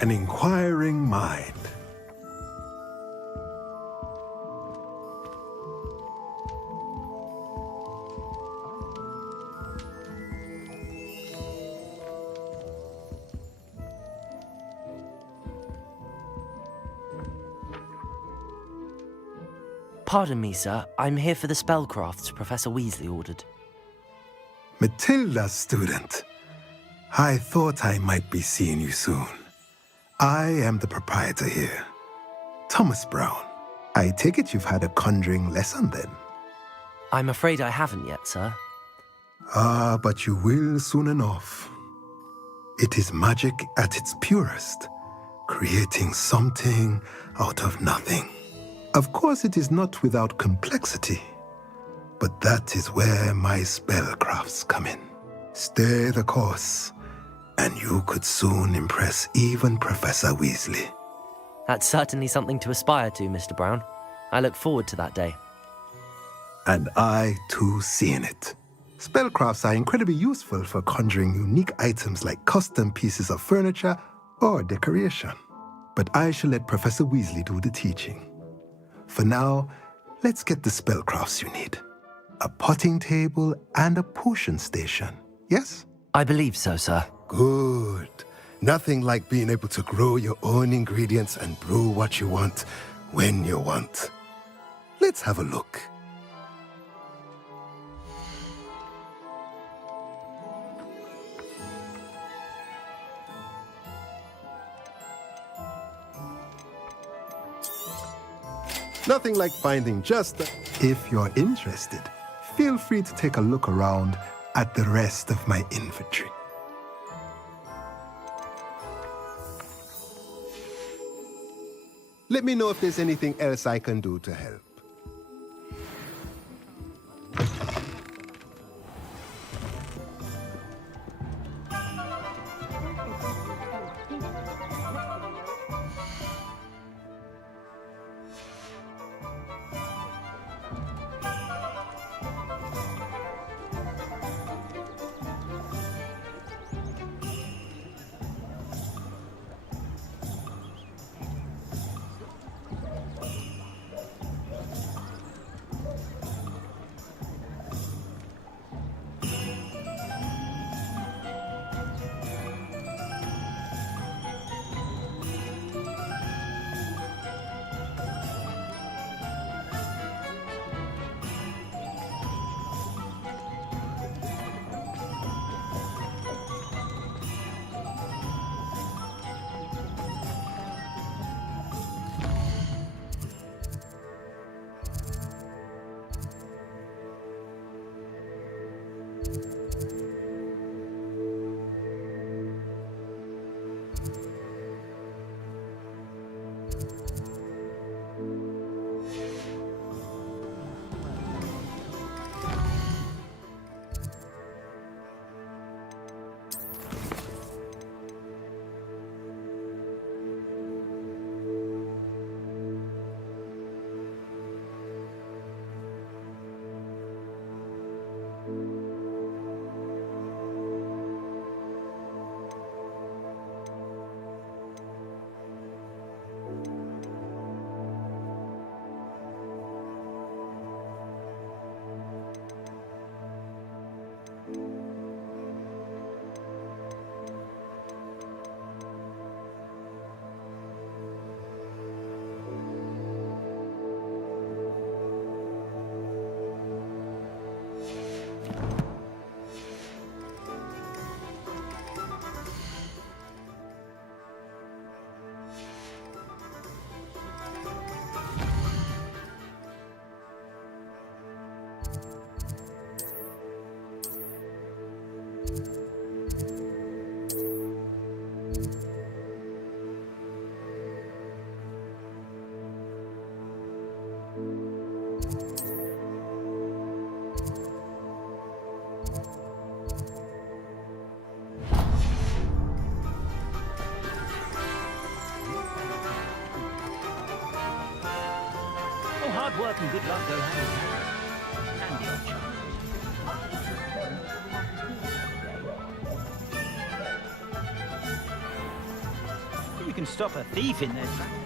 An inquiring mind. Pardon me, sir. I'm here for the spellcrafts Professor Weasley ordered. Matilda's student. I thought I might be seeing you soon. I am the proprietor here, Thomas Brown. I take it you've had a conjuring lesson then? I'm afraid I haven't yet, sir. Ah, but you will soon enough. It is magic at its purest, creating something out of nothing. Of course, it is not without complexity, but that is where my spellcrafts come in. Stay the course, and you could soon impress even Professor Weasley. That's certainly something to aspire to, Mr. Brown. I look forward to that day. And I, too, see in it. Spellcrafts are incredibly useful for conjuring unique items like custom pieces of furniture or decoration. But I shall let Professor Weasley do the teaching. For now, let's get the spellcrafts you need. A potting table and a potion station, yes? I believe so, sir. Good. Nothing like being able to grow your own ingredients and brew what you want when you want. Let's have a look. Nothing like finding just the... If you're interested, feel free to take a look around at the rest of my inventory. Let me know if there's anything else I can do to help. work and good luck go hand in hand. And the odd chance. You can stop a thief in their tracks.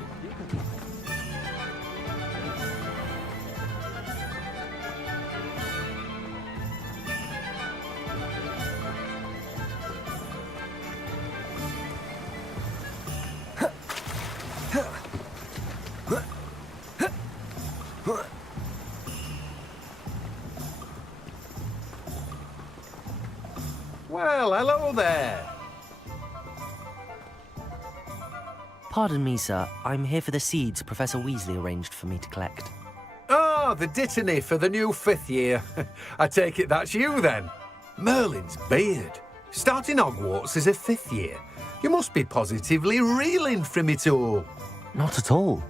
Well, hello there. Pardon me, sir. I'm here for the seeds Professor Weasley arranged for me to collect. Oh, the dittany for the new 5th year. I take it that's you then. Merlin's beard. Starting Hogwarts as a 5th year. You must be positively reeling from it all. Not at all.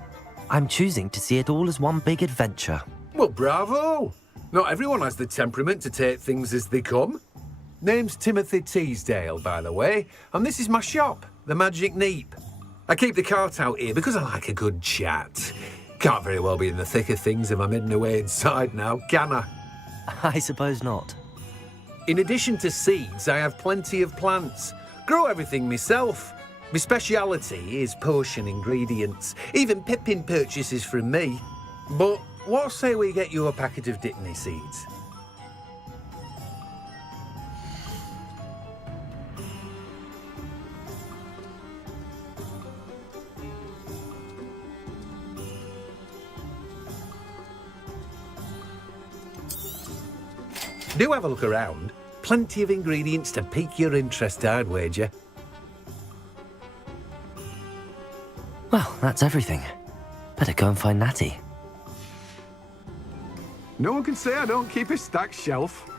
I'm choosing to see it all as one big adventure. Well, bravo. Not everyone has the temperament to take things as they come. Name's Timothy Teasdale, by the way, and this is my shop, the Magic Neep. I keep the cart out here because I like a good chat. Can't very well be in the thick of things if I'm hidden away inside now, can I? I suppose not. In addition to seeds, I have plenty of plants. Grow everything myself. My speciality is potion ingredients. Even Pippin purchases from me. But what say we get you a packet of dittany seeds? Do have a look around. Plenty of ingredients to pique your interest, I'd wager. Well, that's everything. Better go and find Natty. No one can say I don't keep a stacked shelf.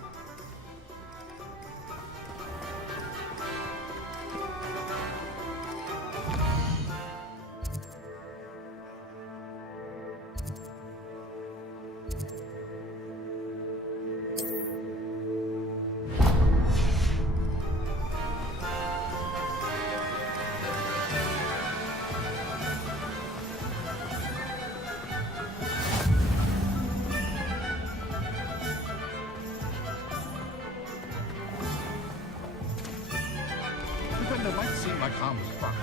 Then it might seem like harmless fun.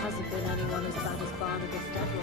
Hasn't been anyone as bad as Barnabas Devil.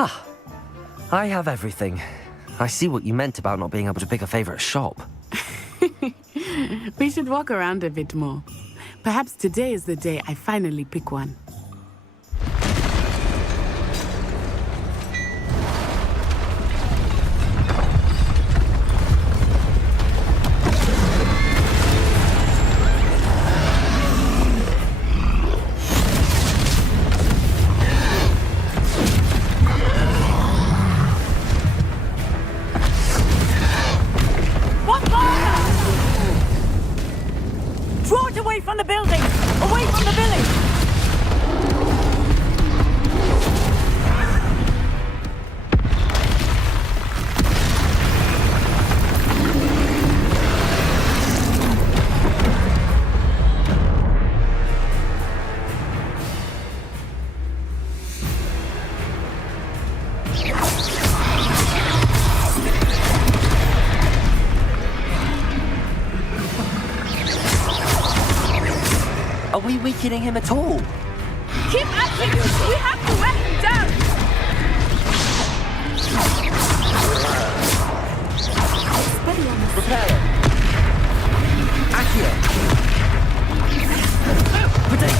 Ah, I have everything. I see what you meant about not being able to pick a favourite shop. We should walk around a bit more. Perhaps today is the day I finally pick one. Are we weakening him at all? Keep at him! We have to wear him down! Prepare him. Accio. Protect.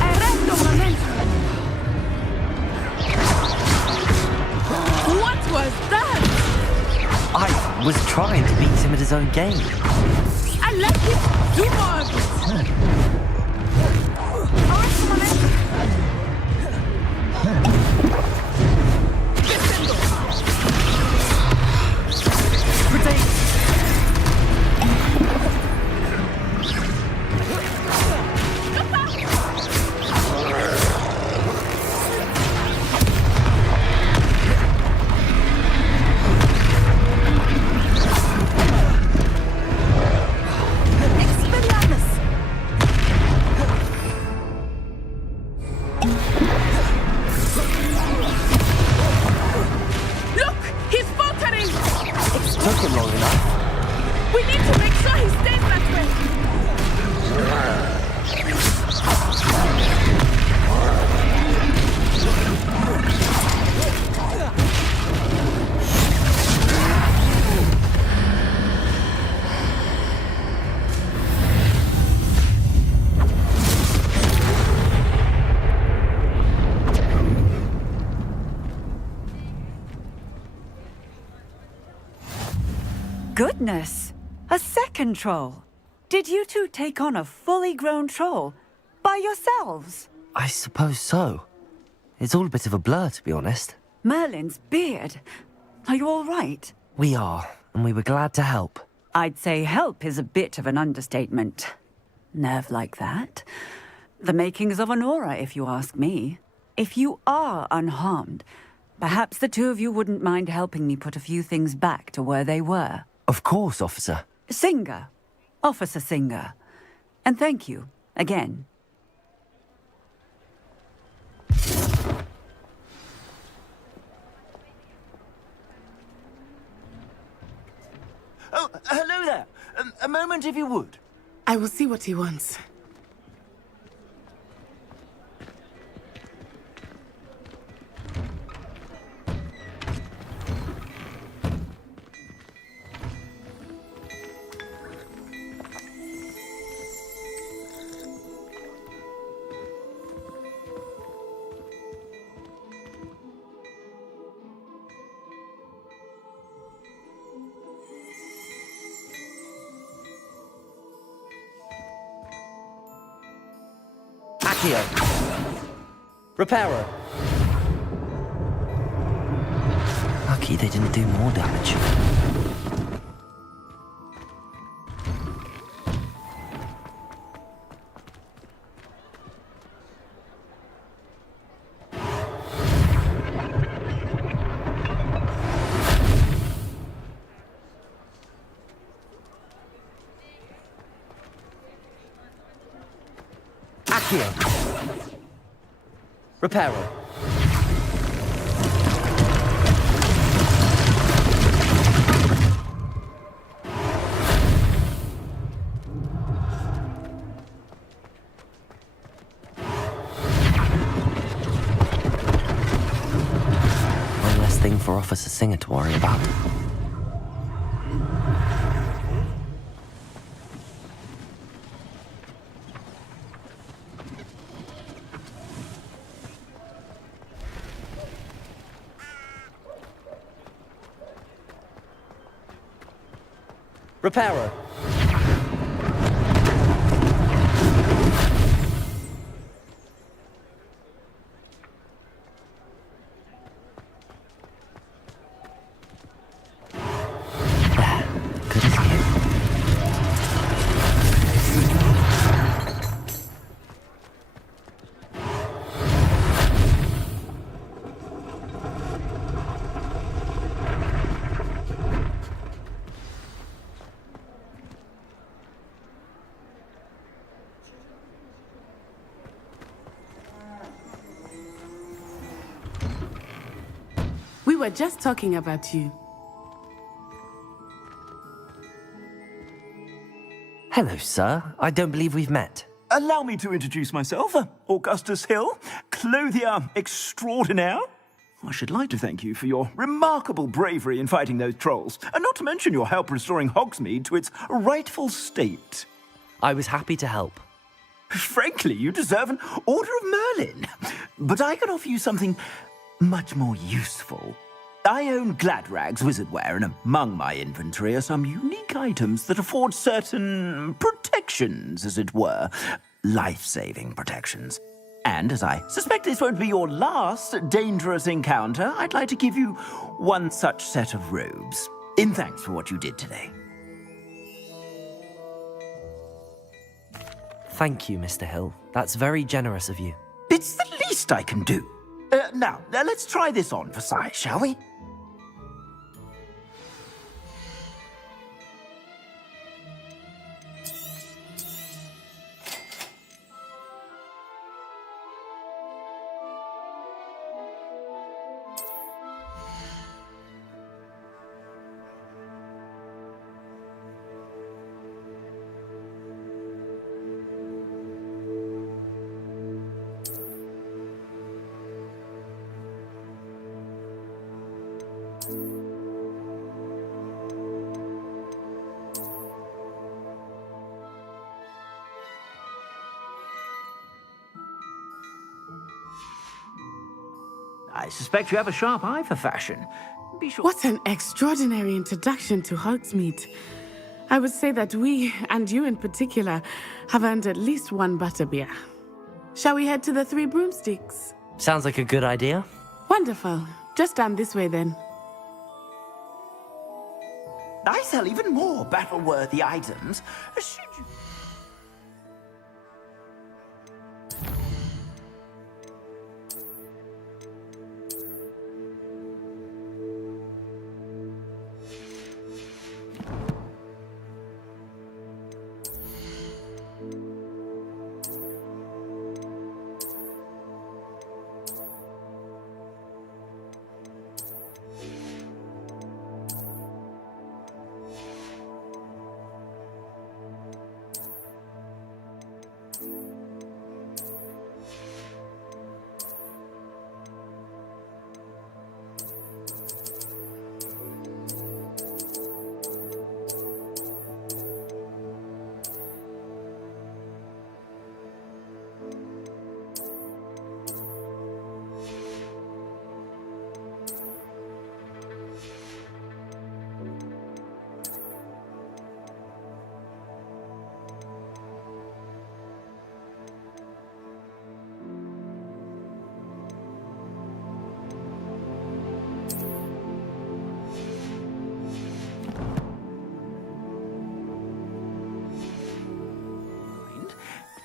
Arresto momento! What was that? I was trying to beat him at his own game. I let him do more of it! Arresto momento! Protect. Look! He's faltering! Took him long enough. We need to make sure he stays that way! Goodness! A second troll! Did you two take on a fully grown troll? By yourselves? I suppose so. It's all a bit of a blur, to be honest. Merlin's beard. Are you all right? We are, and we were glad to help. I'd say help is a bit of an understatement. Nerve like that. The makings of an aura, if you ask me. If you are unharmed, perhaps the two of you wouldn't mind helping me put a few things back to where they were. Of course, officer. Singer. Officer Singer. And thank you, again. Oh, hello there. A moment, if you would. I will see what he wants. Accio. Repairer. Lucky they didn't do more damage. Accio. Repairer. One less thing for Officer Singer to worry about. Repairer. Good as new. were just talking about you. Hello, sir. I don't believe we've met. Allow me to introduce myself, Augustus Hill, clothier extraordinaire. I should like to thank you for your remarkable bravery in fighting those trolls, and not to mention your help restoring Hogsmeade to its rightful state. I was happy to help. Frankly, you deserve an Order of Merlin. But I can offer you something much more useful. I own Gladrag's wizardware, and among my inventory are some unique items that afford certain protections, as it were. Life-saving protections. And as I suspect this won't be your last dangerous encounter, I'd like to give you one such set of robes, in thanks for what you did today. Thank you, Mr. Hill. That's very generous of you. It's the least I can do. Now, let's try this on for size, shall we? I suspect you have a sharp eye for fashion. Be sure. What an extraordinary introduction to Hogsmeade. I would say that we, and you in particular, have earned at least one butterbeer. Shall we head to the Three Broomsticks? Sounds like a good idea. Wonderful. Just down this way then. I sell even more battle-worthy items. Should you...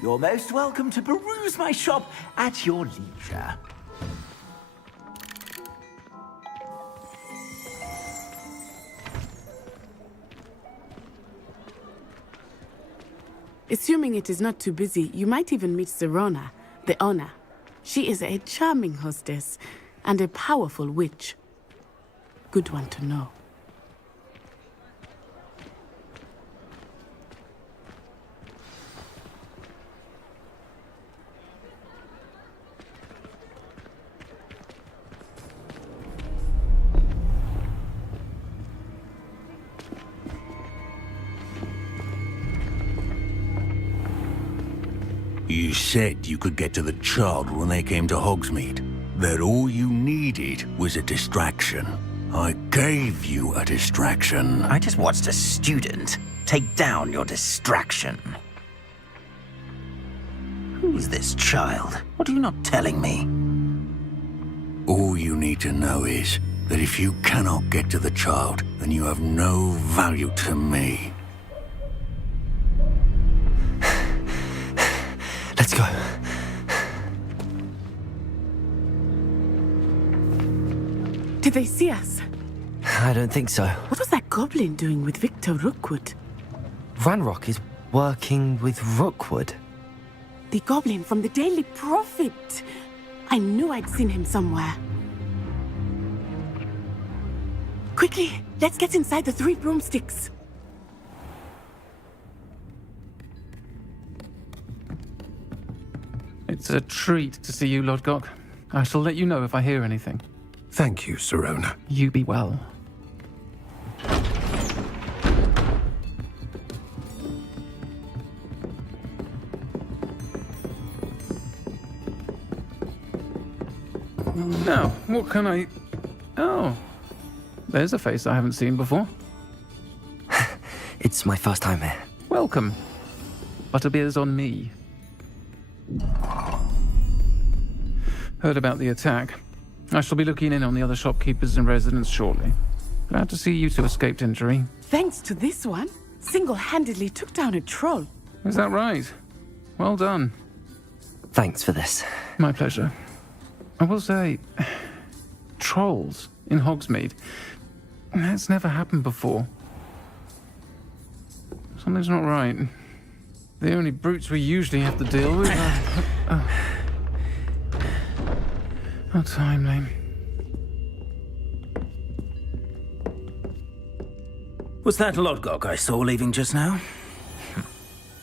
You're most welcome to peruse my shop at your leisure. Assuming it is not too busy, you might even meet Serona, the owner. She is a charming hostess and a powerful witch. Good one to know. You said you could get to the child when they came to Hogsmeade. That all you needed was a distraction. I gave you a distraction. I just watched a student take down your distraction. Who's this child? What are you not telling me? All you need to know is that if you cannot get to the child, then you have no value to me. Let's go. Did they see us? I don't think so. What was that goblin doing with Victor Rookwood? Ranrock is working with Rookwood. The goblin from the Daily Prophet. I knew I'd seen him somewhere. Quickly, let's get inside the three broomsticks. It's a treat to see you, Lodgok. I shall let you know if I hear anything. Thank you, Sirona. You be well. Now, what can I... Oh, there's a face I haven't seen before. It's my first time here. Welcome. Butterbeer's on me. Heard about the attack. I shall be looking in on the other shopkeepers and residents shortly. Glad to see you two escaped injury. Thanks to this one, single-handedly took down a troll. Is that right? Well done. Thanks for this. My pleasure. I will say, trolls in Hogsmeade. That's never happened before. Something's not right. The only brutes we usually have to deal with are... How timely. Was that Lodgok I saw leaving just now?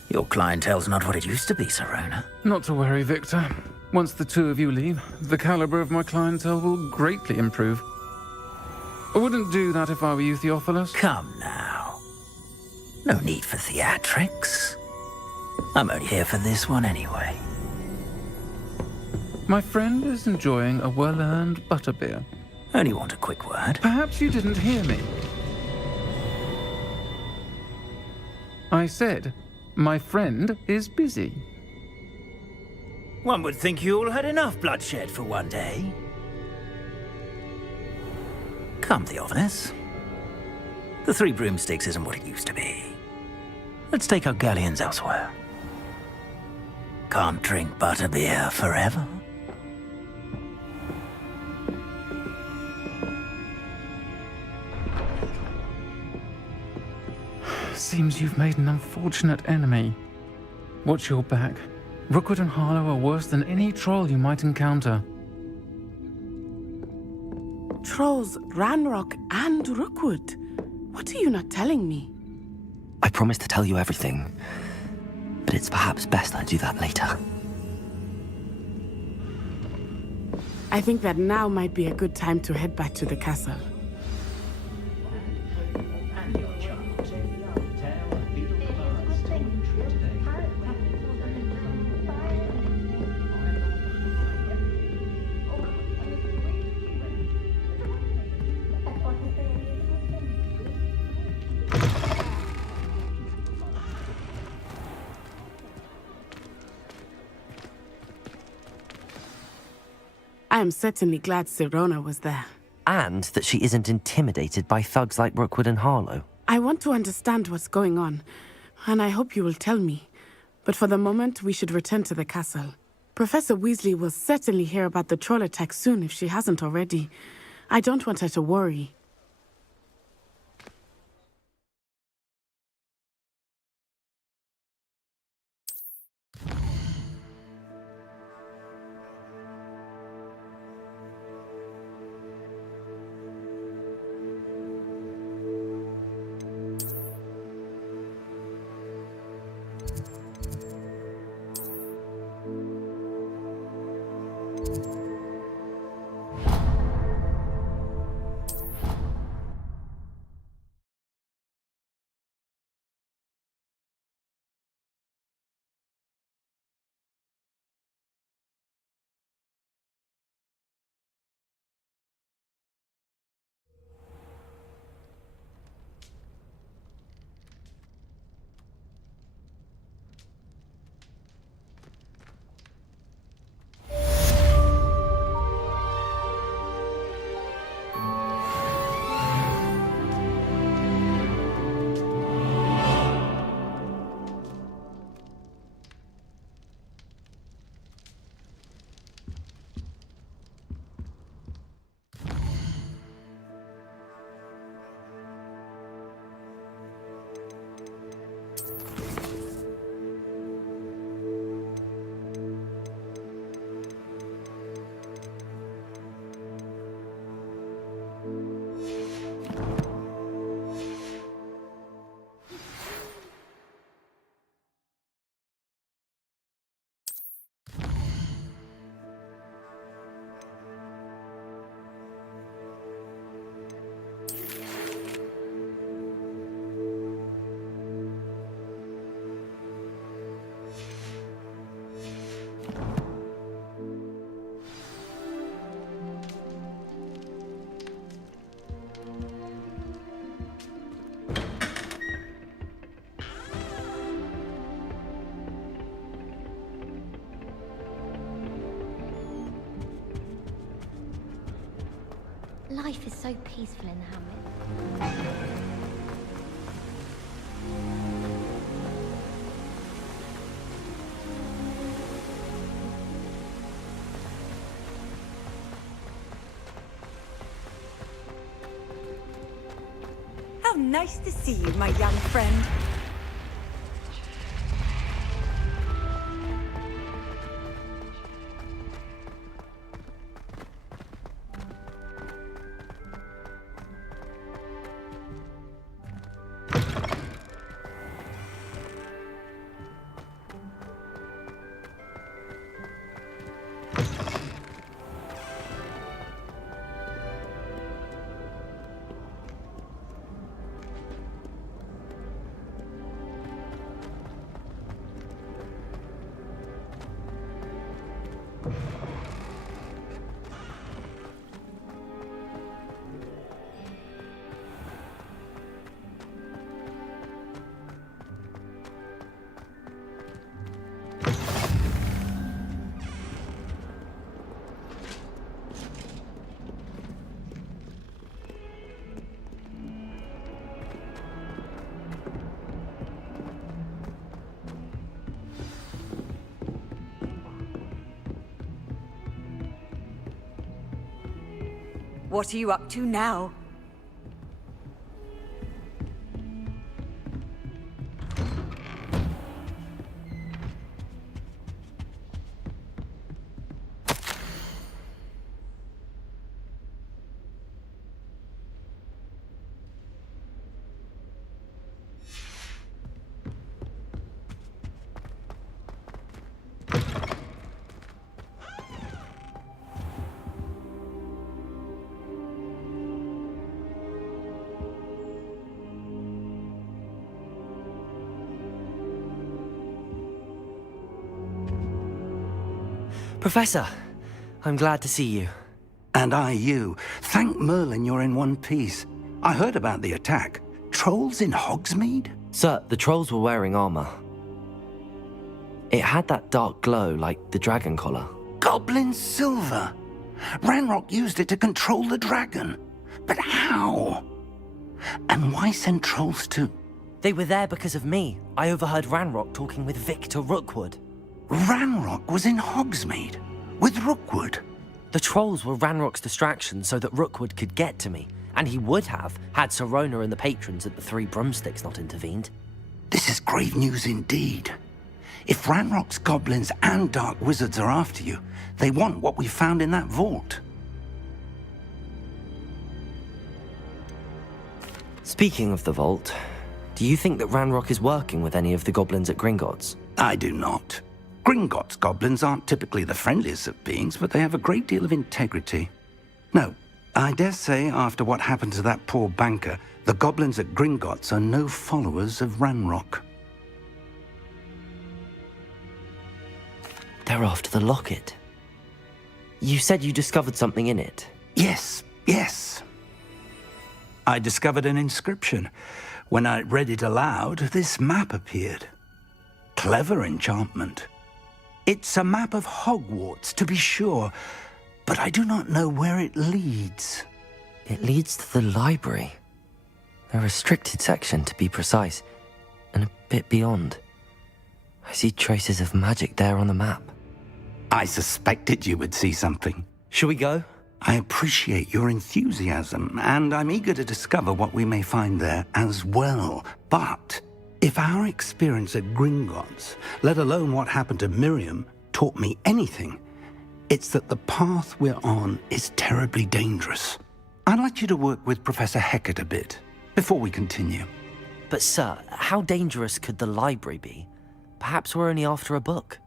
Your clientele's not what it used to be, Sirona. Not to worry, Victor. Once the two of you leave, the caliber of my clientele will greatly improve. I wouldn't do that if I were you, Theophilus. Come now. No need for theatrics. I'm only here for this one anyway. My friend is enjoying a well-earned butterbeer. Only want a quick word. Perhaps you didn't hear me. I said, my friend is busy. One would think you all had enough bloodshed for one day. Come, Theophilus. The Three Broomsticks isn't what it used to be. Let's take our galleons elsewhere. Can't drink butterbeer forever. Seems you've made an unfortunate enemy. Watch your back. Rookwood and Harlow are worse than any troll you might encounter. Trolls, Ranrock, and Rookwood. What are you not telling me? I promised to tell you everything, but it's perhaps best I do that later. I think that now might be a good time to head back to the castle. And your child. Tale of beautiful birds to entry today. I am certainly glad Sirona was there. And that she isn't intimidated by thugs like Rookwood and Harlow. I want to understand what's going on, and I hope you will tell me. But for the moment, we should return to the castle. Professor Weasley will certainly hear about the troll attack soon if she hasn't already. I don't want her to worry. Life is so peaceful in the hamlet. How nice to see you, my young friend. What are you up to now? Professor, I'm glad to see you. And I you. Thank Merlin you're in one piece. I heard about the attack. Trolls in Hogsmeade? Sir, the trolls were wearing armor. It had that dark glow like the dragon collar. Goblin silver! Ranrock used it to control the dragon. But how? And why send trolls too? They were there because of me. I overheard Ranrock talking with Victor Rookwood. Ranrock was in Hogsmeade? With Rookwood? The trolls were Ranrock's distraction so that Rookwood could get to me. And he would have, had Sirona and the patrons at the Three Broomsticks not intervened. This is grave news indeed. If Ranrock's goblins and dark wizards are after you, they want what we found in that vault. Speaking of the vault, do you think that Ranrock is working with any of the goblins at Gringotts? I do not. Gringotts goblins aren't typically the friendliest of beings, but they have a great deal of integrity. No, I dare say after what happened to that poor banker, the goblins at Gringotts are no followers of Ranrock. They're after the locket. You said you discovered something in it. Yes. I discovered an inscription. When I read it aloud, this map appeared. Clever enchantment. It's a map of Hogwarts, to be sure, but I do not know where it leads. It leads to the library. A restricted section, to be precise, and a bit beyond. I see traces of magic there on the map. I suspected you would see something. Shall we go? I appreciate your enthusiasm, and I'm eager to discover what we may find there as well. But if our experience at Gringotts, let alone what happened to Miriam, taught me anything, it's that the path we're on is terribly dangerous. I'd like you to work with Professor Hecat a bit before we continue. But sir, how dangerous could the library be? Perhaps we're only after a book.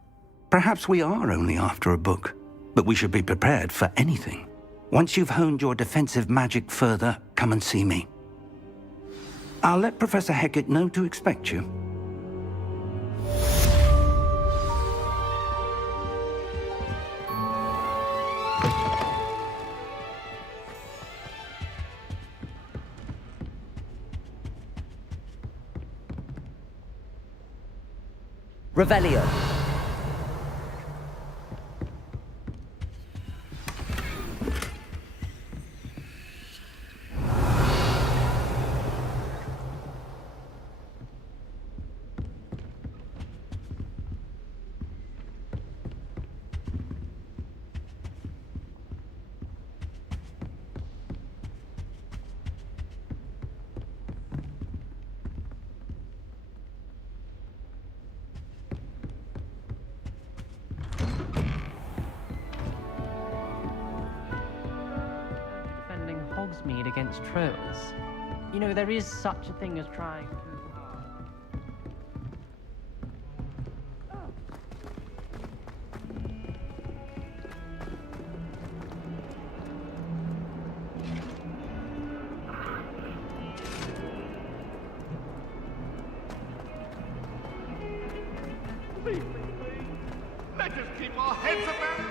Perhaps we are only after a book, but we should be prepared for anything. Once you've honed your defensive magic further, come and see me. I'll let Professor Hecat know to expect you. Revelio. Hogsmeade against trolls. You know, there is such a thing as trying too hard. Please, let us keep our heads about it.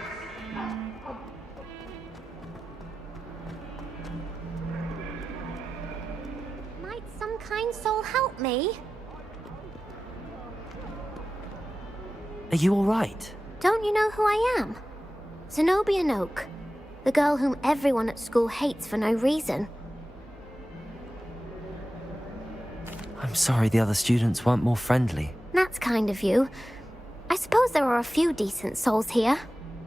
Might some kind soul help me? Are you all right? Don't you know who I am? Zenobia Noak, the girl whom everyone at school hates for no reason. I'm sorry the other students weren't more friendly. That's kind of you. I suppose there are a few decent souls here.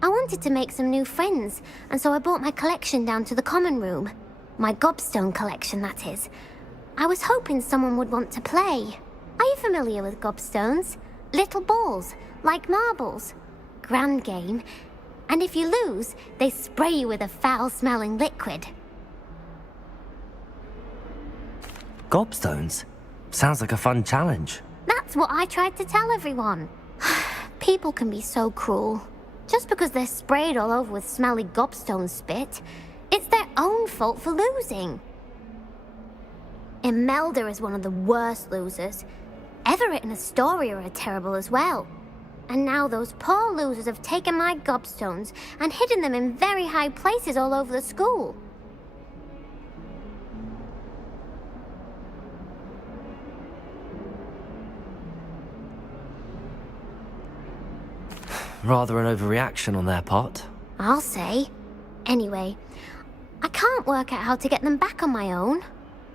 I wanted to make some new friends, and so I brought my collection down to the common room. My gobstone collection, that is. I was hoping someone would want to play. Are you familiar with gobstones? Little balls, like marbles. Grand game. And if you lose, they spray you with a foul-smelling liquid. Gobstones? Sounds like a fun challenge. That's what I tried to tell everyone. People can be so cruel. Just because they're sprayed all over with smelly gobstone spit, it's their own fault for losing. Imelda is one of the worst losers. Everett and Astoria are terrible as well. And now those poor losers have taken my gobstones and hidden them in very high places all over the school. Rather an overreaction on their part. I'll say. Anyway, I can't work out how to get them back on my own.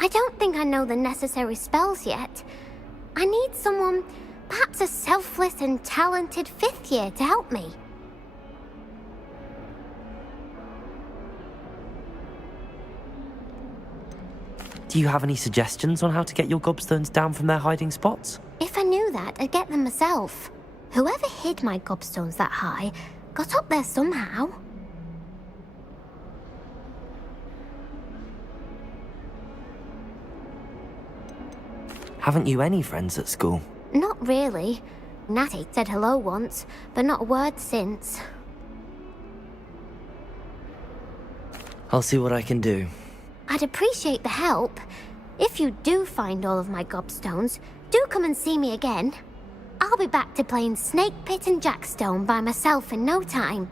I don't think I know the necessary spells yet. I need someone, perhaps a selfless and talented 5th year to help me. Do you have any suggestions on how to get your gobstones down from their hiding spots? If I knew that, I'd get them myself. Whoever hid my gobstones that high got up there somehow. Haven't you any friends at school? Not really. Natty said hello once, but not a word since. I'll see what I can do. I'd appreciate the help. If you do find all of my gobstones, do come and see me again. I'll be back to playing Snake Pit and Jackstone by myself in no time.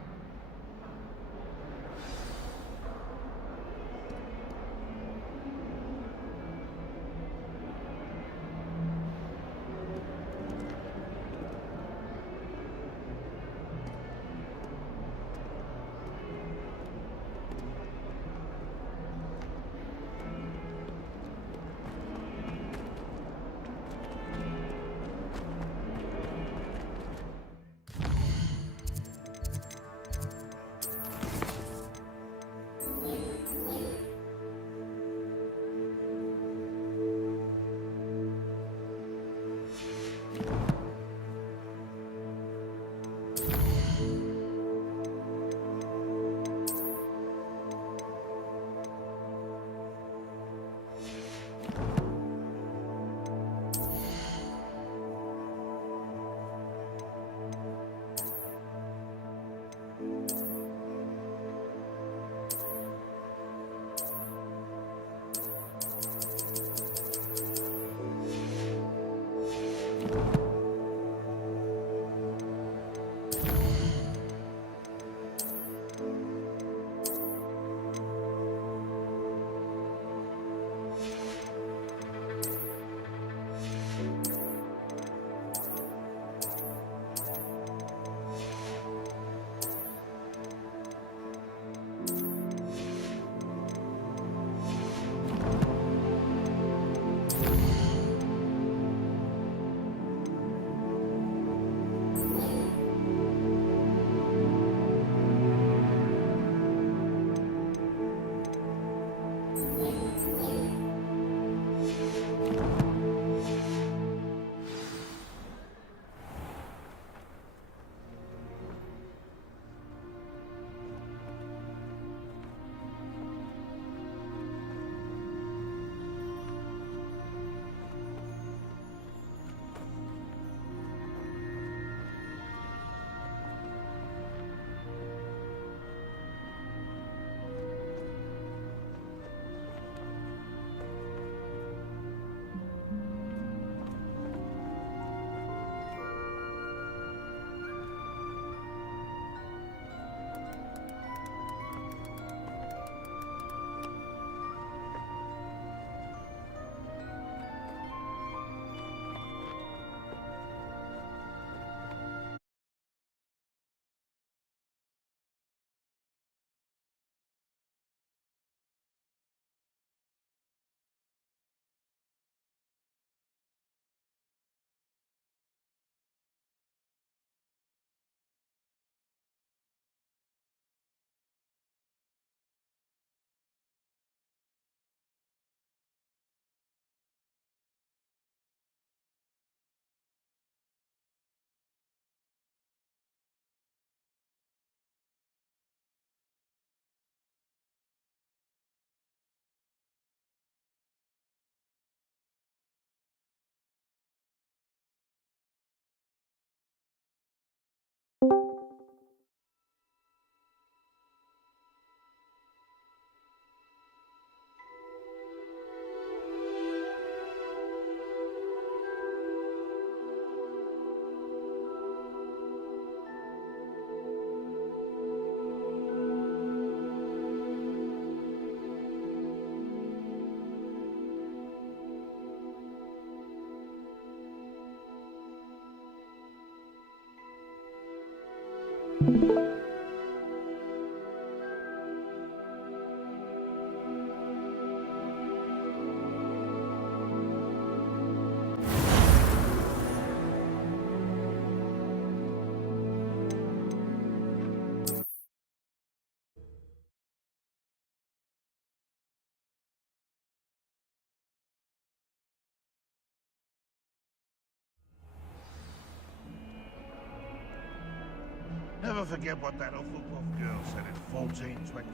Never forget what that Hufflepuff girl said in 1420.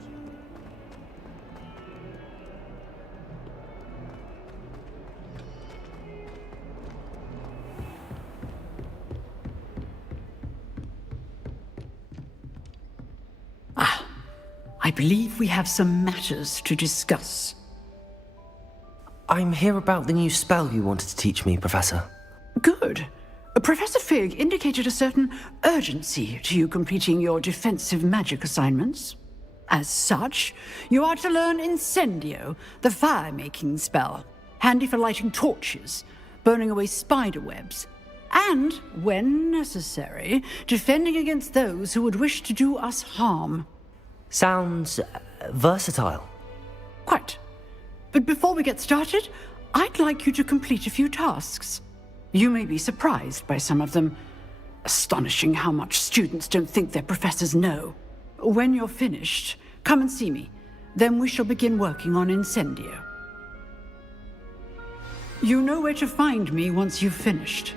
I believe we have some matters to discuss. I'm here about the new spell you wanted to teach me, Professor. Good. Professor Fig indicated a certain urgency to you completing your defensive magic assignments. As such, you are to learn Incendio, the fire-making spell, handy for lighting torches, burning away spider webs, and, when necessary, defending against those who would wish to do us harm. Sounds versatile. Quite. But before we get started, I'd like you to complete a few tasks. You may be surprised by some of them. Astonishing how much students don't think their professors know. When you're finished, come and see me. Then we shall begin working on Incendio. You know where to find me once you've finished.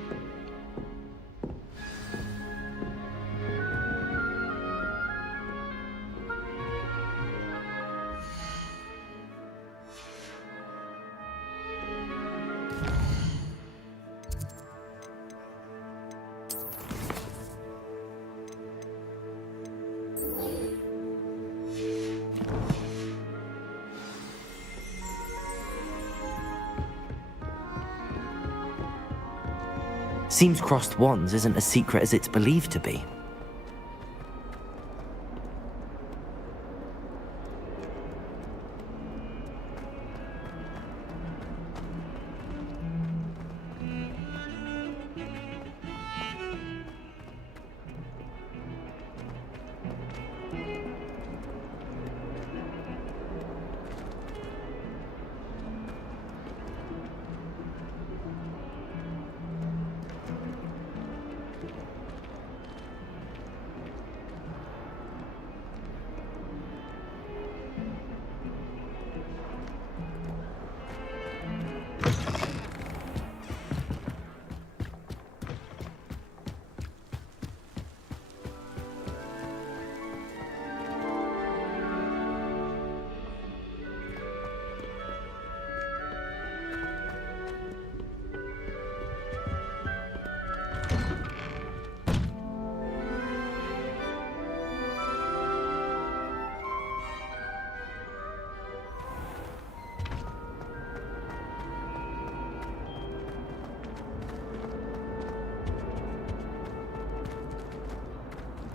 Seems crossed wands isn't as secret as it's believed to be.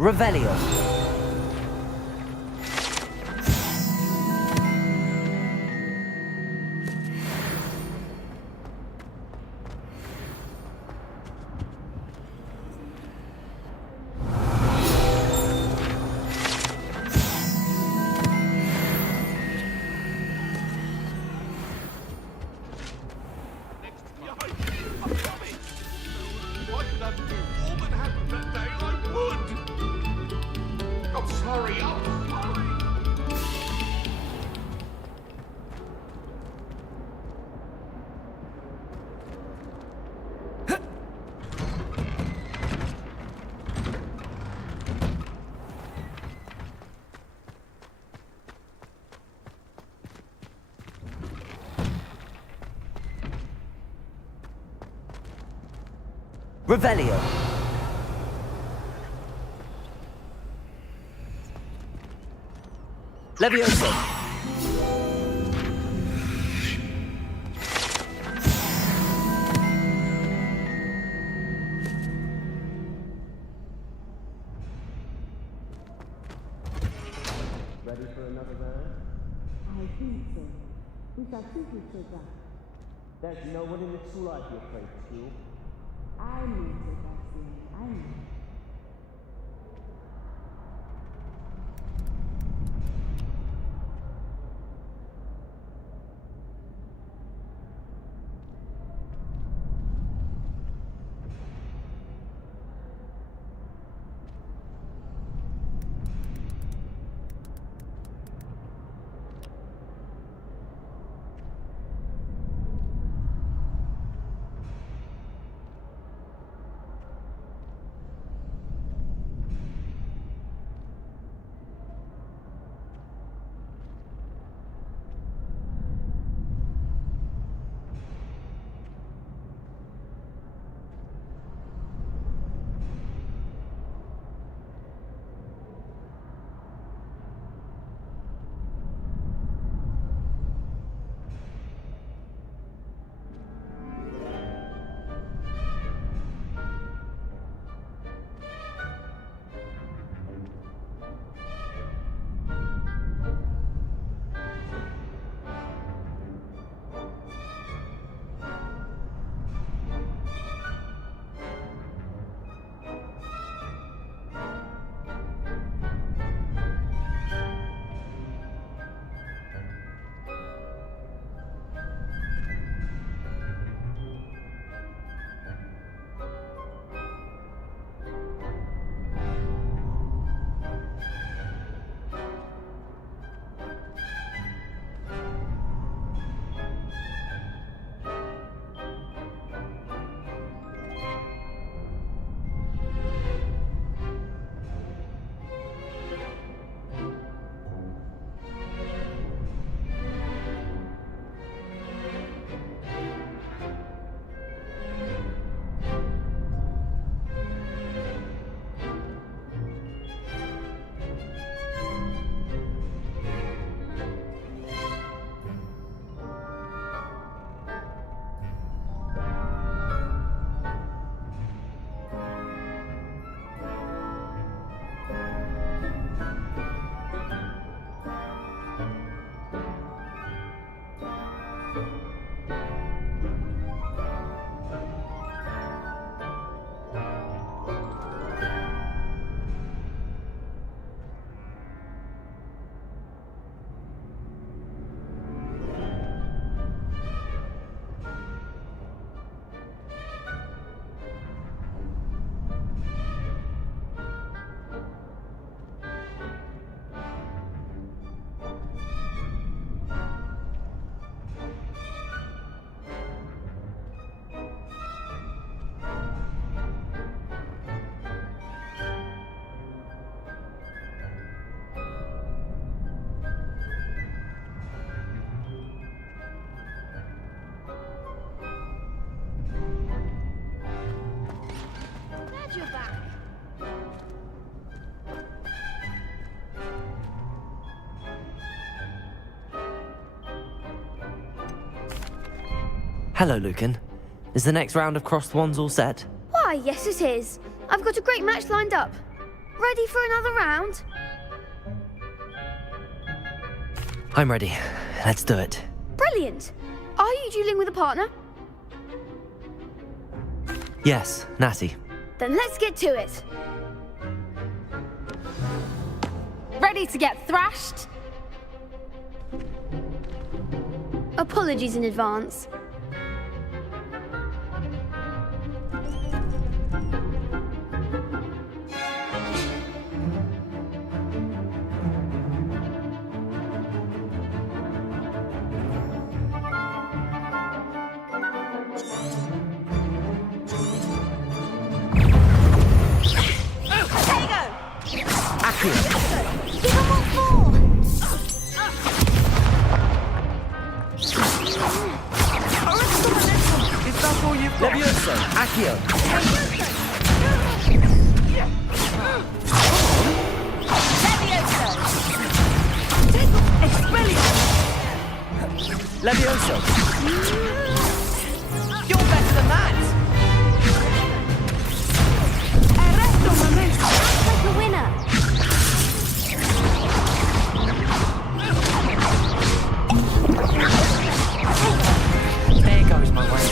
Revelio. Revelio. Levioso. Ready for another round? I think so. We shall see each other. There's no one in the school I'd be afraid to. I mean, Sebastian, I mean. Hello, Lucan. Is the next round of crossed wands all set? Why, yes it is. I've got a great match lined up. Ready for another round? I'm ready. Let's do it. Brilliant. Are you dueling with a partner? Yes, Natty. Then let's get to it. Ready to get thrashed? Apologies in advance. Levioso! Accio! Levioso! You're better than that! Act like a winner! There goes my way.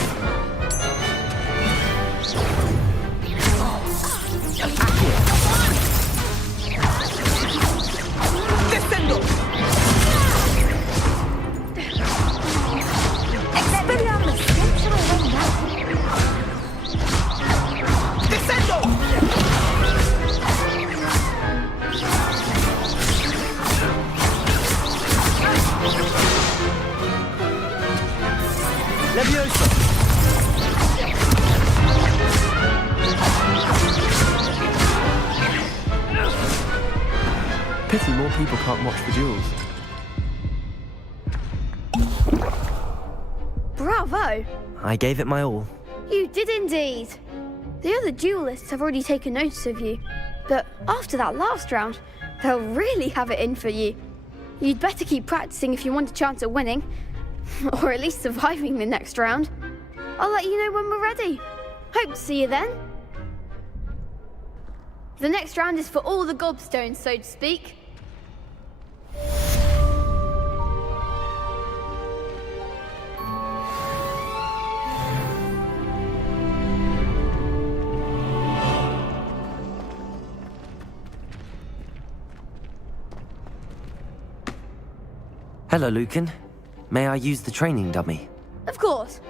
Descendo! Expelliarmus! Descendo! Levioso! Pity more people can't watch the duels. Bravo! I gave it my all. You did indeed. The other duelists have already taken notice of you, but after that last round, they'll really have it in for you. You'd better keep practicing if you want a chance at winning, or at least surviving the next round. I'll let you know when we're ready. Hope to see you then. The next round is for all the gobstones, so to speak. Hello, Lucan. May I use the training dummy? Of course.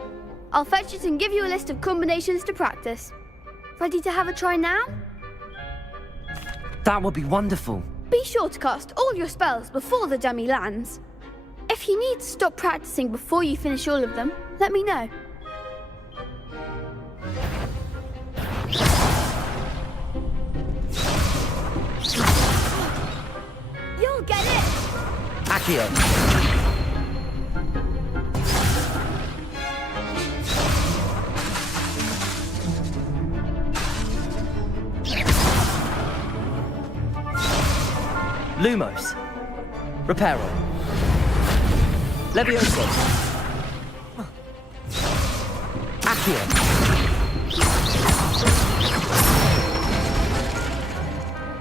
I'll fetch it and give you a list of combinations to practice. Ready to have a try now? That would be wonderful. Be sure to cast all your spells before the dummy lands. If you need to stop practicing before you finish all of them, let me know. You'll get it! Accio! Lumos. Reparo. Levioso. Accio.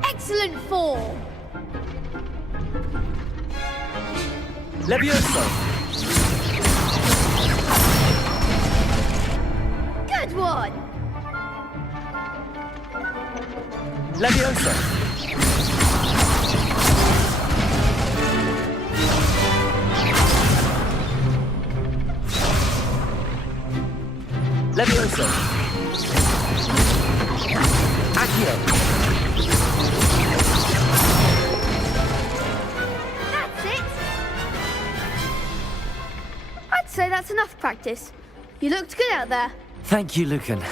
Excellent form! Levioso. Good one! Levioso. Levioso. Accio. That's it! I'd say that's enough practice. You looked good out there. Thank you, Lucan.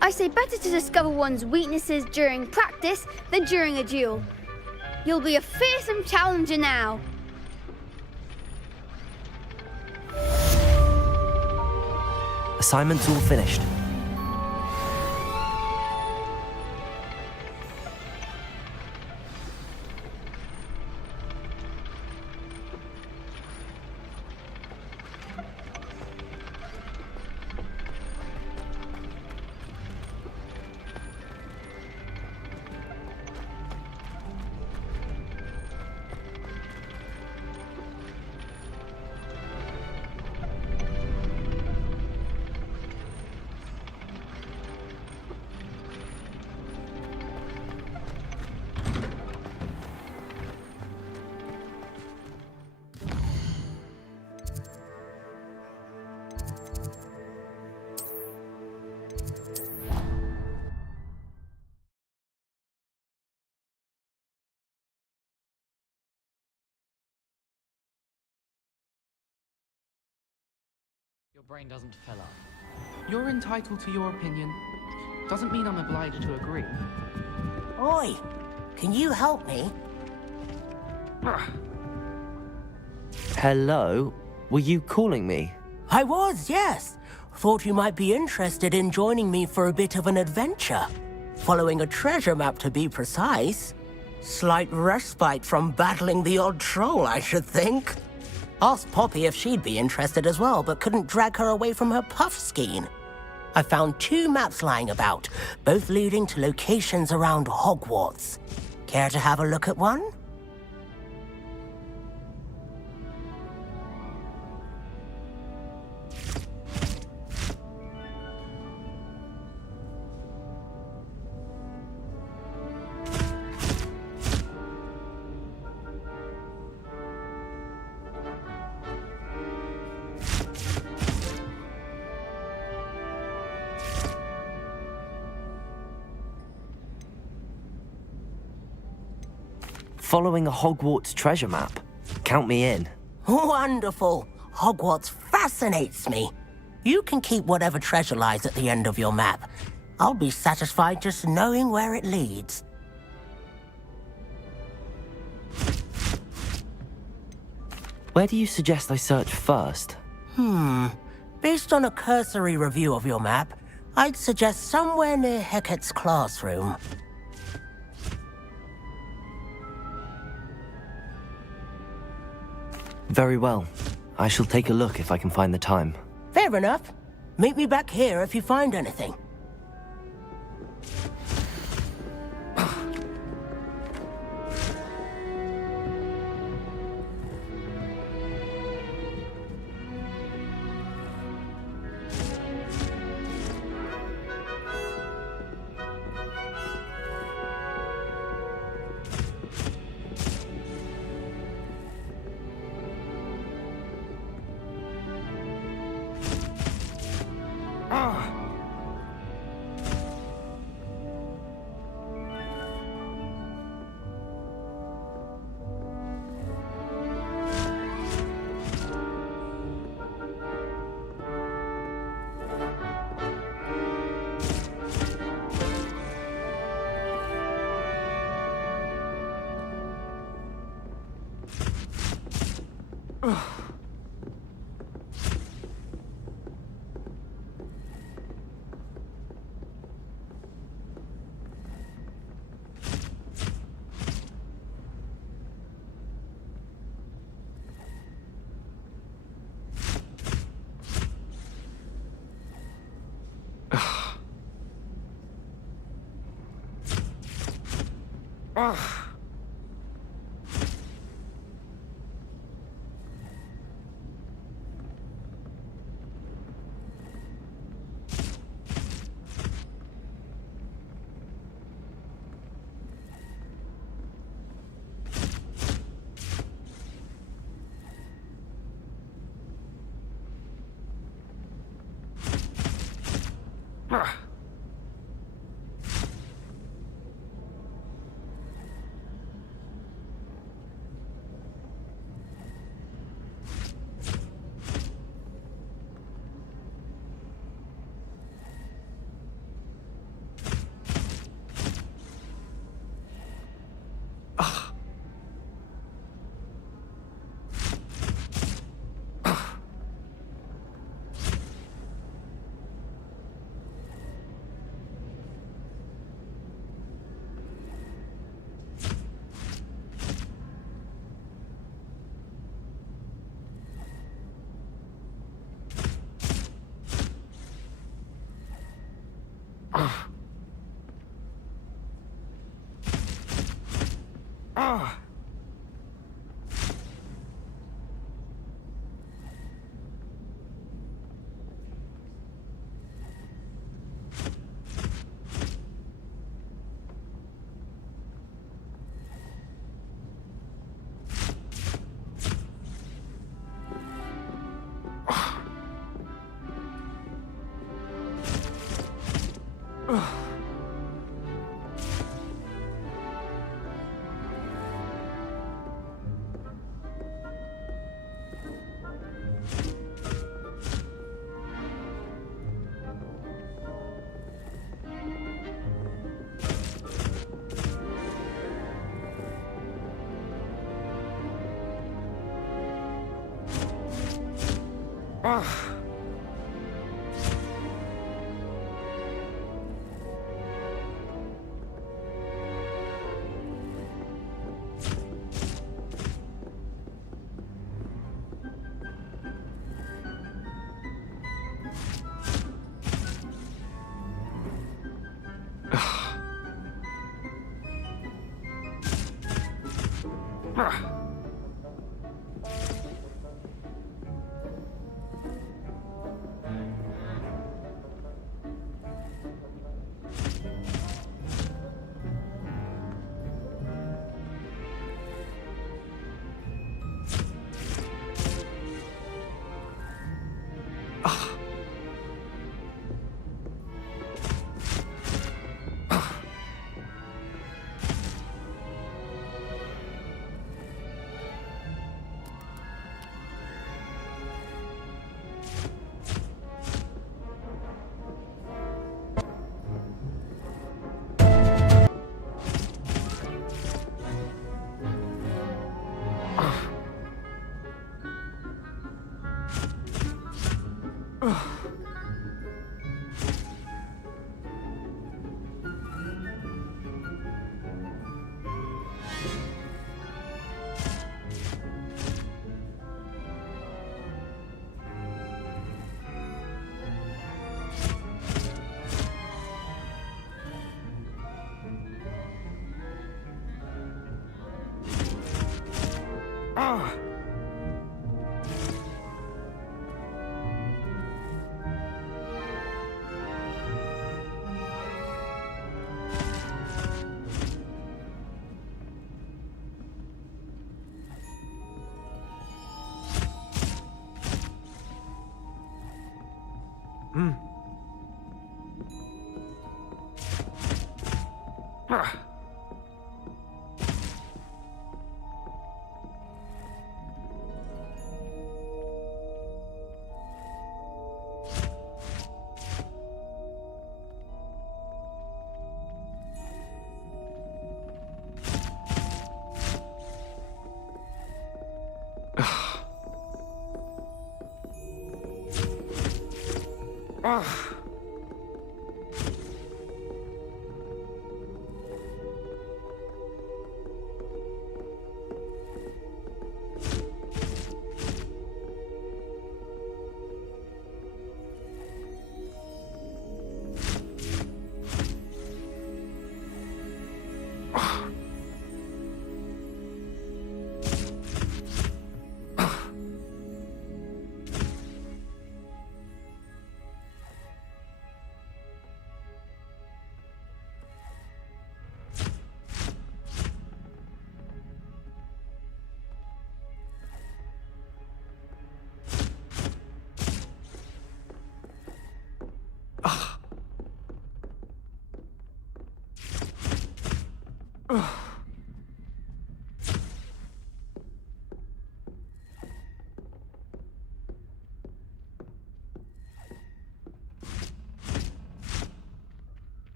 I say better to discover one's weaknesses during practice than during a duel. You'll be a fearsome challenger now. Assignment's all finished. brain doesn't fill up. You're entitled to your opinion. Doesn't mean I'm obliged to agree. Oi! Can you help me? Hello? Were you calling me? I was, yes. Thought you might be interested in joining me for a bit of an adventure. Following a treasure map, to be precise. Slight respite from battling the odd troll, I should think. Asked Poppy if she'd be interested as well, but couldn't drag her away from her puff skein. I found 2 maps lying about, both leading to locations around Hogwarts. Care to have a look at one? Following a Hogwarts treasure map. Count me in. Wonderful. Hogwarts fascinates me. You can keep whatever treasure lies at the end of your map. I'll be satisfied just knowing where it leads. Where do you suggest I search first? Based on a cursory review of your map, I'd suggest somewhere near Hecat's classroom. Very well. I shall take a look if I can find the time. Fair enough. Meet me back here if you find anything.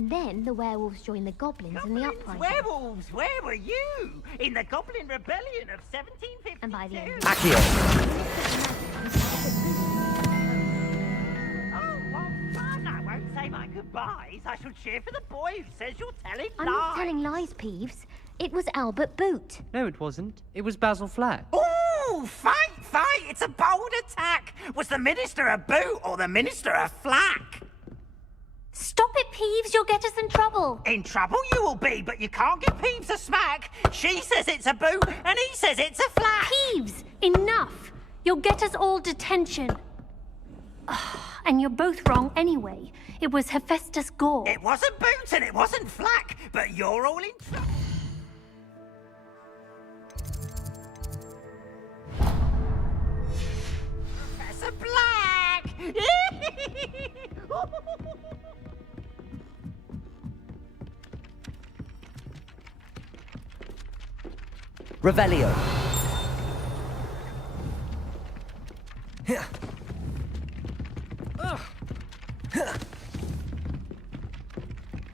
And then the werewolves joined the goblins in the uprising. Werewolves, where were you? In the Goblin Rebellion of 1752. And by the end of Accio! Oh, what fun! I won't say my goodbyes. I shall cheer for the boy who says you're telling I'm lies. not telling lies, Peeves. It was Albert Boot. No, it wasn't. It was Basil Flack. Ooh, fight! It's a bold attack. Was the Minister a boot or the Minister a flack? Stop it, Peeves. You'll get us in trouble. In trouble you will be, but you can't give Peeves a smack. She says it's a boot, and he says it's a flack. Peeves, enough. You'll get us all detention. And you're both wrong anyway. It was Hephaestus Gore. It wasn't boot and it wasn't flack, but you're all in trouble. Professor Black! Revelio.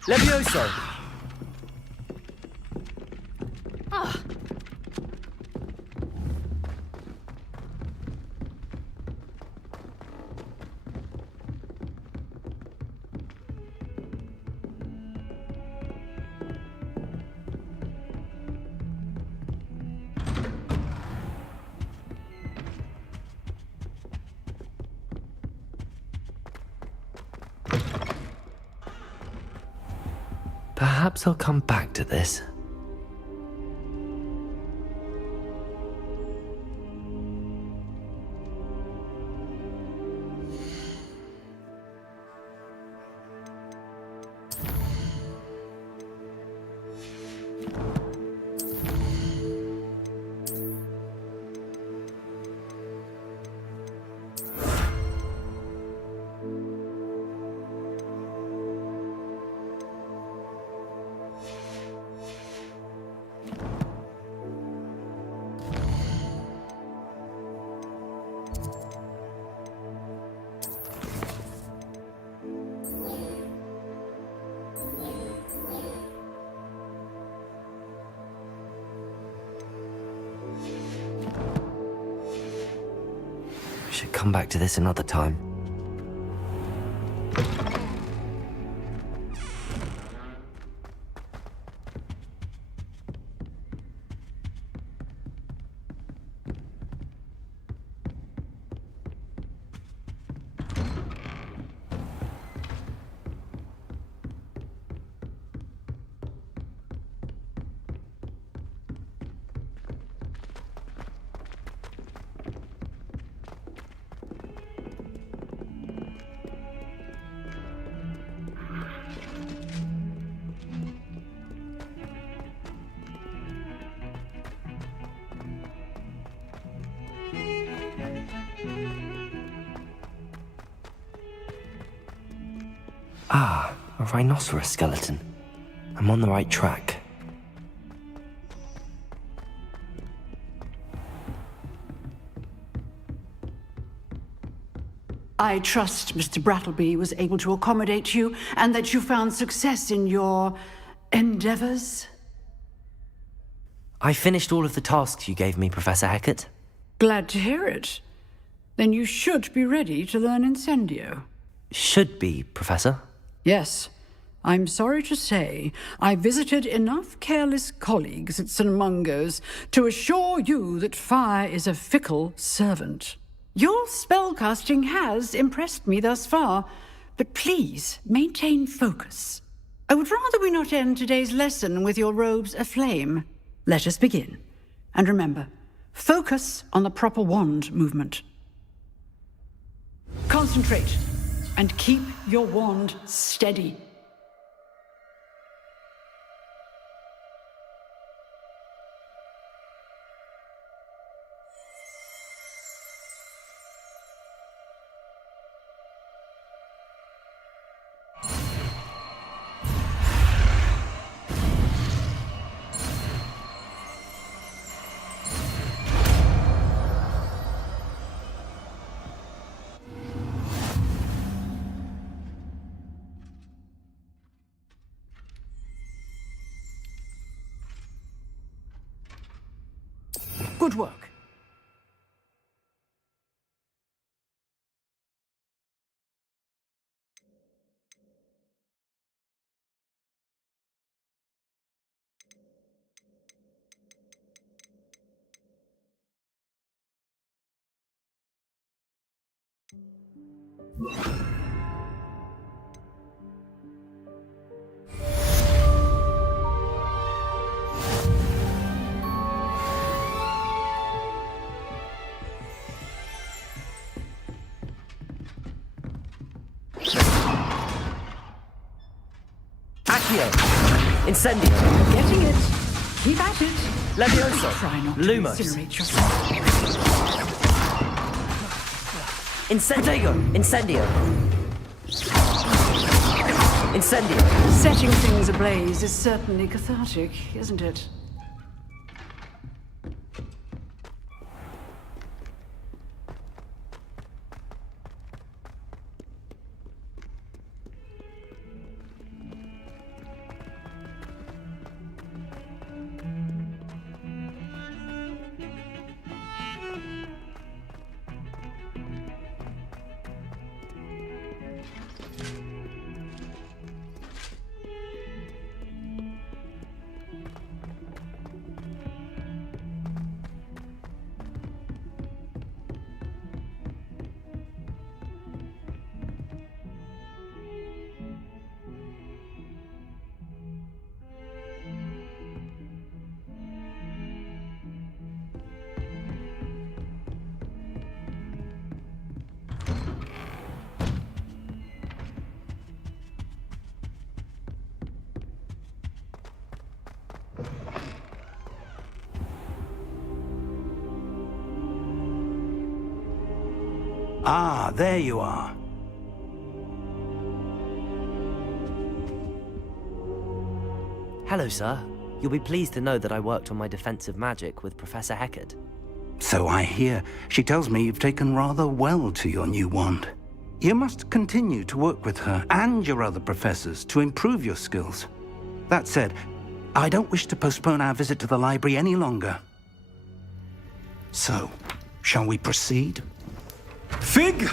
Levioso. Perhaps I'll come back to this. Should come back to this another time. Ah, a rhinoceros skeleton. I'm on the right track. I trust Mr. Brattleby was able to accommodate you and that you found success in your endeavors. I finished all of the tasks you gave me, Professor Hecat. Glad to hear it. Then you should be ready to learn Incendio. Should be, Professor. Yes. I'm sorry to say, I visited enough careless colleagues at St. Mungo's to assure you that fire is a fickle servant. Your spellcasting has impressed me thus far, but please maintain focus. I would rather we not end today's lesson with your robes aflame. Let us begin. And remember, focus on the proper wand movement. Concentrate, and keep your wand steady. Good work. Accio! Incendio! Getting it. Keep at it. Levioso! Try not to Lumos! incinerate yourself. Protego! Incendio! Incendio! Setting things ablaze is certainly cathartic, isn't it? Ah, there you are. Hello, sir. You'll be pleased to know that I worked on my defensive magic with Professor Heckard. So I hear. She tells me you've taken rather well to your new wand. You must continue to work with her and your other professors to improve your skills. That said, I don't wish to postpone our visit to the library any longer. So, shall we proceed? Fig,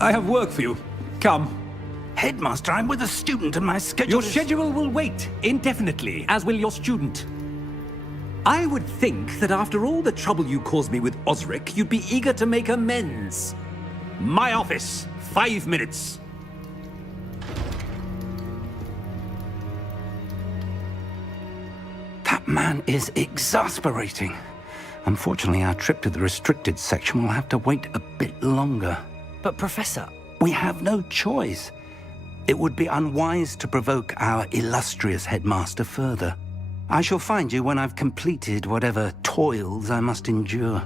I have work for you. Come. Headmaster, I'm with a student and my schedule Your schedule will wait indefinitely, as will your student. I would think that after all the trouble you caused me with Osric, you'd be eager to make amends. My office, 5 minutes. That man is exasperating. Unfortunately, our trip to the restricted section will have to wait a bit longer. But, Professor... We have no choice. It would be unwise to provoke our illustrious headmaster further. I shall find you when I've completed whatever toils I must endure.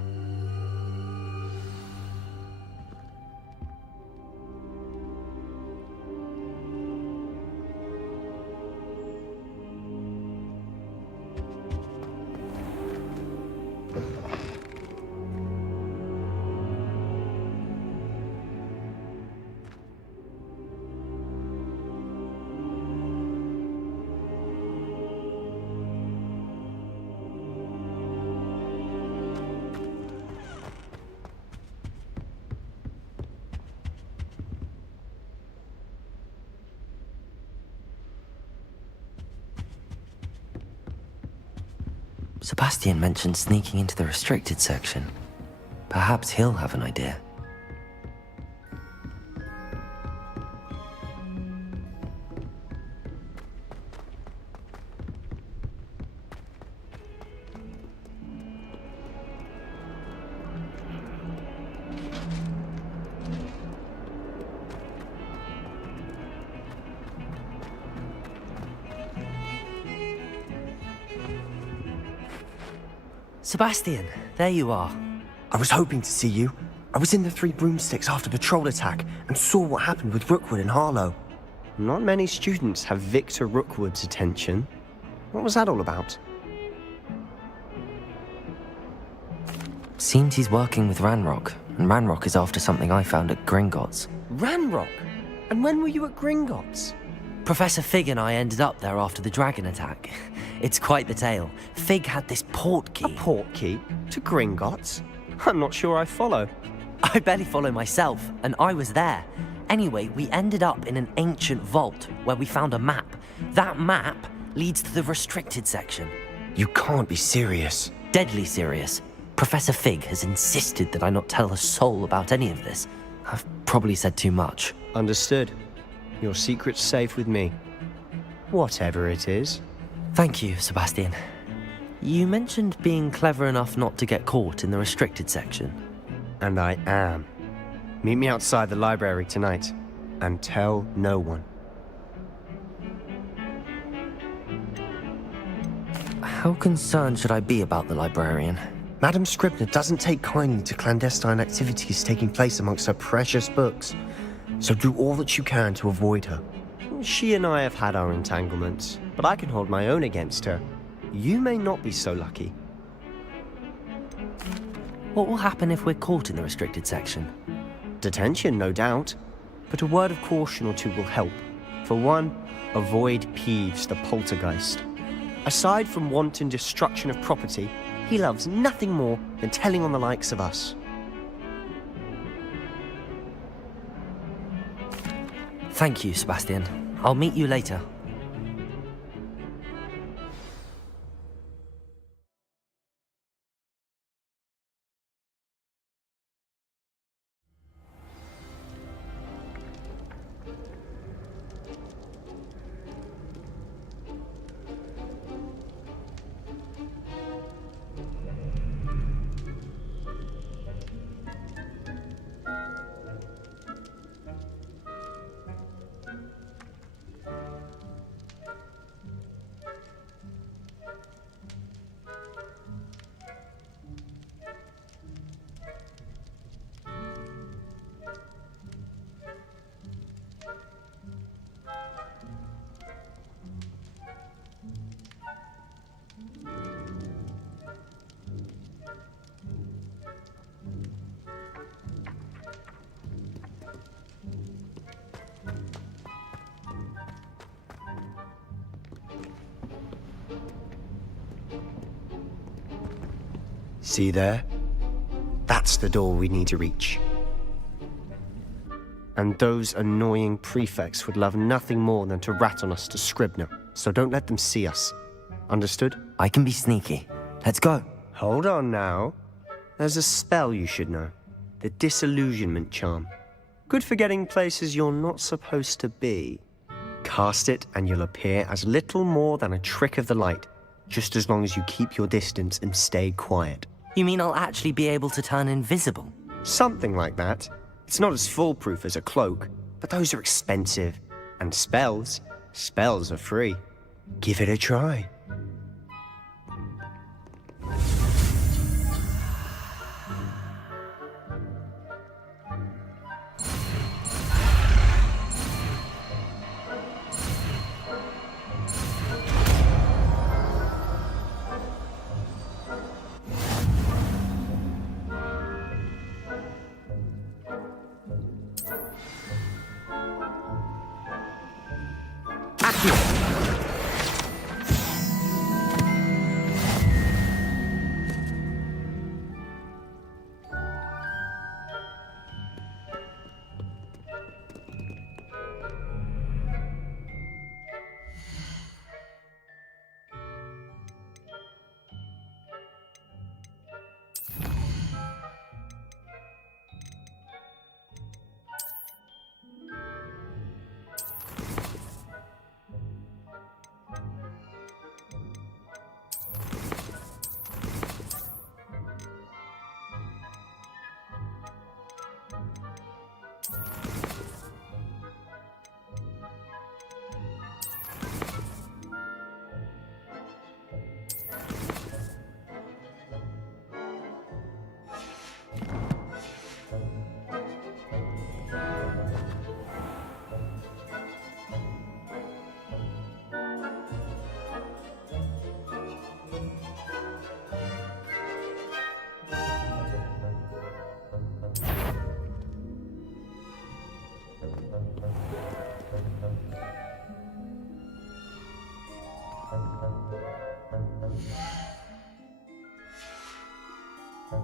Sebastian mentioned sneaking into the restricted section. Perhaps he'll have an idea. Sebastian, there you are. I was hoping to see you. I was in the Three Broomsticks after the troll attack and saw what happened with Rookwood and Harlow. Not many students have Victor Rookwood's attention. What was that all about? Seems he's working with Ranrock, and Ranrock is after something I found at Gringotts. Ranrock? And when were you at Gringotts? Professor Fig and I ended up there after the dragon attack. It's quite the tale. Fig had this port key. A port key? To Gringotts? I'm not sure I follow. I barely follow myself, and I was there. Anyway, we ended up in an ancient vault where we found a map. That map leads to the restricted section. You can't be serious. Deadly serious. Professor Fig has insisted that I not tell a soul about any of this. I've probably said too much. Understood. Your secret's safe with me. Whatever it is. Thank you, Sebastian. You mentioned being clever enough not to get caught in the restricted section. And I am. Meet me outside the library tonight, and tell no one. How concerned should I be about the librarian? Madam Scribner doesn't take kindly to clandestine activities taking place amongst her precious books, so do all that you can to avoid her. She and I have had our entanglements, but I can hold my own against her. You may not be so lucky. What will happen if we're caught in the restricted section? Detention, no doubt, but a word of caution or two will help. For one, avoid Peeves the poltergeist. Aside from wanton destruction of property, he loves nothing more than telling on the likes of us. Thank you, Sebastian. I'll meet you later. See there? That's the door we need to reach. And those annoying prefects would love nothing more than to rat on us to Scribner, so don't let them see us. Understood? I can be sneaky. Let's go. Hold on now. There's a spell you should know. The Disillusionment Charm. Good for getting places you're not supposed to be. Cast it and you'll appear as little more than a trick of the light, just as long as you keep your distance and stay quiet. You mean I'll actually be able to turn invisible? Something like that. It's not as foolproof as a cloak, but those are expensive. And spells are free. Give it a try. Sam,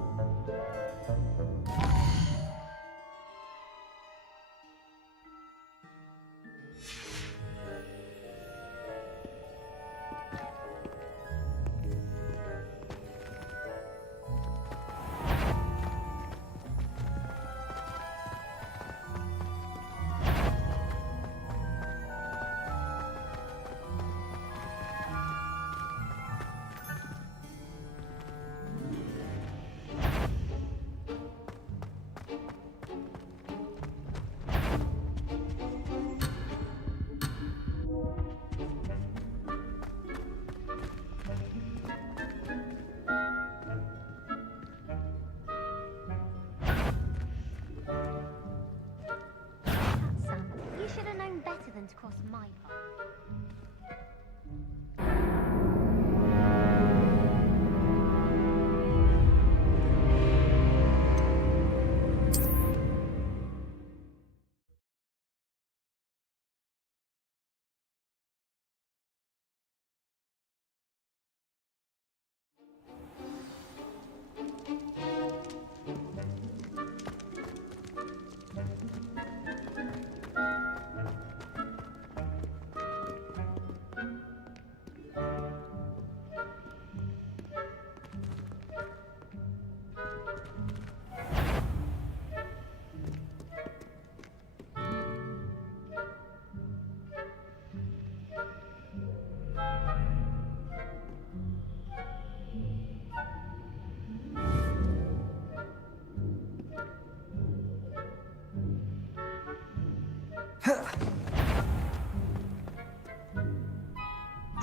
you should have known better than to cross my path.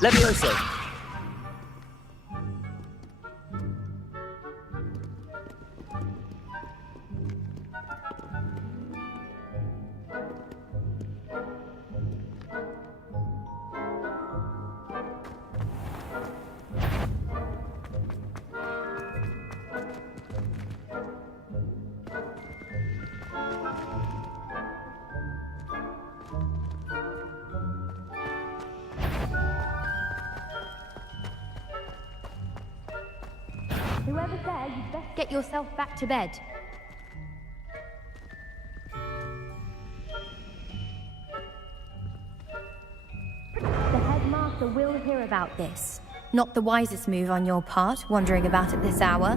Levioso! Whoever's there, you'd best get yourself back to bed. The headmaster will hear about this. Not the wisest move on your part, wandering about at this hour.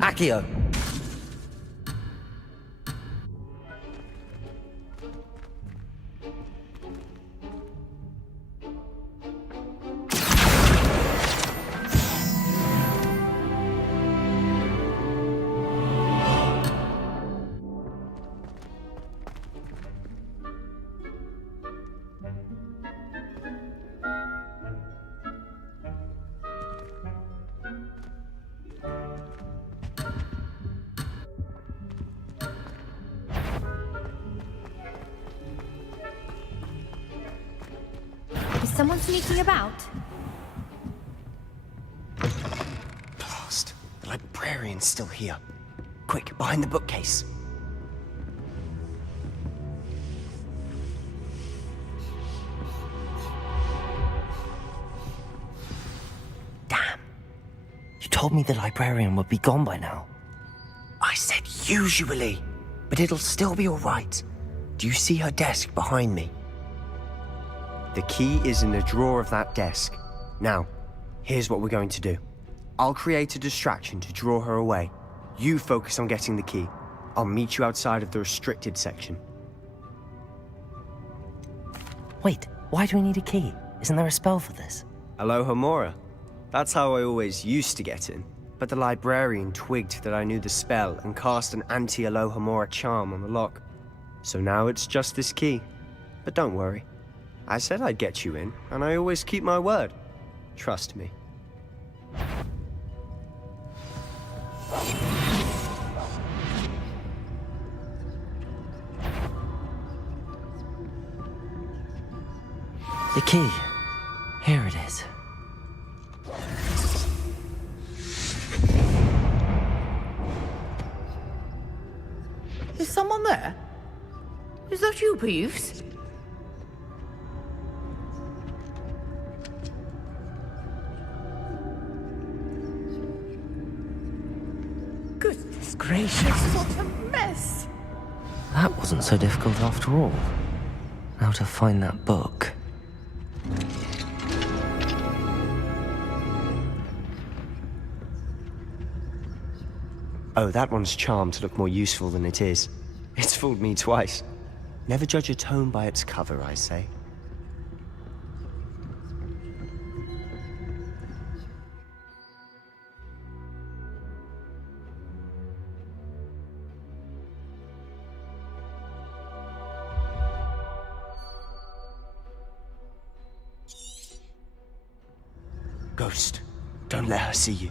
Accio! someone sneaking about? Blast. The librarian's still here. Quick, behind the bookcase. Damn. You told me the librarian would be gone by now. I said usually, but it'll still be all right. Do you see her desk behind me? The key is in the drawer of that desk. Now, here's what we're going to do. I'll create a distraction to draw her away. You focus on getting the key. I'll meet you outside of the restricted section. Wait, why do we need a key? Isn't there a spell for this? Alohomora. That's how I always used to get in. But the librarian twigged that I knew the spell and cast an anti-Alohomora charm on the lock. So now it's just this key. But don't worry. I said I'd get you in, and I always keep my word. Trust me. The key. Here it is. Is someone there? Is that you, Peeves? Goodness gracious, what a mess! That wasn't so difficult after all. Now to find that book. Oh, that one's charmed to look more useful than it is. It's fooled me twice. Never judge a tome by its cover, I say. Ghost, don't let her see you.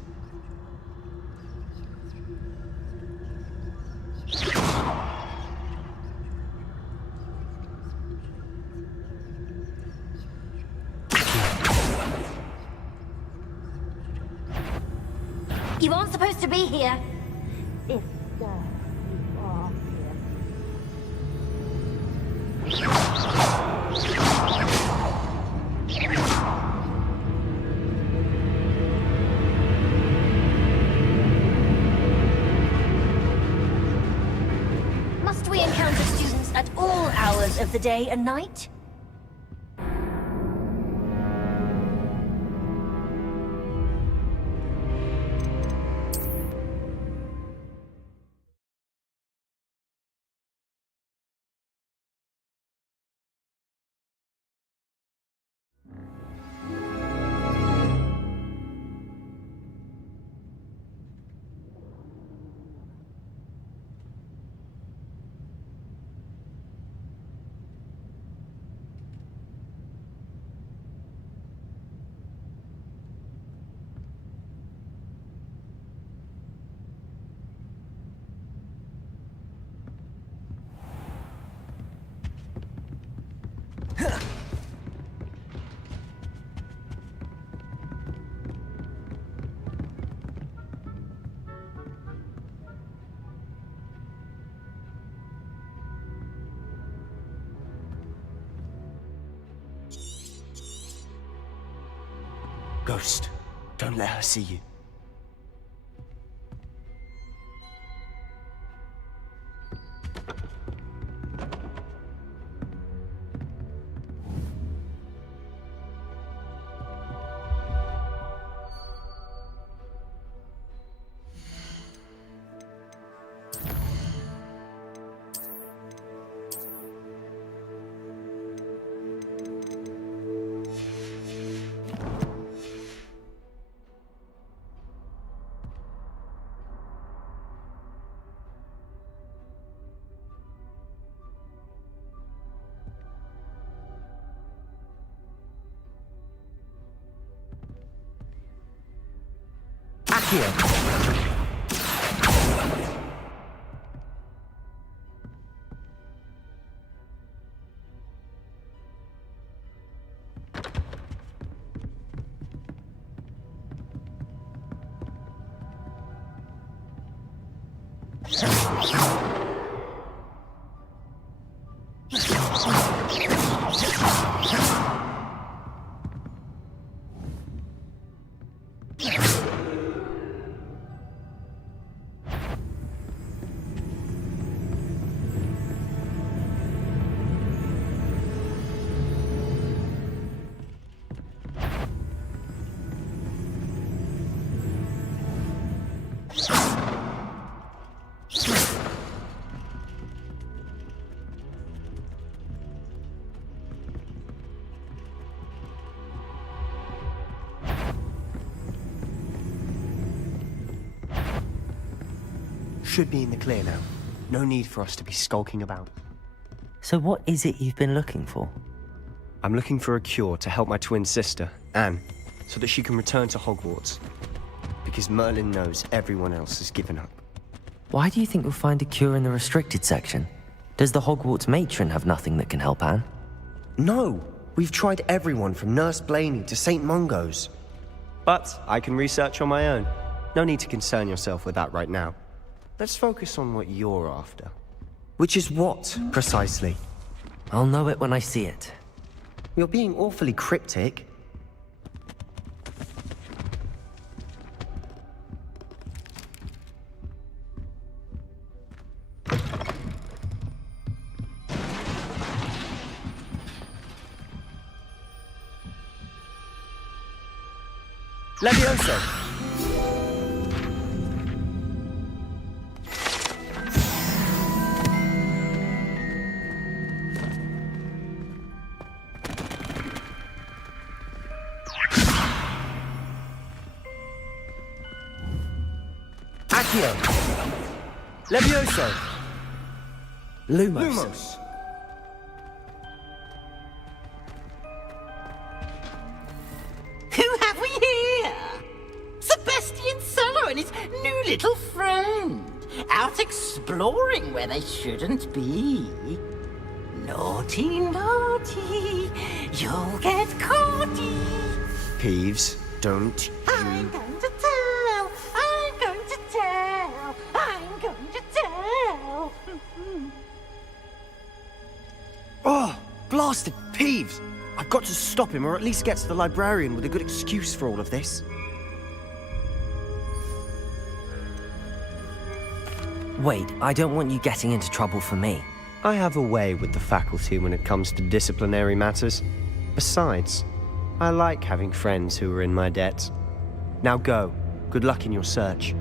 You aren't supposed to be here. If you are Must we encounter students at all hours of the day and night? Ghost, don't let her see you. Here. Should be in the clear now. No need for us to be skulking about. So what is it you've been looking for? I'm looking for a cure to help my twin sister, Anne, so that she can return to Hogwarts. Because Merlin knows everyone else has given up. Why do you think you'll find a cure in the restricted section? Does the Hogwarts matron have nothing that can help Anne? No! We've tried everyone from Nurse Blaney to St. Mungo's. But I can research on my own. No need to concern yourself with that right now. Let's focus on what you're after. Which is what, precisely? I'll know it when I see it. You're being awfully cryptic. Levioso! Accio! Levioso! Lumos! Who have we here? Sebastian Sallow and his new little friend. Out exploring where they shouldn't be. Naughty, naughty, you'll get caughty. Peeves, don't you... I'm going to tell, I'm going to tell, I'm going to tell. Oh, blasted Peeves! I've got to stop him, or at least get to the librarian with a good excuse for all of this. Wait, I don't want you getting into trouble for me. I have a way with the faculty when it comes to disciplinary matters. Besides, I like having friends who are in my debt. Now go. Good luck in your search.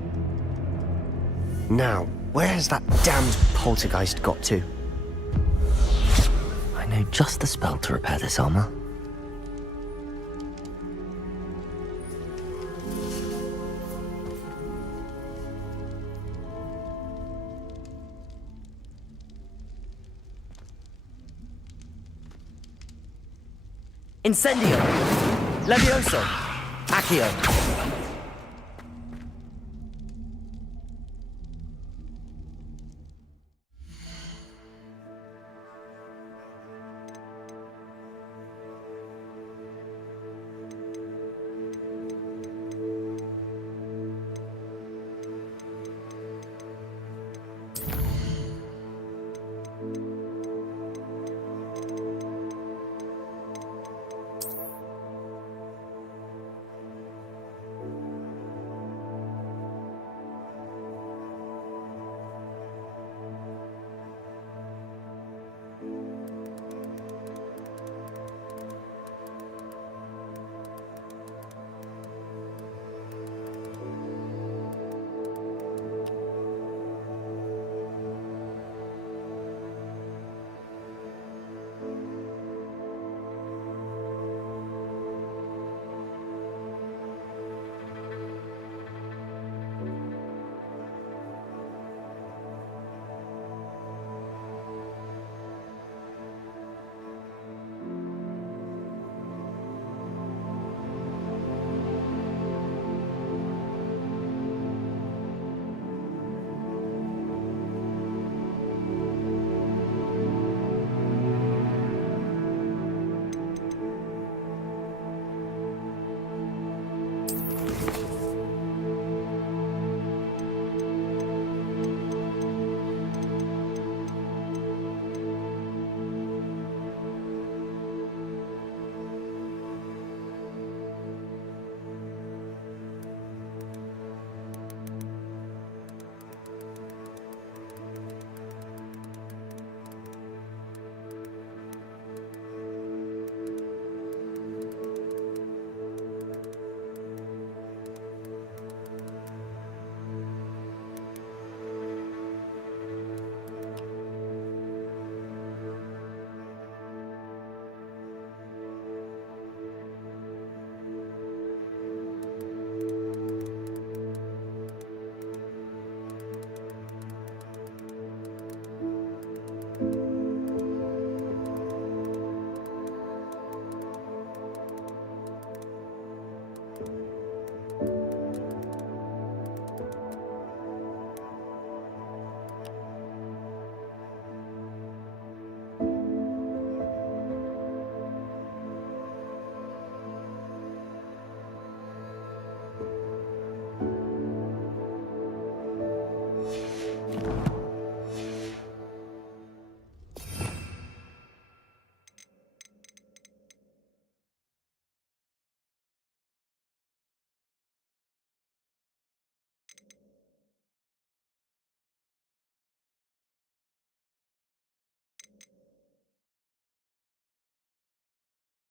Now, where has that damned poltergeist got to? I know just the spell to repair this armor. Incendio! Levioso! Accio!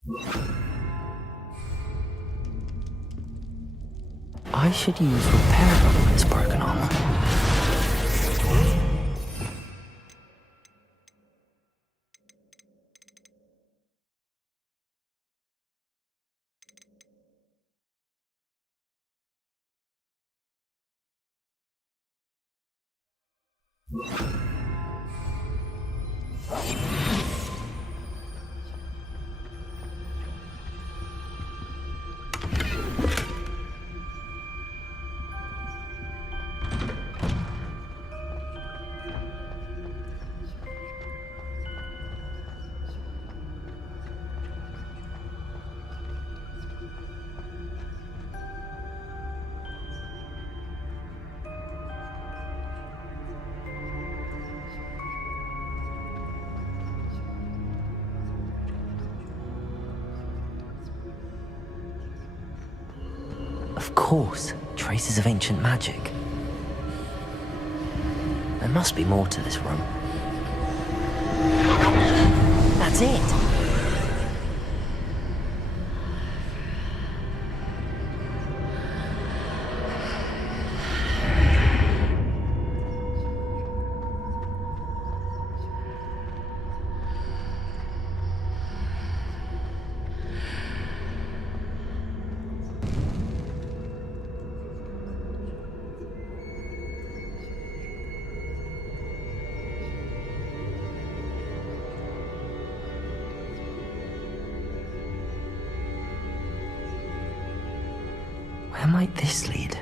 I should use repair on this broken armor. Of course, traces of ancient magic. There must be more to this room. That's it! Where might this lead?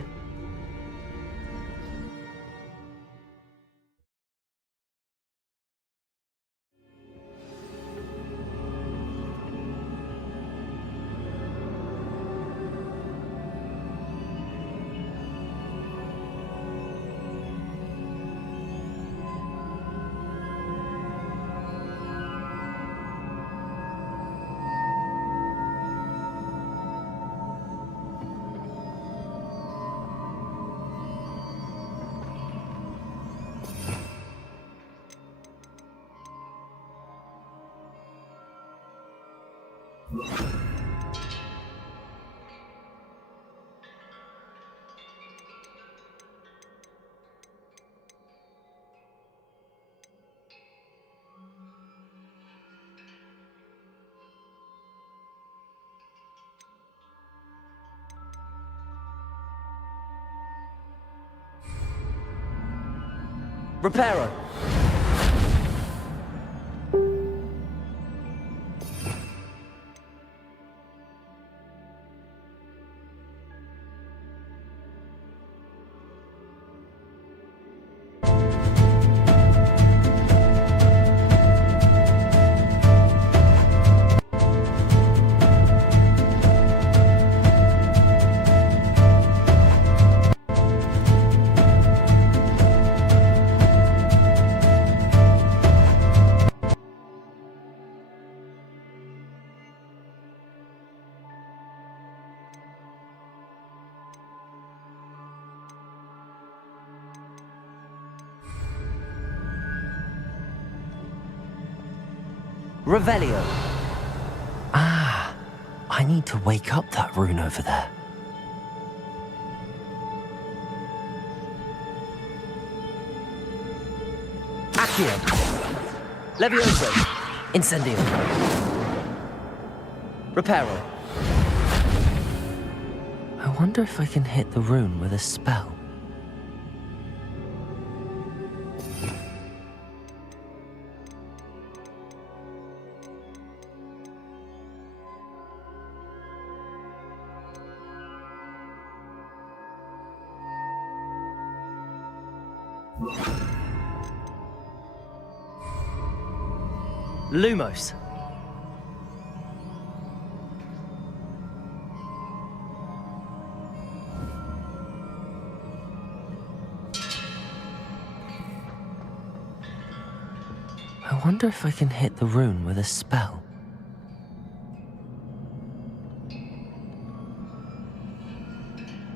Reparo! Revelio. Ah, I need to wake up that rune over there. Accio. Levioso. Incendio. Reparo. I wonder if I can hit the rune with a spell. Lumos. I wonder if I can hit the rune with a spell.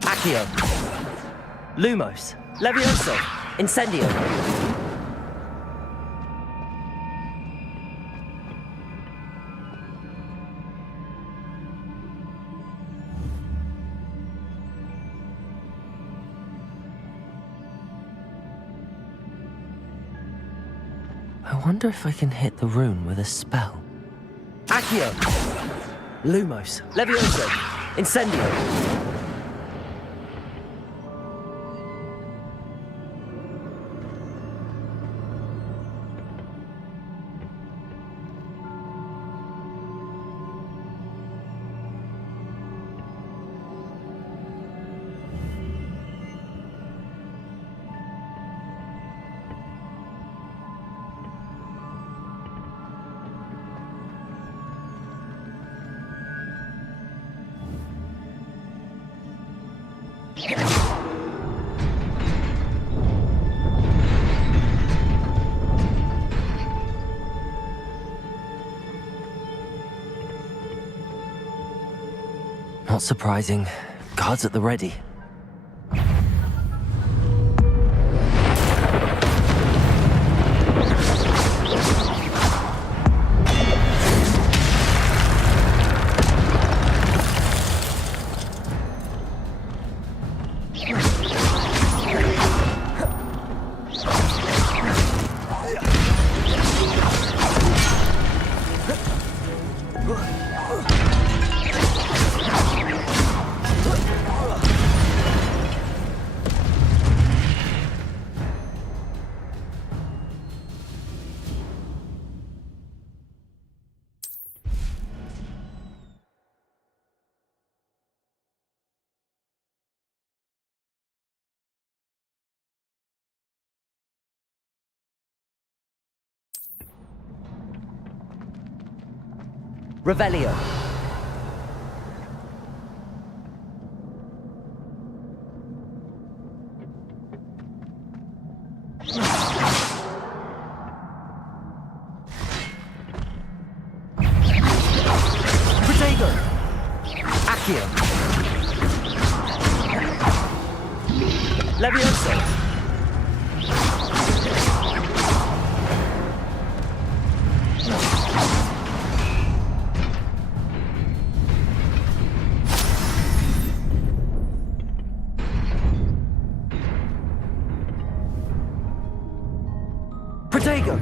Accio. Lumos. Levioso. Incendio. I wonder if I can hit the rune with a spell. Accio! Lumos! Levioso! Incendio! Not surprising. Guards at the ready. Revelio. Protego. Accio. Levioso. Protego.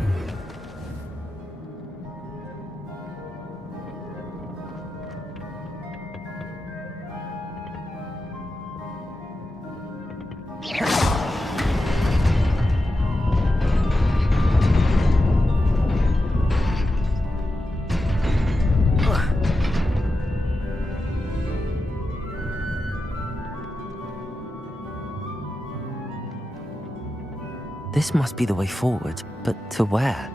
This must be the way forward, but to where?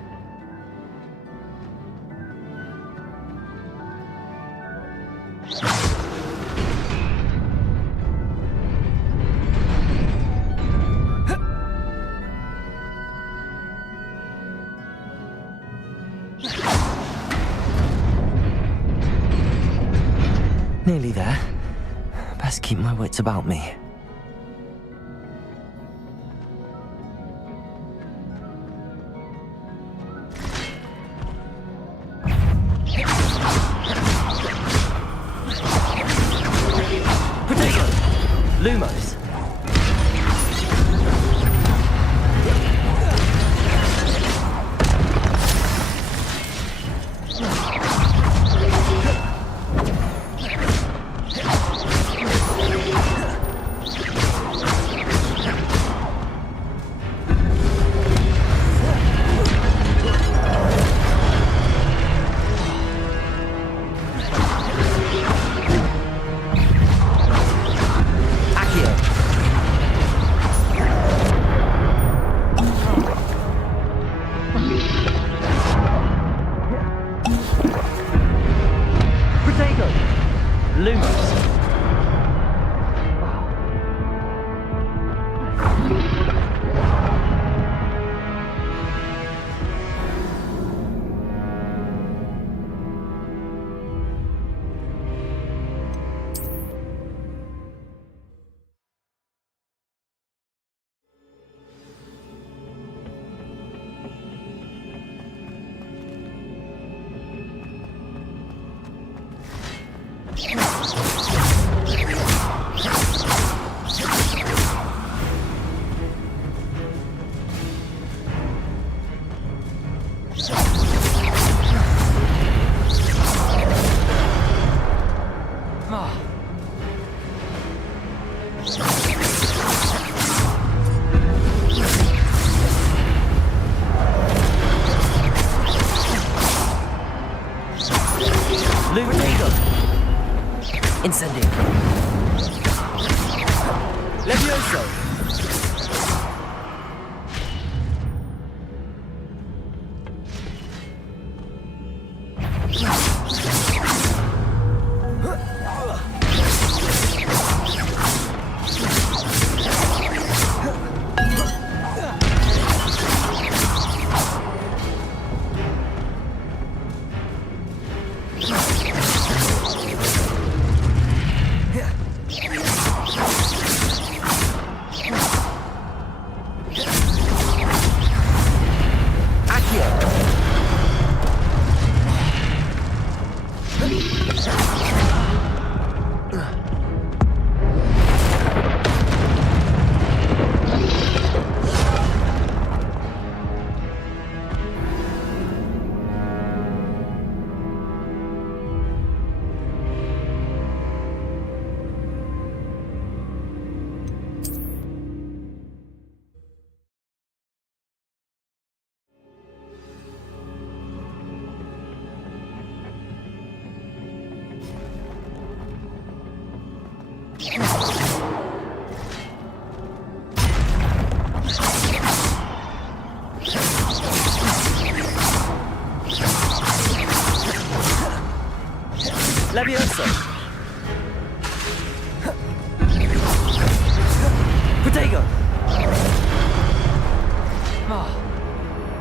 Nearly there. Best keep my wits about me. Lumos. Protego! Incendio! Levioso! Levioso! Protego!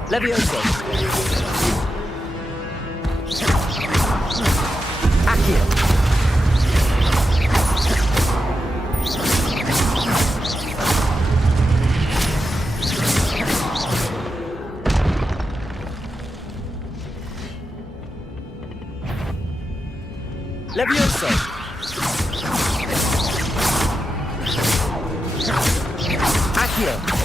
Levioso! Accio! Levioso! Accio!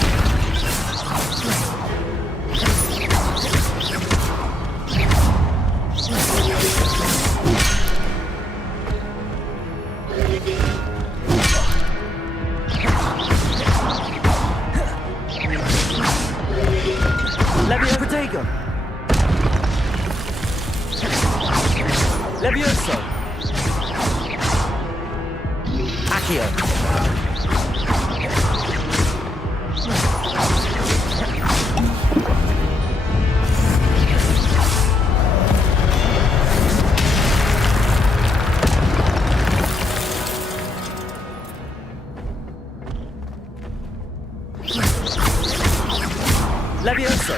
Levioso! Protego! Levioso! Accio! Levioso!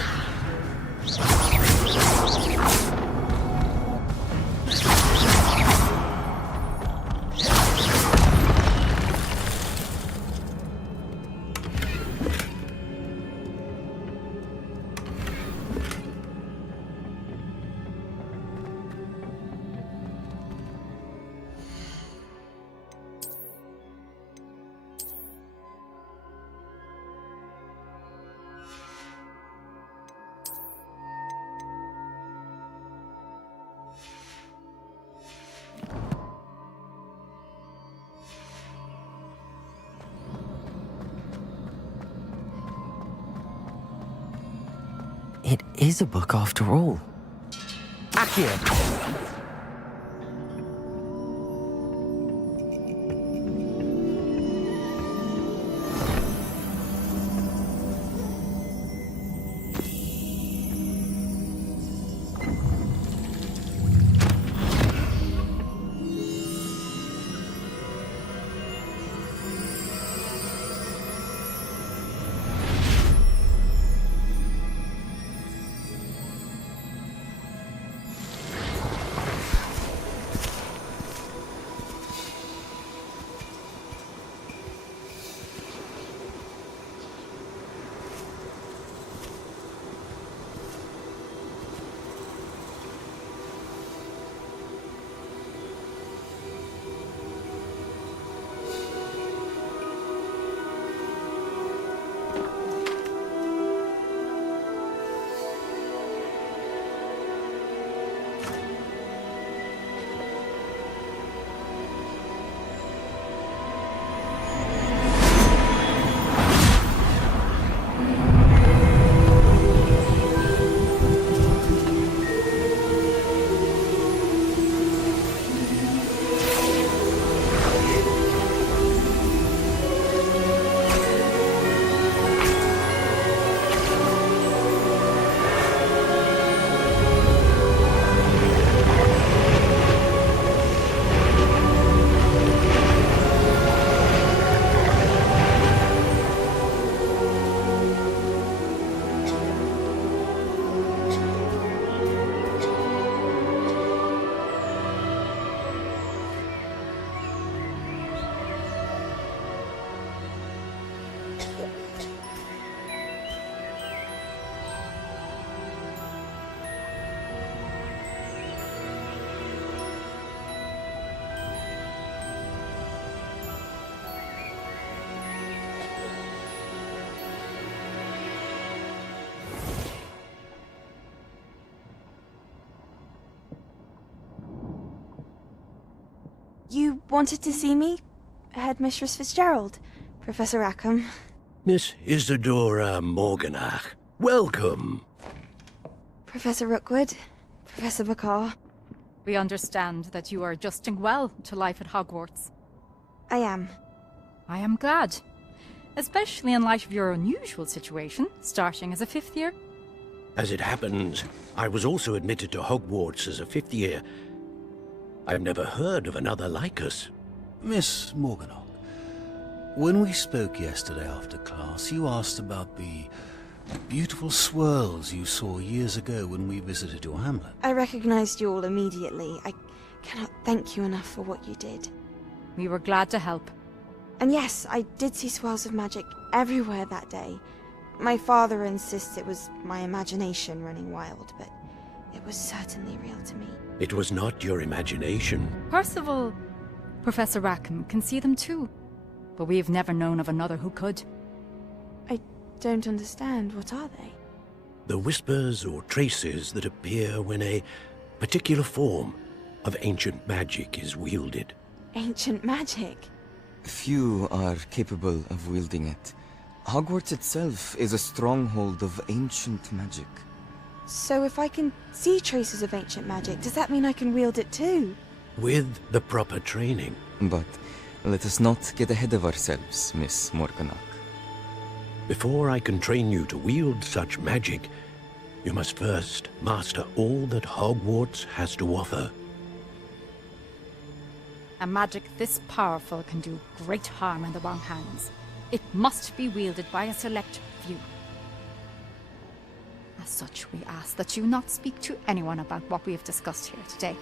It is a book after all. Accio! You wanted to see me? Headmistress Fitzgerald, Professor Rackham. Miss Isadora Morganach, welcome. Professor Rookwood, Professor Bakar. We understand that you are adjusting well to life at Hogwarts. I am. I am glad. Especially in light of your unusual situation, starting as a 5th year. As it happens, I was also admitted to Hogwarts as a 5th year. I've never heard of another like us. Miss Morganach, when we spoke yesterday after class, you asked about the beautiful swirls you saw years ago when we visited your hamlet. I recognized you all immediately. I cannot thank you enough for what you did. We were glad to help. And yes, I did see swirls of magic everywhere that day. My father insists it was my imagination running wild, but it was certainly real to me. It was not your imagination. Percival, Professor Rackham can see them too. But we've never known of another who could. I don't understand. What are they? The whispers or traces that appear when a particular form of ancient magic is wielded. Ancient magic? Few are capable of wielding it. Hogwarts itself is a stronghold of ancient magic. So if I can see traces of ancient magic, does that mean I can wield it too? With the proper training. But let us not get ahead of ourselves, Miss Morganach. Before I can train you to wield such magic, you must first master all that Hogwarts has to offer. A magic this powerful can do great harm in the wrong hands. It must be wielded by a select few. As such, we ask that you not speak to anyone about what we have discussed here today.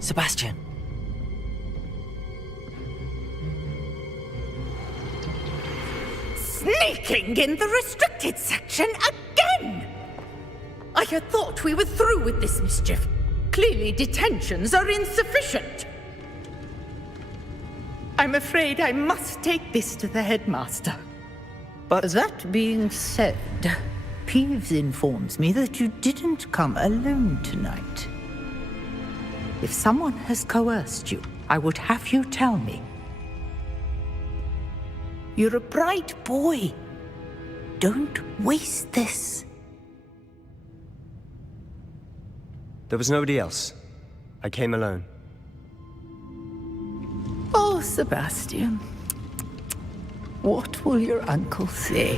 Sebastian! Sneaking in the restricted section again! I had thought we were through with this mischief. Clearly detentions are insufficient. I'm afraid I must take this to the headmaster. But that being said, Peeves informs me that you didn't come alone tonight. If someone has coerced you, I would have you tell me. You're a bright boy. Don't waste this. There was nobody else. I came alone. Oh, Sebastian. What will your uncle say?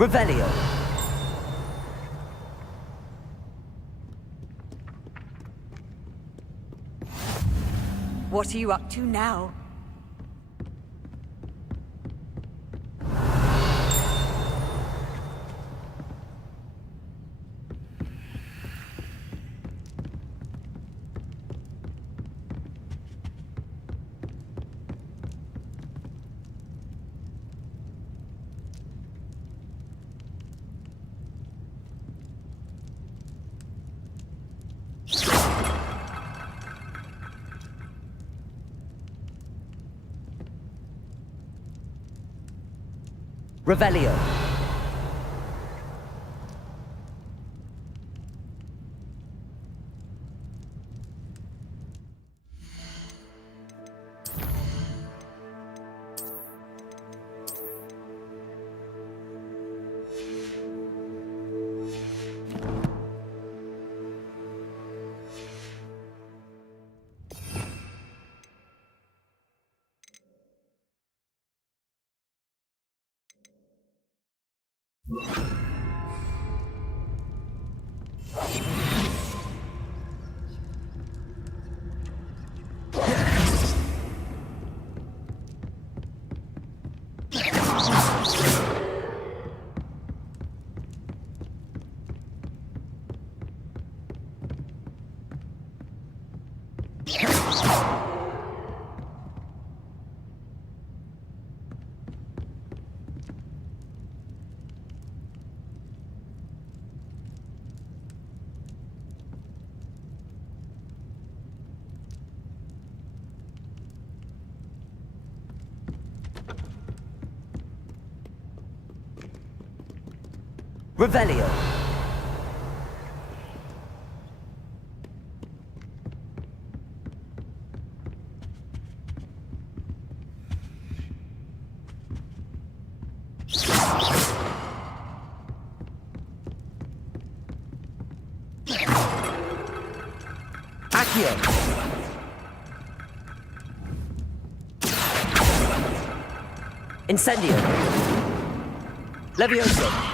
Revelio. What are you up to now? Revelio. Revelio. Accio. Incendio. Levioso.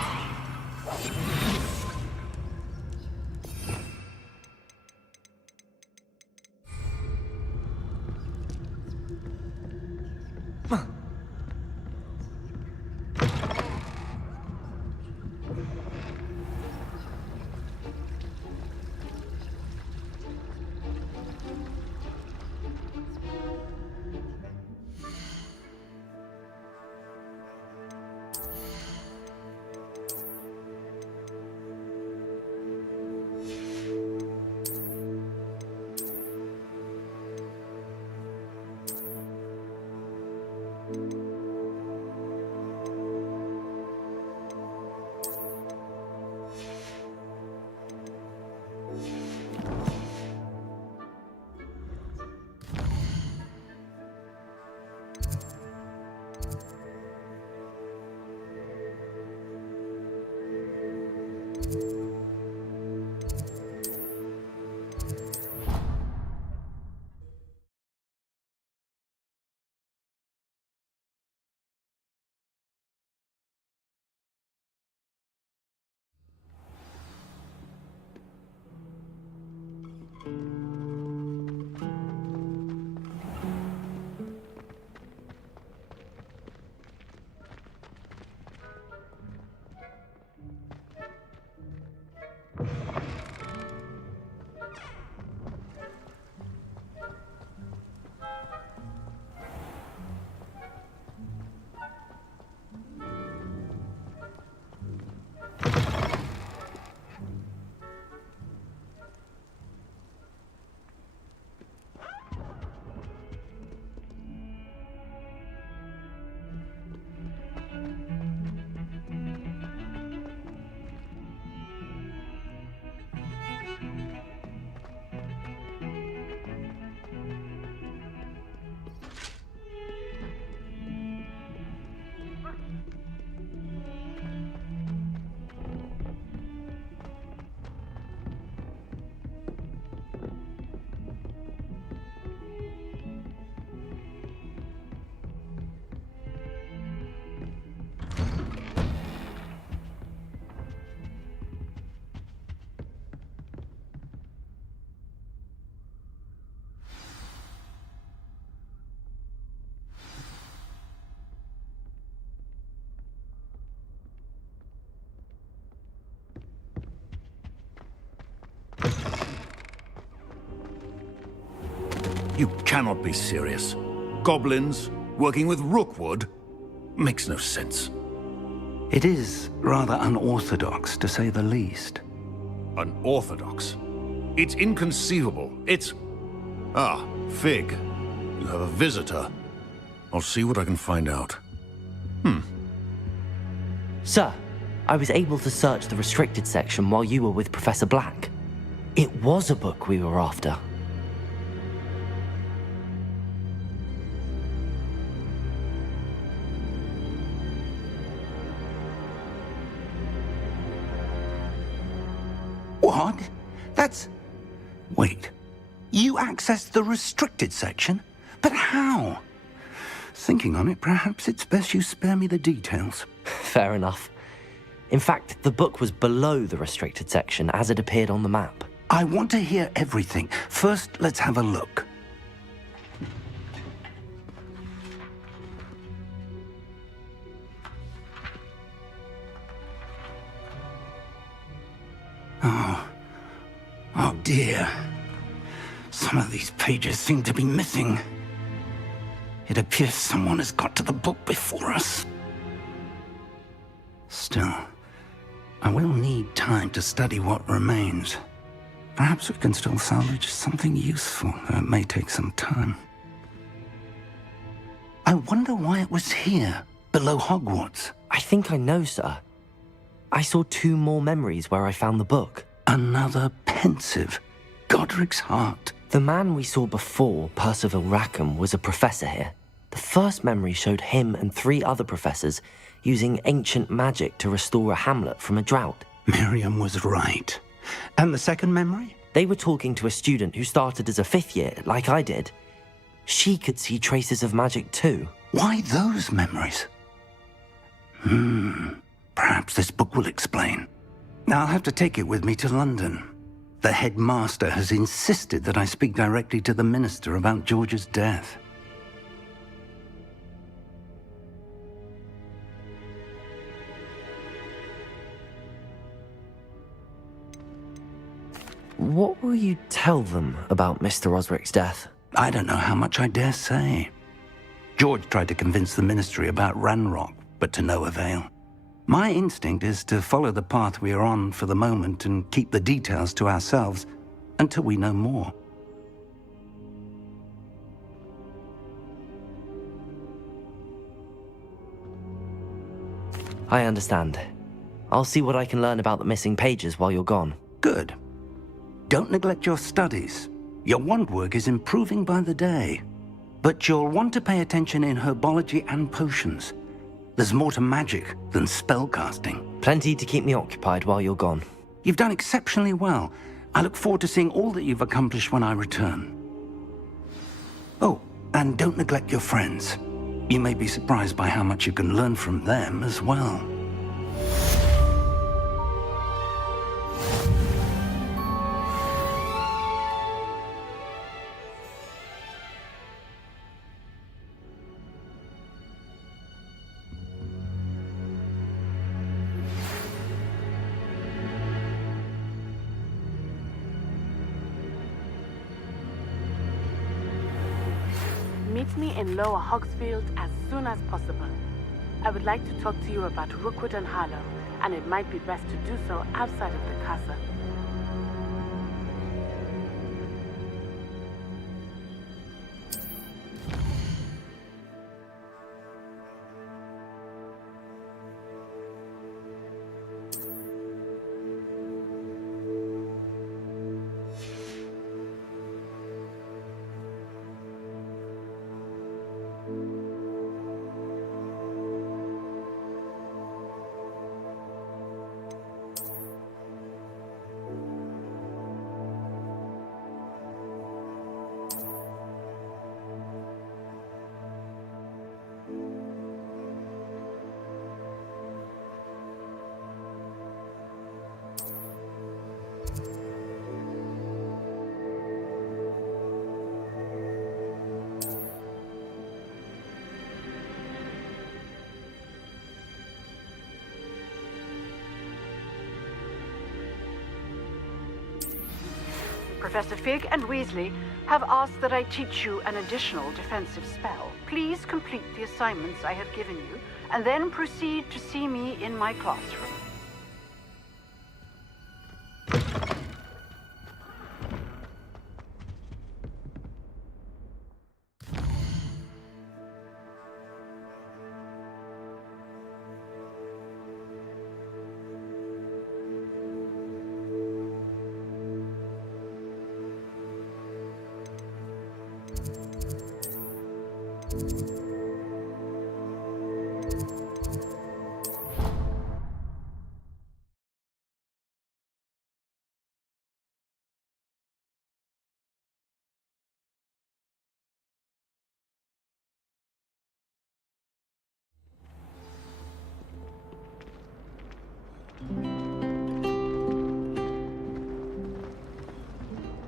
You cannot be serious. Goblins working with Rookwood? Makes no sense. It is rather unorthodox, to say the least. Unorthodox? It's inconceivable. It's... Ah, Fig. You have a visitor. I'll see what I can find out. Sir, I was able to search the restricted section while you were with Professor Black. It was a book we were after. What? That's... Wait. You accessed the restricted section? But how? Thinking on it, perhaps it's best you spare me the details. Fair enough. In fact, the book was below the restricted section as it appeared on the map. I want to hear everything. First, let's have a look. Oh dear. Some of these pages seem to be missing. It appears someone has got to the book before us. Still, I will need time to study what remains. Perhaps we can still salvage something useful, though it may take some time. I wonder why it was here, below Hogwarts. I think I know, sir. I saw 2 more memories where I found the book. Another pensive. Godric's heart. The man we saw before, Percival Rackham, was a professor here. The first memory showed him and 3 other professors using ancient magic to restore a hamlet from a drought. Miriam was right. And the second memory? They were talking to a student who started as a 5th year, like I did. She could see traces of magic too. Why those memories? Perhaps this book will explain. I'll have to take it with me to London. The headmaster has insisted that I speak directly to the minister about George's death. What will you tell them about Mr. Osric's death? I don't know how much I dare say. George tried to convince the ministry about Ranrock, but to no avail. My instinct is to follow the path we are on for the moment and keep the details to ourselves until we know more. I understand. I'll see what I can learn about the missing pages while you're gone. Good. Don't neglect your studies. Your wand work is improving by the day. But you'll want to pay attention in herbology and potions. There's more to magic than spellcasting. Plenty to keep me occupied while you're gone. You've done exceptionally well. I look forward to seeing all that you've accomplished when I return. Oh, and don't neglect your friends. You may be surprised by how much you can learn from them as well. Meet me in Lower Hogsfield as soon as possible. I would like to talk to you about Rookwood and Harlow, and it might be best to do so outside of the castle. Professor Fig and Weasley have asked that I teach you an additional defensive spell. Please complete the assignments I have given you, and then proceed to see me in my classroom.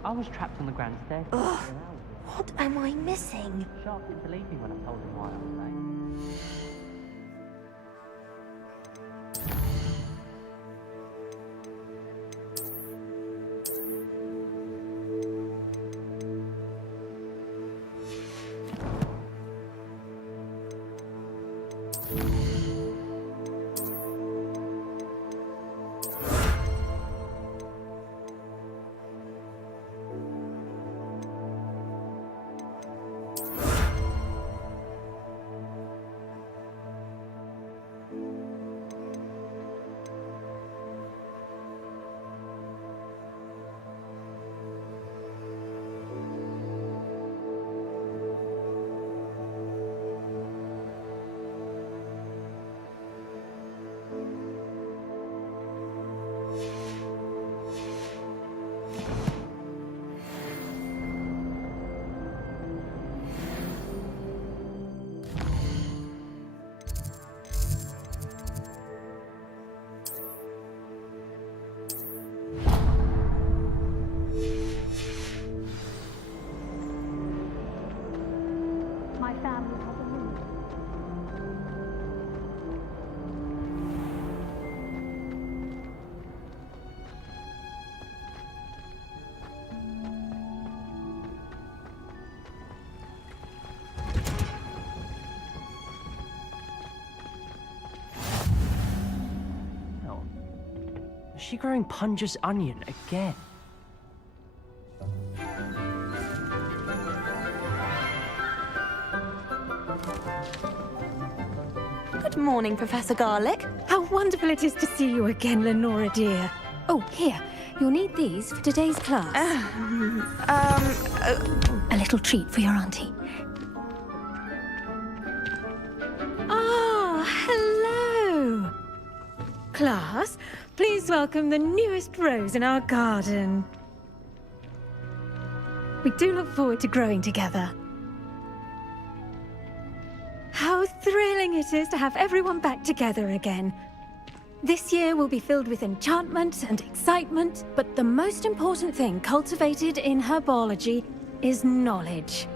I was trapped on the grand staircase. Ugh, what am I missing? Sharp didn't believe me when I told him why I was late. My family has a moon. No. Is she growing Punja's onion again? Good morning, Professor Garlick. How wonderful it is to see you again, Lenora dear. Oh, here. You'll need these for today's class. A little treat for your auntie. Ah, hello. Class, please welcome the newest rose in our garden. We do look forward to growing together. How thrilling it is to have everyone back together again. This year will be filled with enchantment and excitement, but the most important thing cultivated in herbology is knowledge.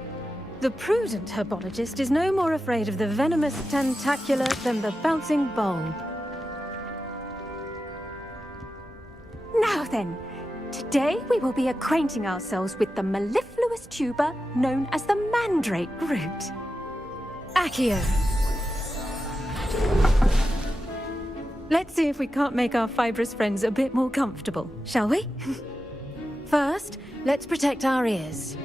The prudent herbologist is no more afraid of the venomous tentacula than the bouncing bulb. Now then, today we will be acquainting ourselves with the mellifluous tuber known as the mandrake root. Accio. Let's see if we can't make our fibrous friends a bit more comfortable, shall we? First, let's protect our ears.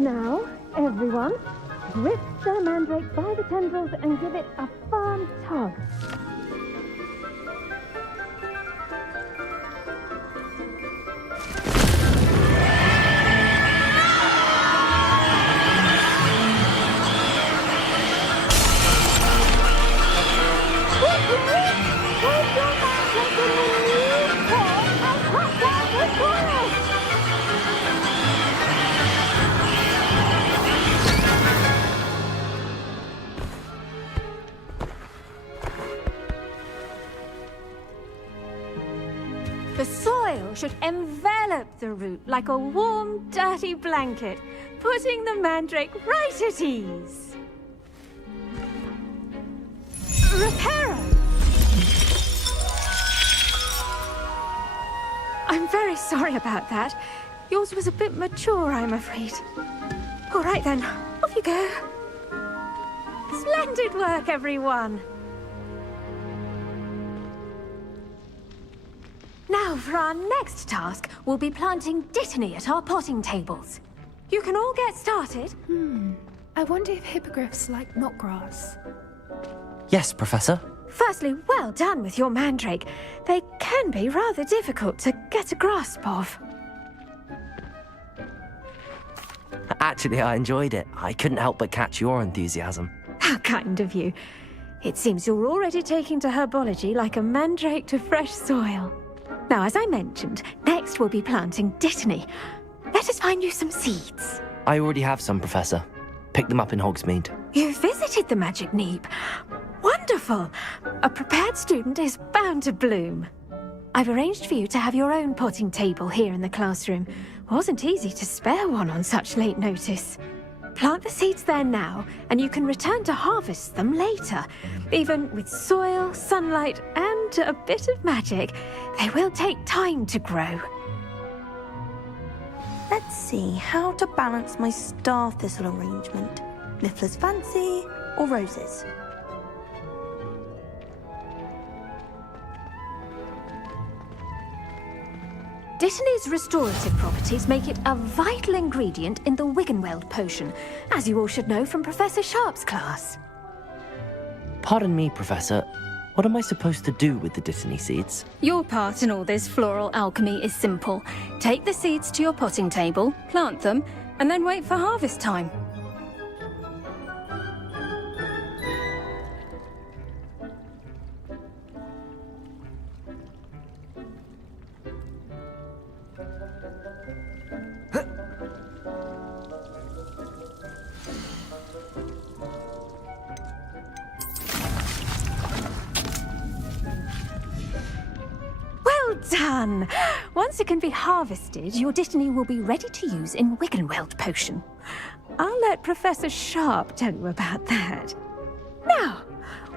Now, everyone, grip the mandrake by the tendrils and give it a firm tug. The soil should envelop the root like a warm, dirty blanket, putting the mandrake right at ease. Reparo! sorry about that. Yours was a bit mature, I'm afraid. All right then, off you go. Splendid work, everyone. Now, for our next task, we'll be planting dittany at our potting tables. You can all get started. I wonder if hippogriffs like knotgrass. Yes, Professor. Firstly, well done with your mandrake. They can be rather difficult to get a grasp of. Actually, I enjoyed it. I couldn't help but catch your enthusiasm. How kind of you. It seems you're already taking to herbology like a mandrake to fresh soil. Now, as I mentioned, next we'll be planting dittany. Let us find you some seeds. I already have some, Professor. Picked them up in Hogsmeade. You visited the Magic Neep. Wonderful! A prepared student is bound to bloom. I've arranged for you to have your own potting table here in the classroom. Wasn't easy to spare one on such late notice. Plant the seeds there now, and you can return to harvest them later. Even with soil, sunlight, and a bit of magic, they will take time to grow. Let's see how to balance my star thistle arrangement. Niffler's fancy or roses? Dittany's restorative properties make it a vital ingredient in the Wiggenweld potion, as you all should know from Professor Sharp's class. Pardon me, Professor. What am I supposed to do with the dittany seeds? Your part in all this floral alchemy is simple. Take the seeds to your potting table, plant them, and then wait for harvest time. Done! Once it can be harvested, your dittany will be ready to use in Wiggenweld potion. I'll let Professor Sharp tell you about that. Now,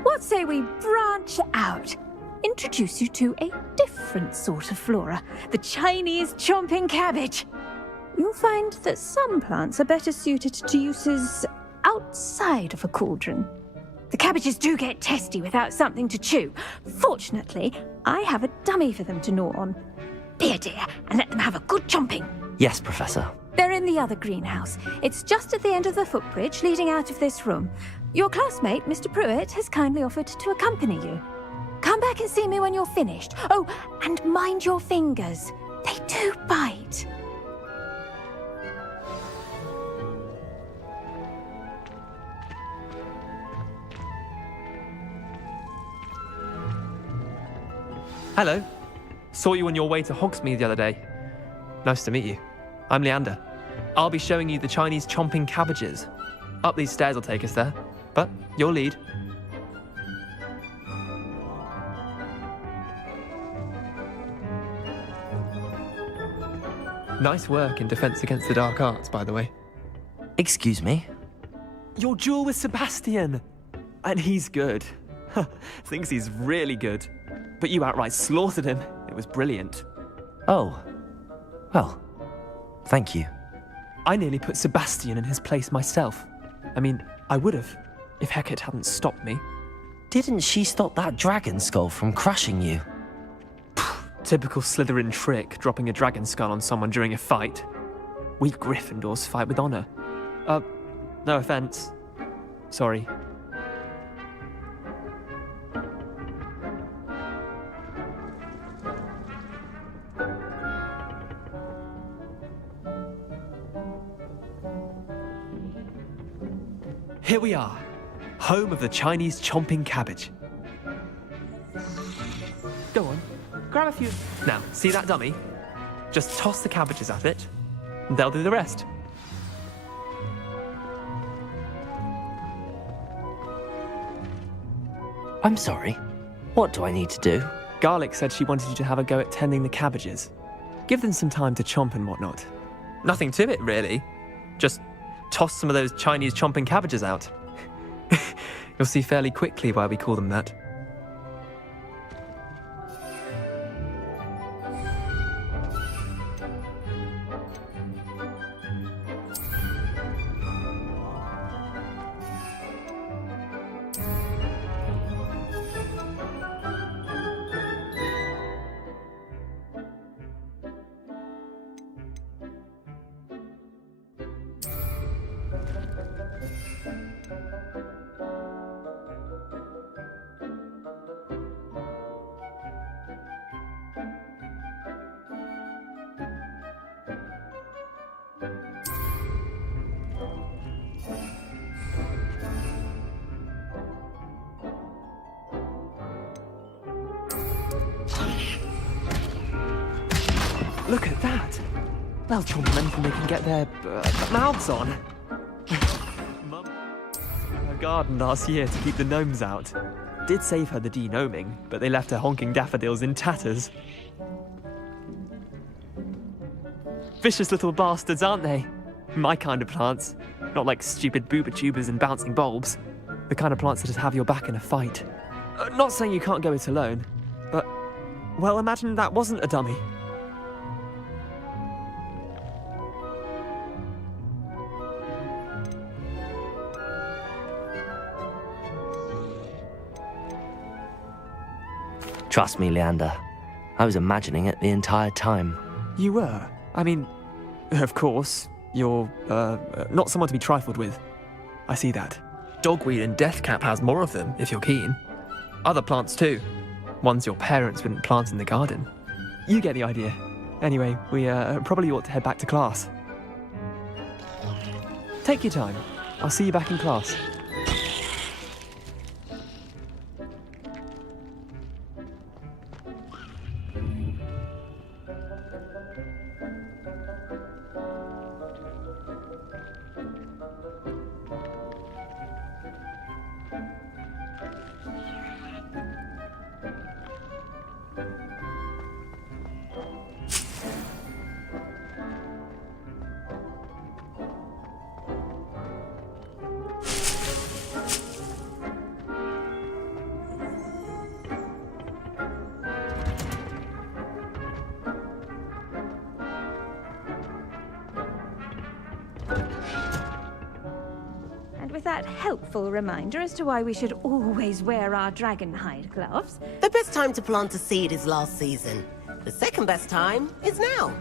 what say we branch out? Introduce you to a different sort of flora, the Chinese chomping cabbage. You'll find that some plants are better suited to uses outside of a cauldron. The cabbages do get testy without something to chew. Fortunately, I have a dummy for them to gnaw on. Be a dear and let them have a good chomping. Yes, Professor. They're in the other greenhouse. It's just at the end of the footbridge leading out of this room. Your classmate, Mr. Pruitt, has kindly offered to accompany you. Come back and see me when you're finished. Oh, and mind your fingers. They do bite. Hello. Saw you on your way to Hogsmeade the other day. Nice to meet you. I'm Leander. I'll be showing you the Chinese chomping cabbages. Up these stairs will take us there, but you'll lead. Nice work in Defense Against the Dark Arts, by the way. Excuse me? Your duel with Sebastian! And he's good. Thinks he's really good. But you outright slaughtered him. It was brilliant. Oh. Well, thank you. I nearly put Sebastian in his place myself. I mean, I would have, if Hecate hadn't stopped me. Didn't she stop that dragon skull from crushing you? Typical Slytherin trick, dropping a dragon skull on someone during a fight. We Gryffindors fight with honor. No offense. Sorry. Here we are, home of the Chinese chomping cabbage. Go on, grab a few. Now, see that dummy? Just toss the cabbages at it, and they'll do the rest. I'm sorry. What do I need to do? Garlic said she wanted you to have a go at tending the cabbages. Give them some time to chomp and whatnot. Nothing to it, really. Just toss some of those Chinese chomping cabbages out. You'll see fairly quickly why we call them that. Look at that. They'll chomp on anything they can get their mouths on. Mum, her garden last year to keep the gnomes out. Did save her the de-gnoming, but they left her honking daffodils in tatters. Vicious little bastards, aren't they? My kind of plants. Not like stupid booba tubers and bouncing bulbs. The kind of plants that just have your back in a fight. Not saying you can't go it alone, but, well, imagine that wasn't a dummy. Trust me, Leander. I was imagining it the entire time. You were? I mean, of course, you're, not someone to be trifled with. I see that. Dogweed and deathcap has more of them, if you're keen. Other plants too. Ones your parents wouldn't plant in the garden. You get the idea. Anyway, we probably ought to head back to class. Take your time. I'll see you back in class. With that helpful reminder as to why we should always wear our dragon hide gloves. The best time to plant a seed is last season. The second best time is now.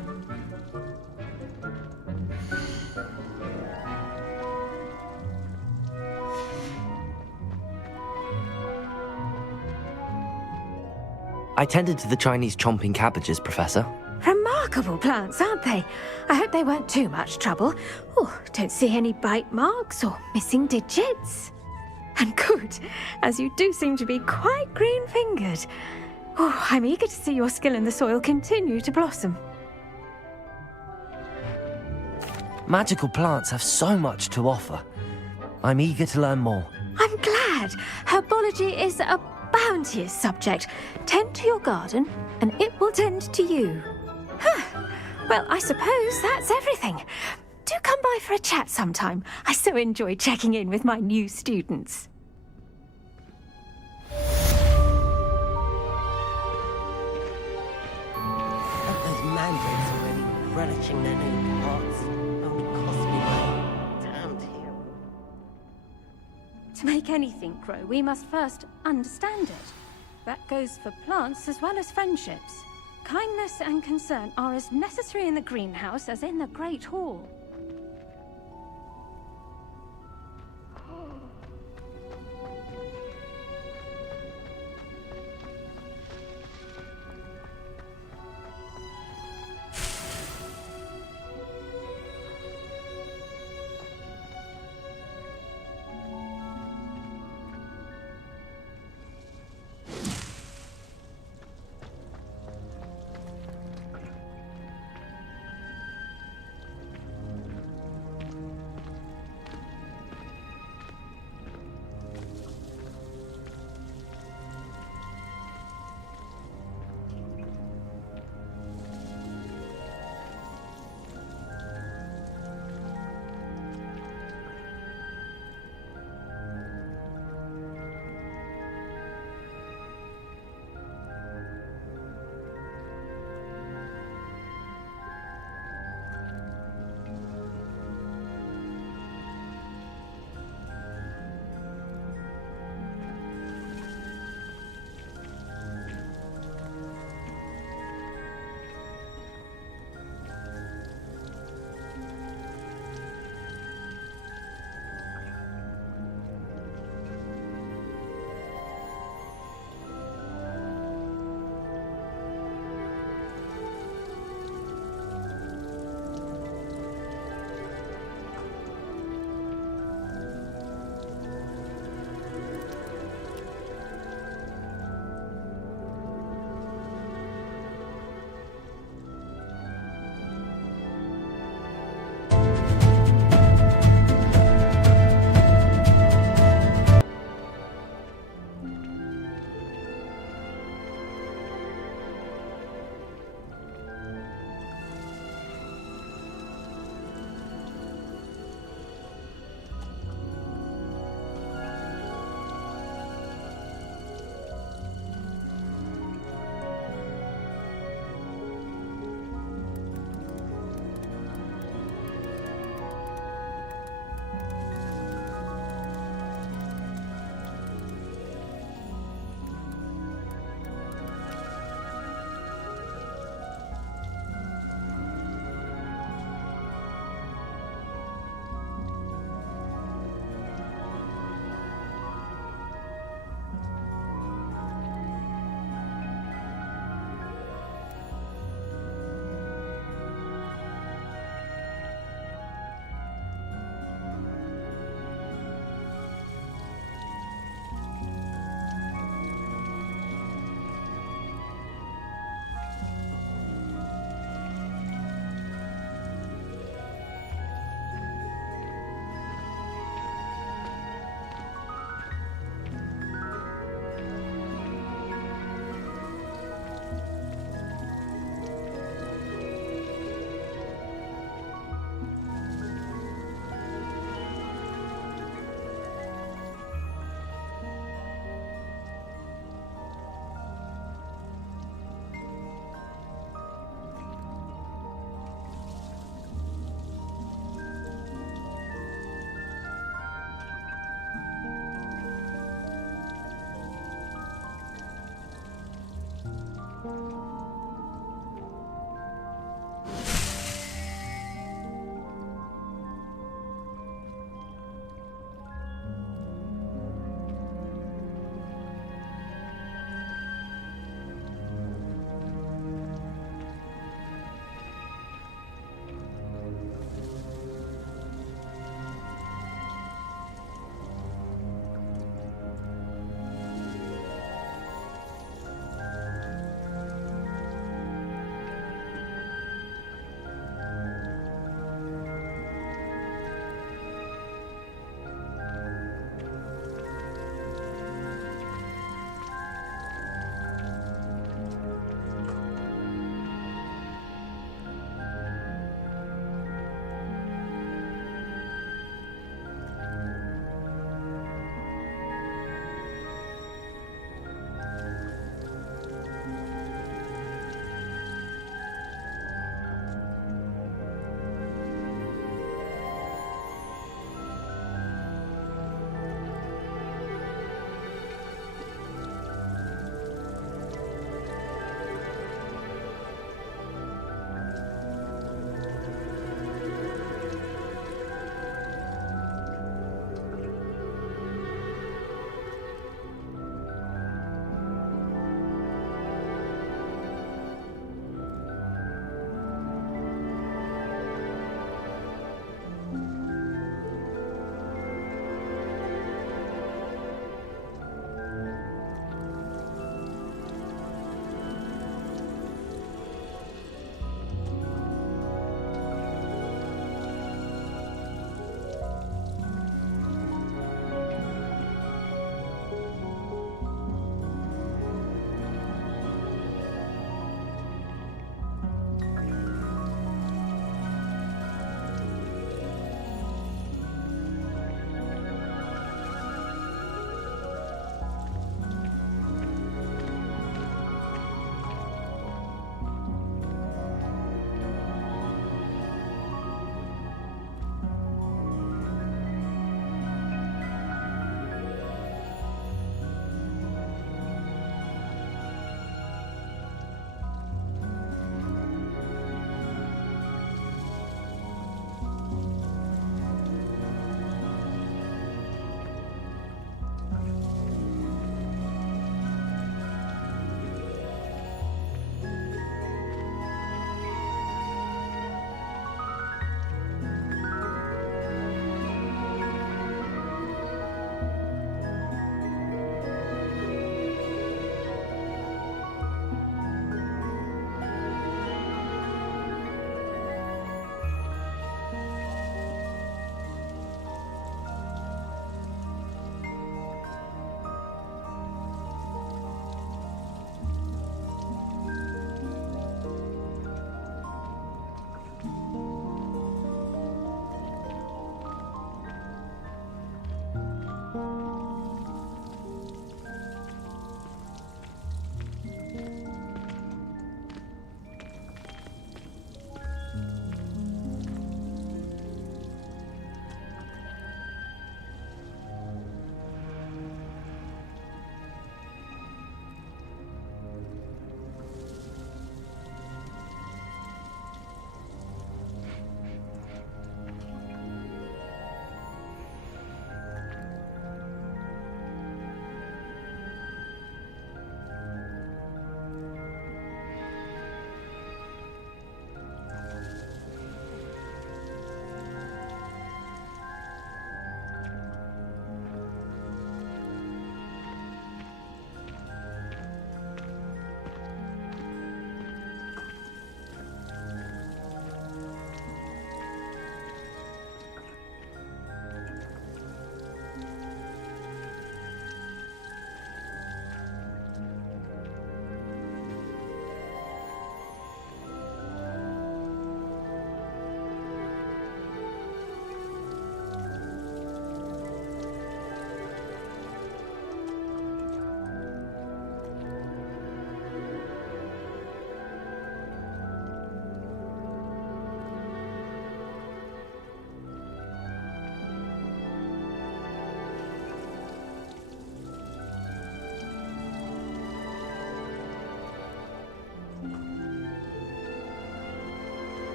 I tended to the Chinese chomping cabbages, Professor. Remarkable plants, aren't they? I hope they weren't too much trouble. Oh, don't see any bite marks or missing digits. And good, as you do seem to be quite green-fingered. Oh, I'm eager to see your skill in the soil continue to blossom. Magical plants have so much to offer. I'm eager to learn more. I'm glad. Herbology is a bounteous subject. Tend to your garden, and it will tend to you. Well, I suppose that's everything. Do come by for a chat sometime. I so enjoy checking in with my new students. Those mandrakes are really relishing their new pots. Only cost me my damned here. To make anything grow, we must first understand it. That goes for plants as well as friendships. Kindness and concern are as necessary in the greenhouse as in the Great Hall.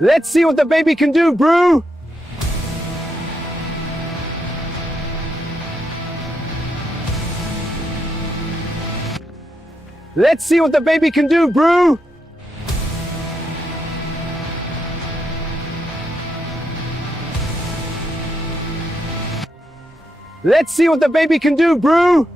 Let's see what the baby can do, brew! Let's see what the baby can do, brew! Let's see what the baby can do, brew!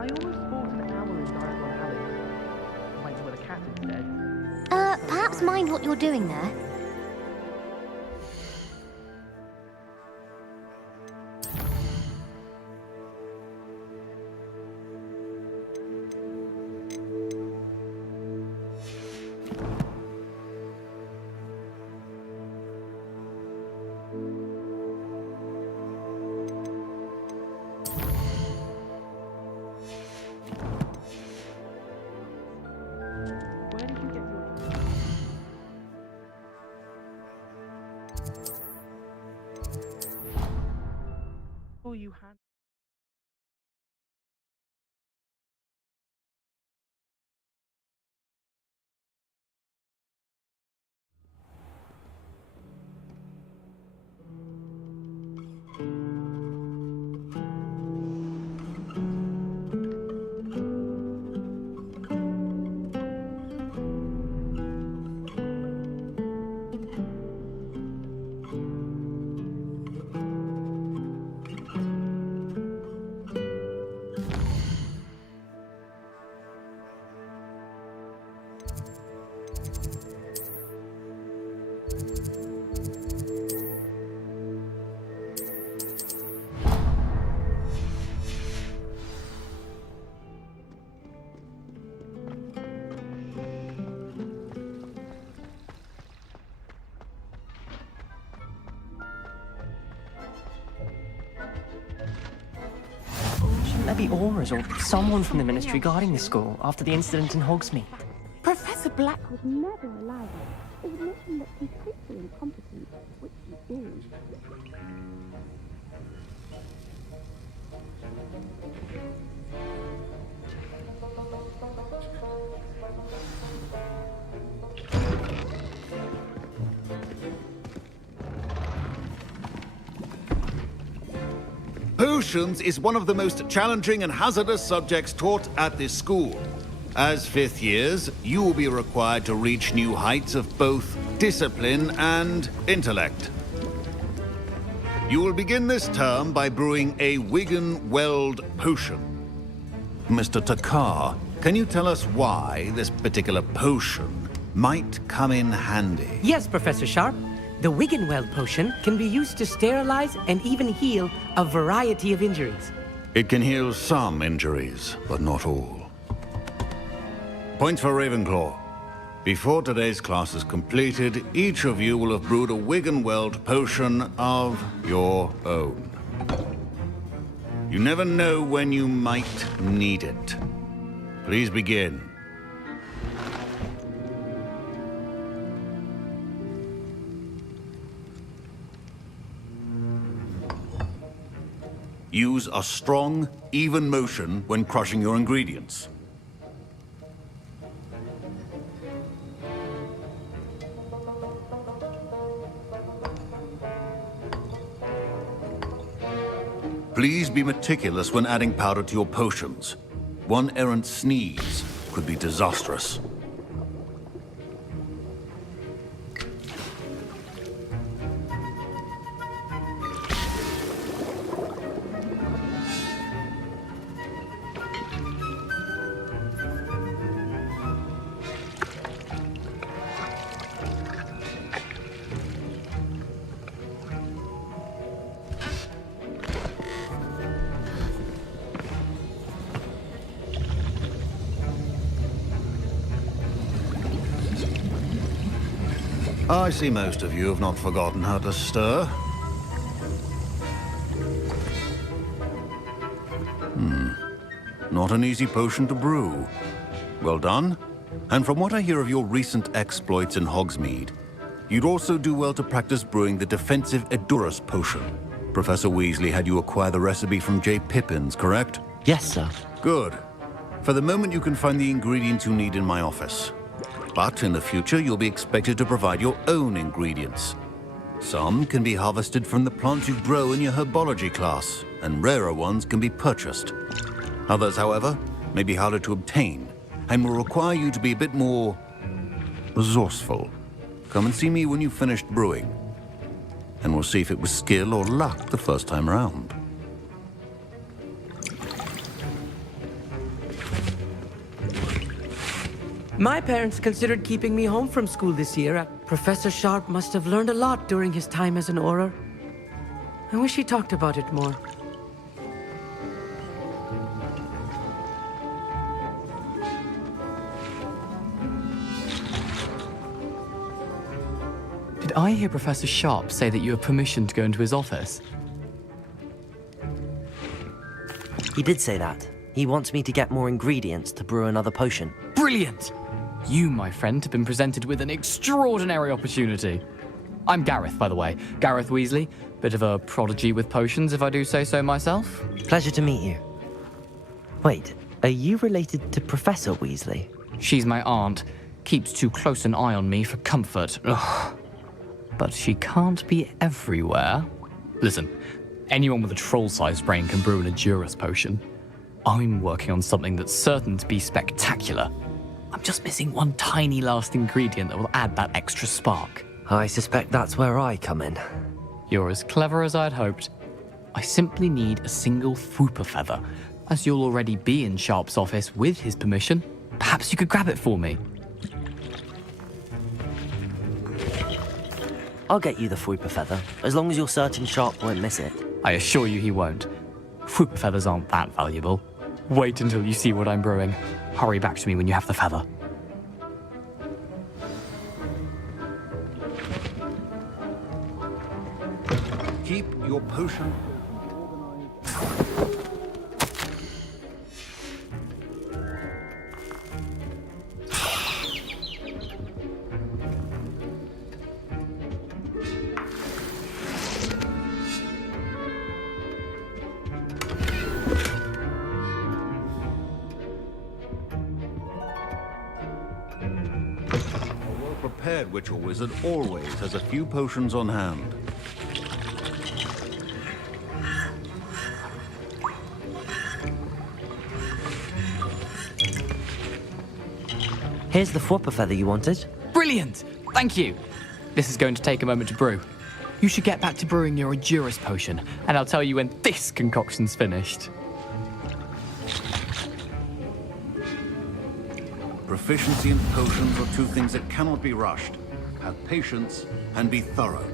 I almost fought an owl in Diagon Alley. I went to with a cat instead. Perhaps mind what you're doing there? You had. Shouldn't there be auras or someone from the Ministry guarding the school after the incident in Hogsmeade? Professor Black would never allow this. It would make him look completely incompetent, which he is. Potions is one of the most challenging and hazardous subjects taught at this school. As fifth years, you will be required to reach new heights of both discipline and intellect. You will begin this term by brewing a Wigan-Weld potion. Mr. Takar, can you tell us why this particular potion might come in handy? Yes, Professor Sharp. The Wigan-Weld potion can be used to sterilize and even heal a variety of injuries. It can heal some injuries, but not all. Point for Ravenclaw. Before today's class is completed, each of you will have brewed a Wigan-Weld potion of your own. You never know when you might need it. Please begin. Use a strong, even motion when crushing your ingredients. Please be meticulous when adding powder to your potions. One errant sneeze could be disastrous. I see most of you have not forgotten how to stir. Not an easy potion to brew. Well done. And from what I hear of your recent exploits in Hogsmeade, you'd also do well to practice brewing the defensive Edurus potion. Professor Weasley had you acquire the recipe from J. Pippins, correct? Yes, sir. Good. For the moment, you can find the ingredients you need in my office. But in the future, you'll be expected to provide your own ingredients. Some can be harvested from the plants you grow in your herbology class, and rarer ones can be purchased. Others, however, may be harder to obtain, and will require you to be a bit more resourceful. Come and see me when you've finished brewing, and we'll see if it was skill or luck the first time around. My parents considered keeping me home from school this year. Professor Sharp must have learned a lot during his time as an Auror. I wish he talked about it more. Did I hear Professor Sharp say that you have permission to go into his office? He did say that. He wants me to get more ingredients to brew another potion. Brilliant! You, my friend, have been presented with an extraordinary opportunity. I'm Gareth, by the way. Gareth Weasley. Bit of a prodigy with potions, if I do say so myself. Pleasure to meet you. Wait, are you related to Professor Weasley? She's my aunt. Keeps too close an eye on me for comfort. Ugh. But she can't be everywhere. Listen, anyone with a troll-sized brain can brew an Edurus potion. I'm working on something that's certain to be spectacular. I'm just missing one tiny last ingredient that will add that extra spark. I suspect that's where I come in. You're as clever as I'd hoped. I simply need a single Fwooper feather. As you'll already be in Sharp's office with his permission, perhaps you could grab it for me. I'll get you the Fwooper feather, as long as you're certain Sharp won't miss it. I assure you he won't. Fwooper feathers aren't that valuable. Wait until you see what I'm brewing. Hurry back to me when you have the feather. Keep your potion. A well-prepared witch or wizard always has a few potions on hand. Here's the Fwooper feather you wanted. Brilliant! Thank you! This is going to take a moment to brew. You should get back to brewing your Edurus potion, and I'll tell you when this concoction's finished. Proficiency and potions are two things that cannot be rushed. Have patience and be thorough.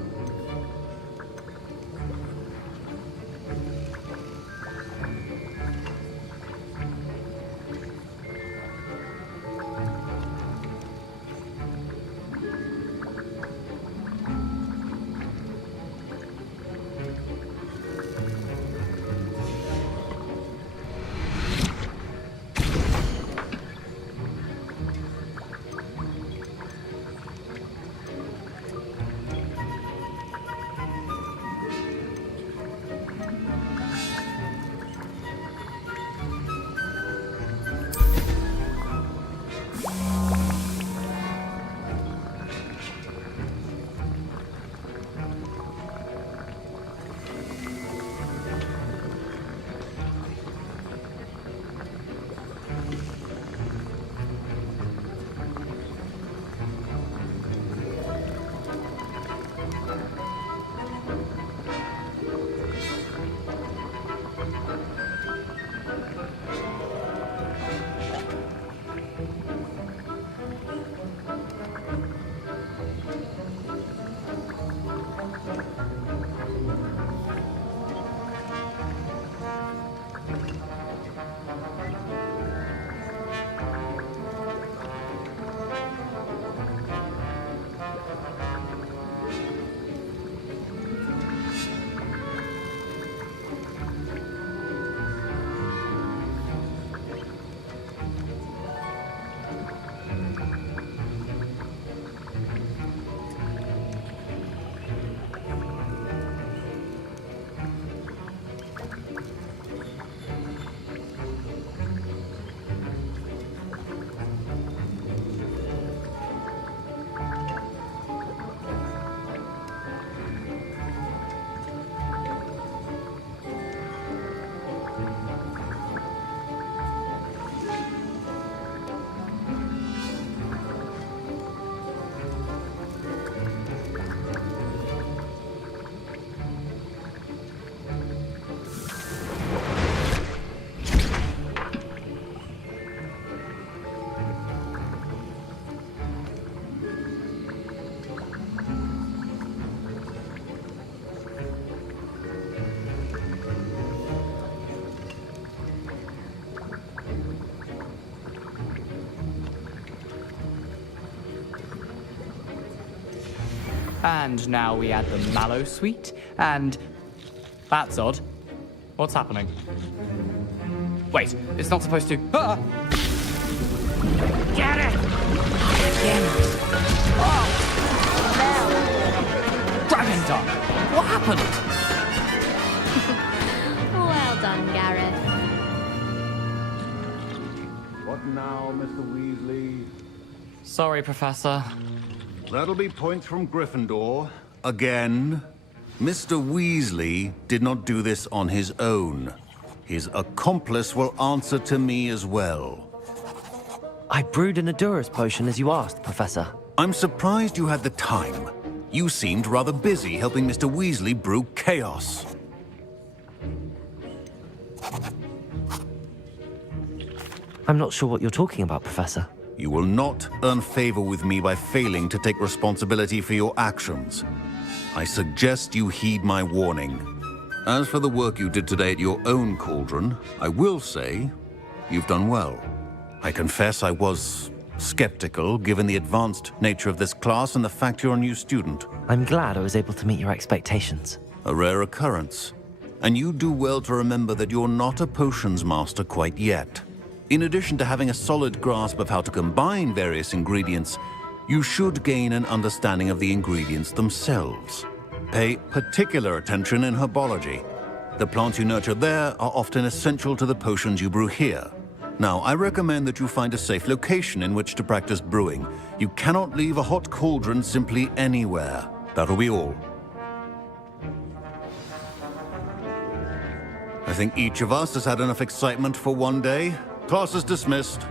And now we add the mallow sweet, and... That's odd. What's happening? Wait, it's not supposed to... Ah! Get it! Again! Oh! Dragon Dog! What happened? Well done, Gareth. What now, Mr. Weasley? Sorry, Professor. That'll be points from Gryffindor. Again. Mr. Weasley did not do this on his own. His accomplice will answer to me as well. I brewed an Adurus potion as you asked, Professor. I'm surprised you had the time. You seemed rather busy helping Mr. Weasley brew chaos. I'm not sure what you're talking about, Professor. You will not earn favor with me by failing to take responsibility for your actions. I suggest you heed my warning. As for the work you did today at your own cauldron, I will say you've done well. I confess I was skeptical, given the advanced nature of this class and the fact you're a new student. I'm glad I was able to meet your expectations. A rare occurrence. And you do well to remember that you're not a potions master quite yet. In addition to having a solid grasp of how to combine various ingredients, you should gain an understanding of the ingredients themselves. Pay particular attention in herbology. The plants you nurture there are often essential to the potions you brew here. Now, I recommend that you find a safe location in which to practice brewing. You cannot leave a hot cauldron simply anywhere. That'll be all. I think each of us has had enough excitement for one day. Class is dismissed.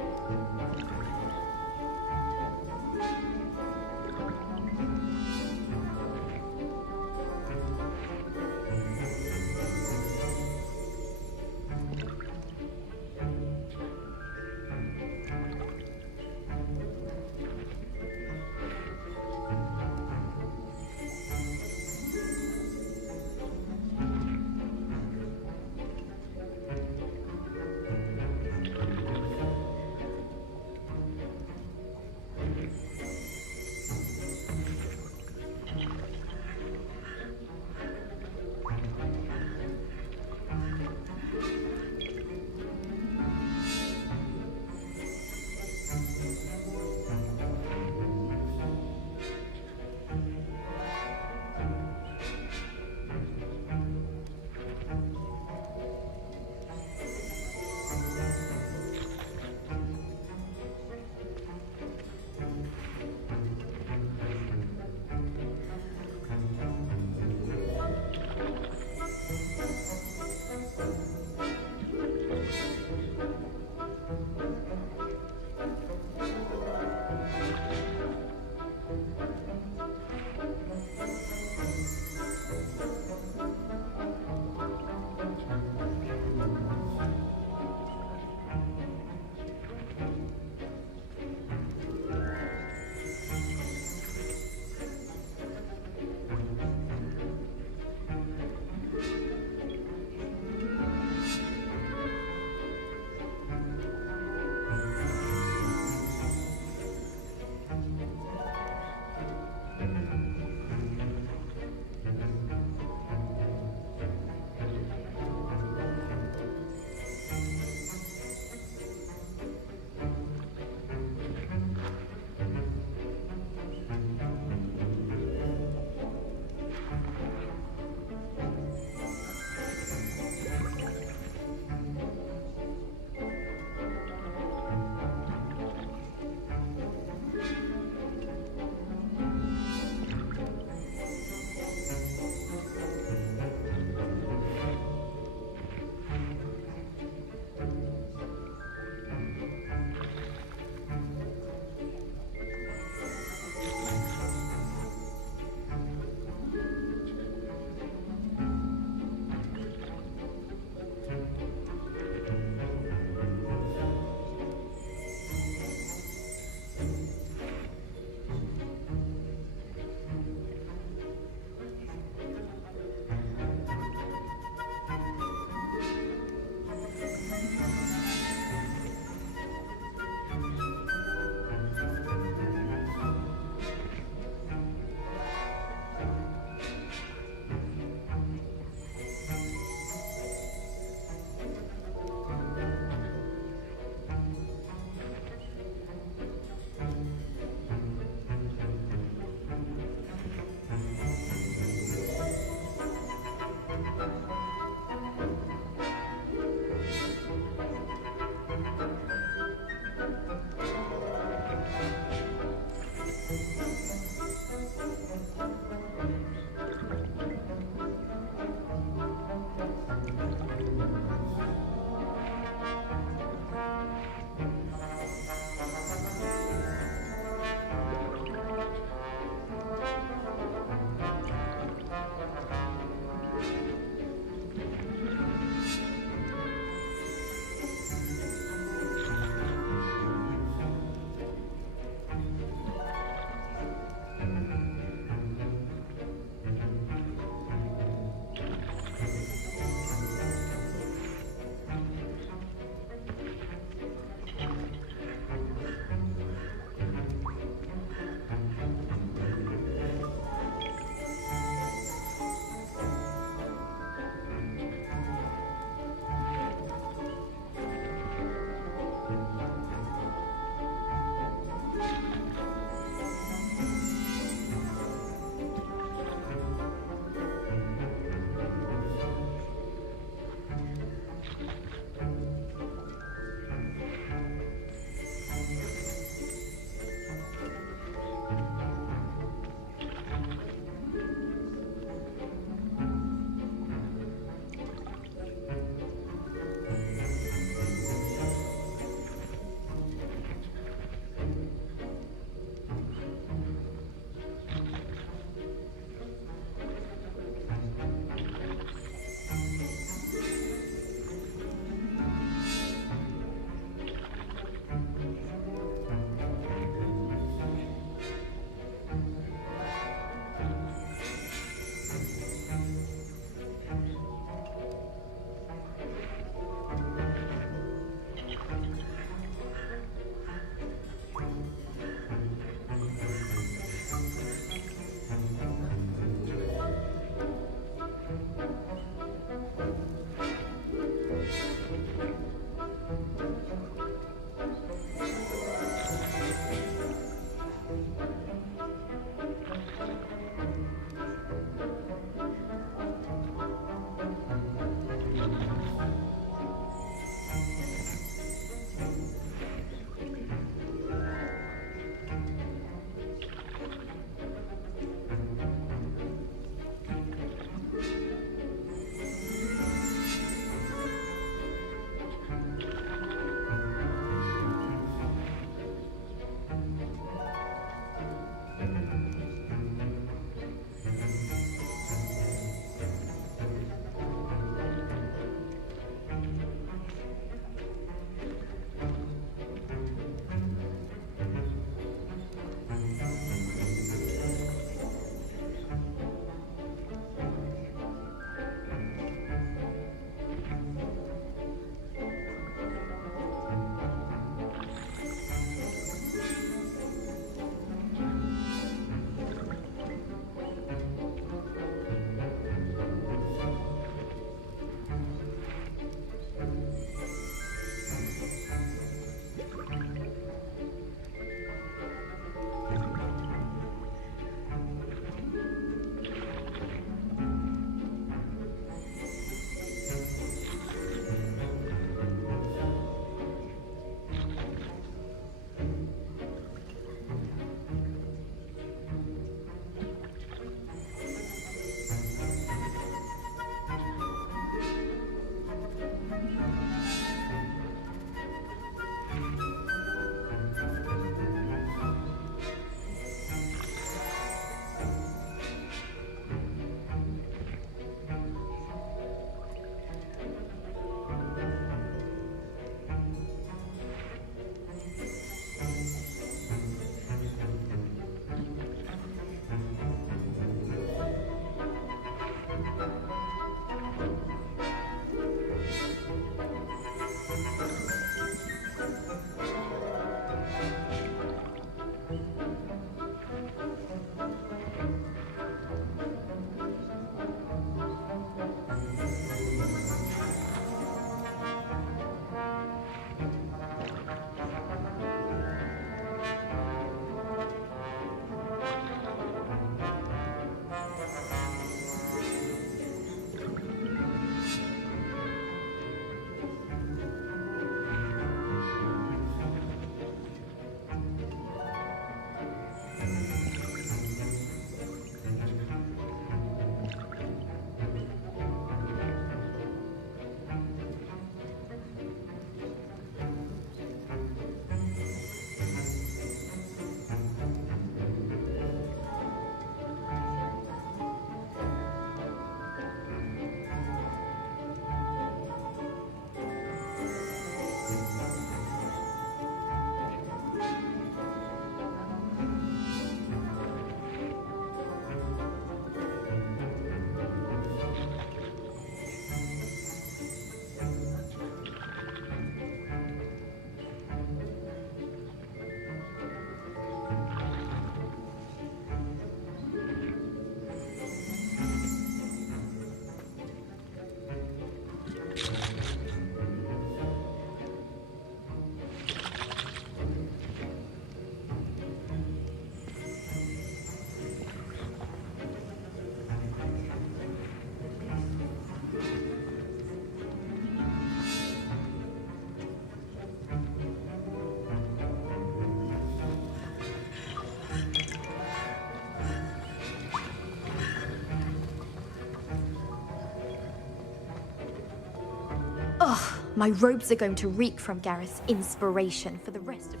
My robes are going to reek from Gareth's inspiration for the rest of...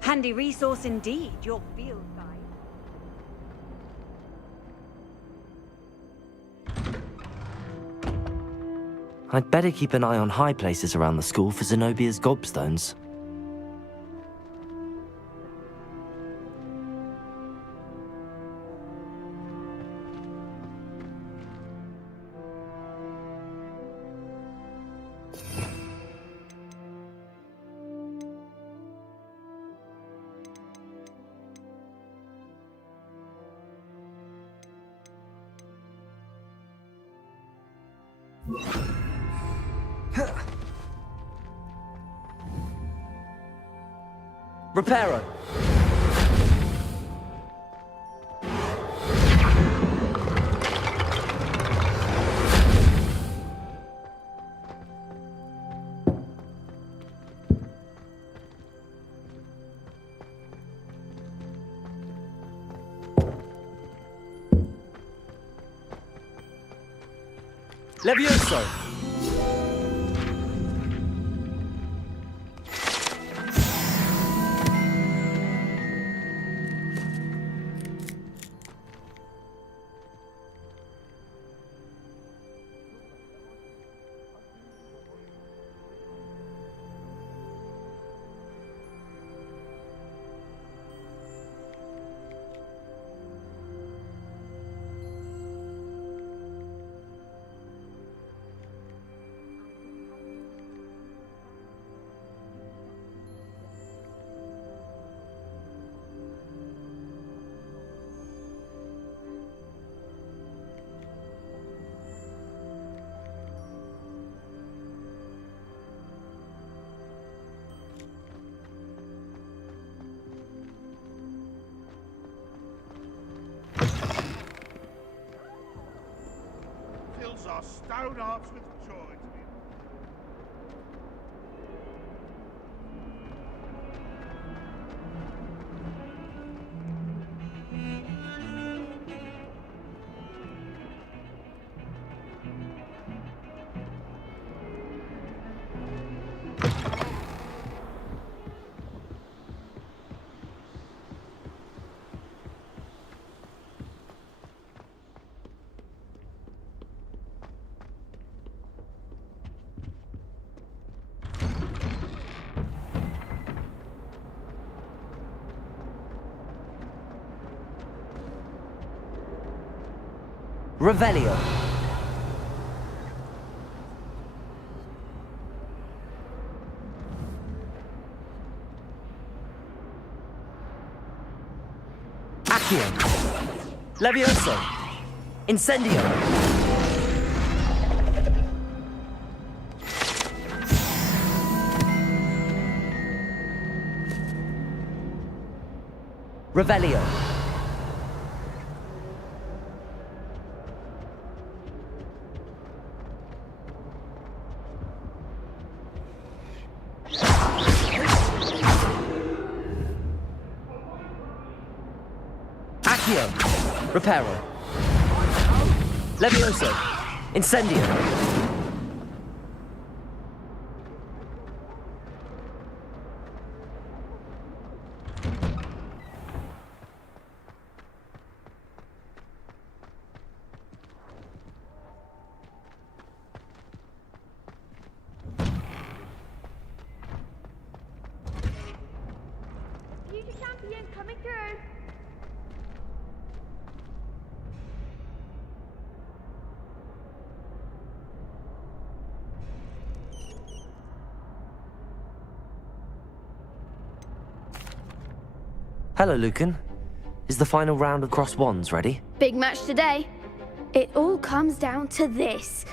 Handy resource indeed, your field guide. I'd better keep an eye on high places around the school for Zenobia's gobstones. Reparo. Levioso. Fills our stout hearts with joy to be... Revelio. Accio. Levioso. Incendio. Revelio. Accio. Reparo. Levioso. Incendio. Future champion coming through. Hello, Lucan. Is the final round of Cross Wands ready? Big match today. It all comes down to this.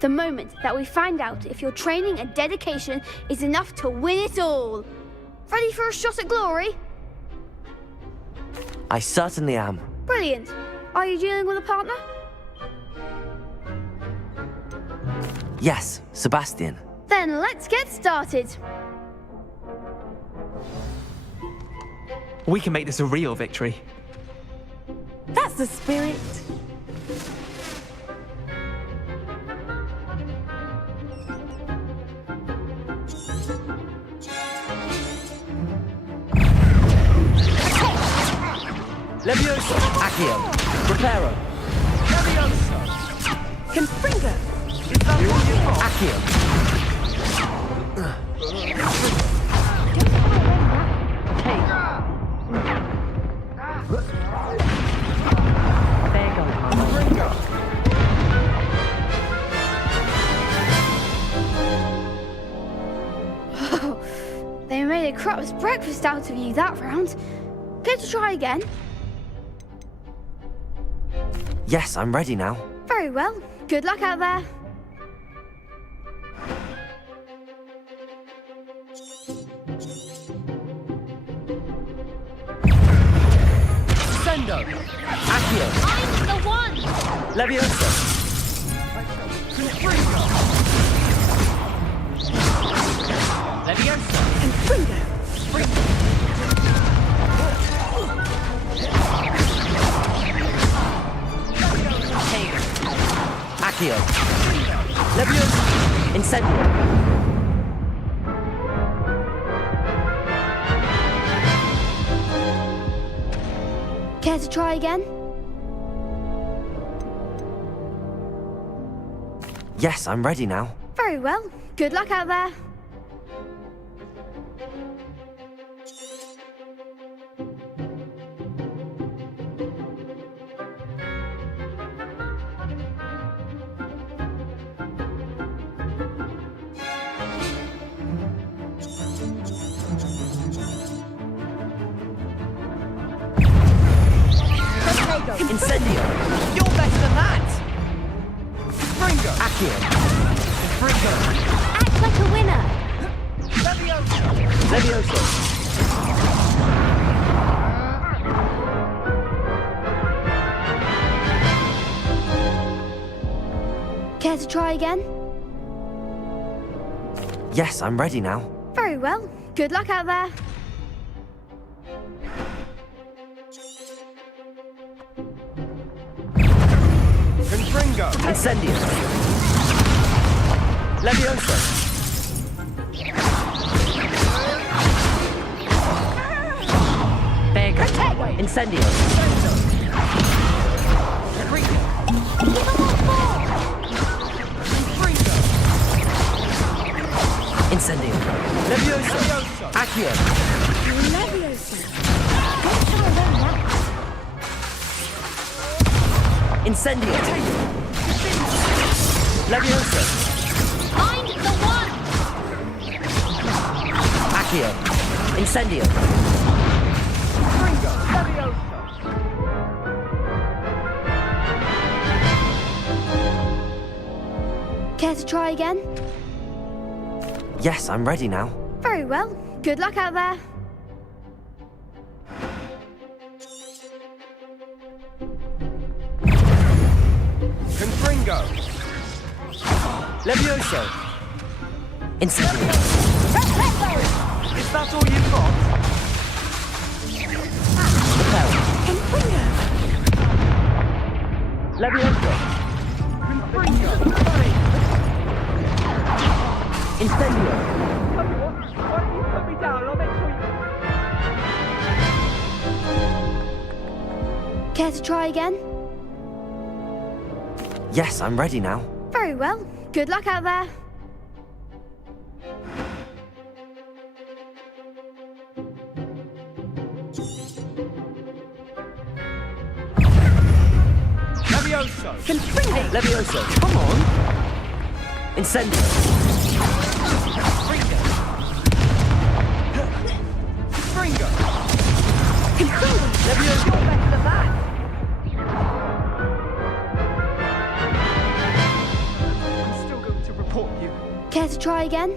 The moment that we find out if your training and dedication is enough to win it all. Ready for a shot at glory? I certainly am. Brilliant. Are you dealing with a partner? Yes, Sebastian. Then let's get started. We can make this a real victory. That's the spirit. Levioso. Accio. Reparo. Levioso. Confringo. Accio. They made a crap's breakfast out of you that round. Care to try again? Yes, I'm ready now. Very well. Good luck out there. Sendo. Accio. I'm the one. Levioso. Levioso. Confringo. Accio. Levioso. Incendio. Care to try again? Yes, I'm ready now. Very well. Good luck out there. Incendio. You're better than that. Fringo. Accio. Fringo. Act like a winner. Levioso. Levioso. Care to try again? Yes, I'm ready now. Very well. Good luck out there. Confringo. Incendio. Levioso. Bego. Incendio. Incendio. Levioso. Accio. Levioso. Incendio. Levioso. Find the one. Accio. Incendio. Care to try again? Yes, I'm ready now. Very well. Good luck out there. Fringo! Levioso! Incendio! Is that all you've got? Repel! Levioso! Incendio! Why don't you put me down? I'll make sure you... Care to try again? Yes, I'm ready now. Very well. Good luck out there. Levioso! Confringo! Levioso! Come on! Incendio! Fringo! Fringo! Levioso! Back to the back! I'm still going to report you. Care to try again?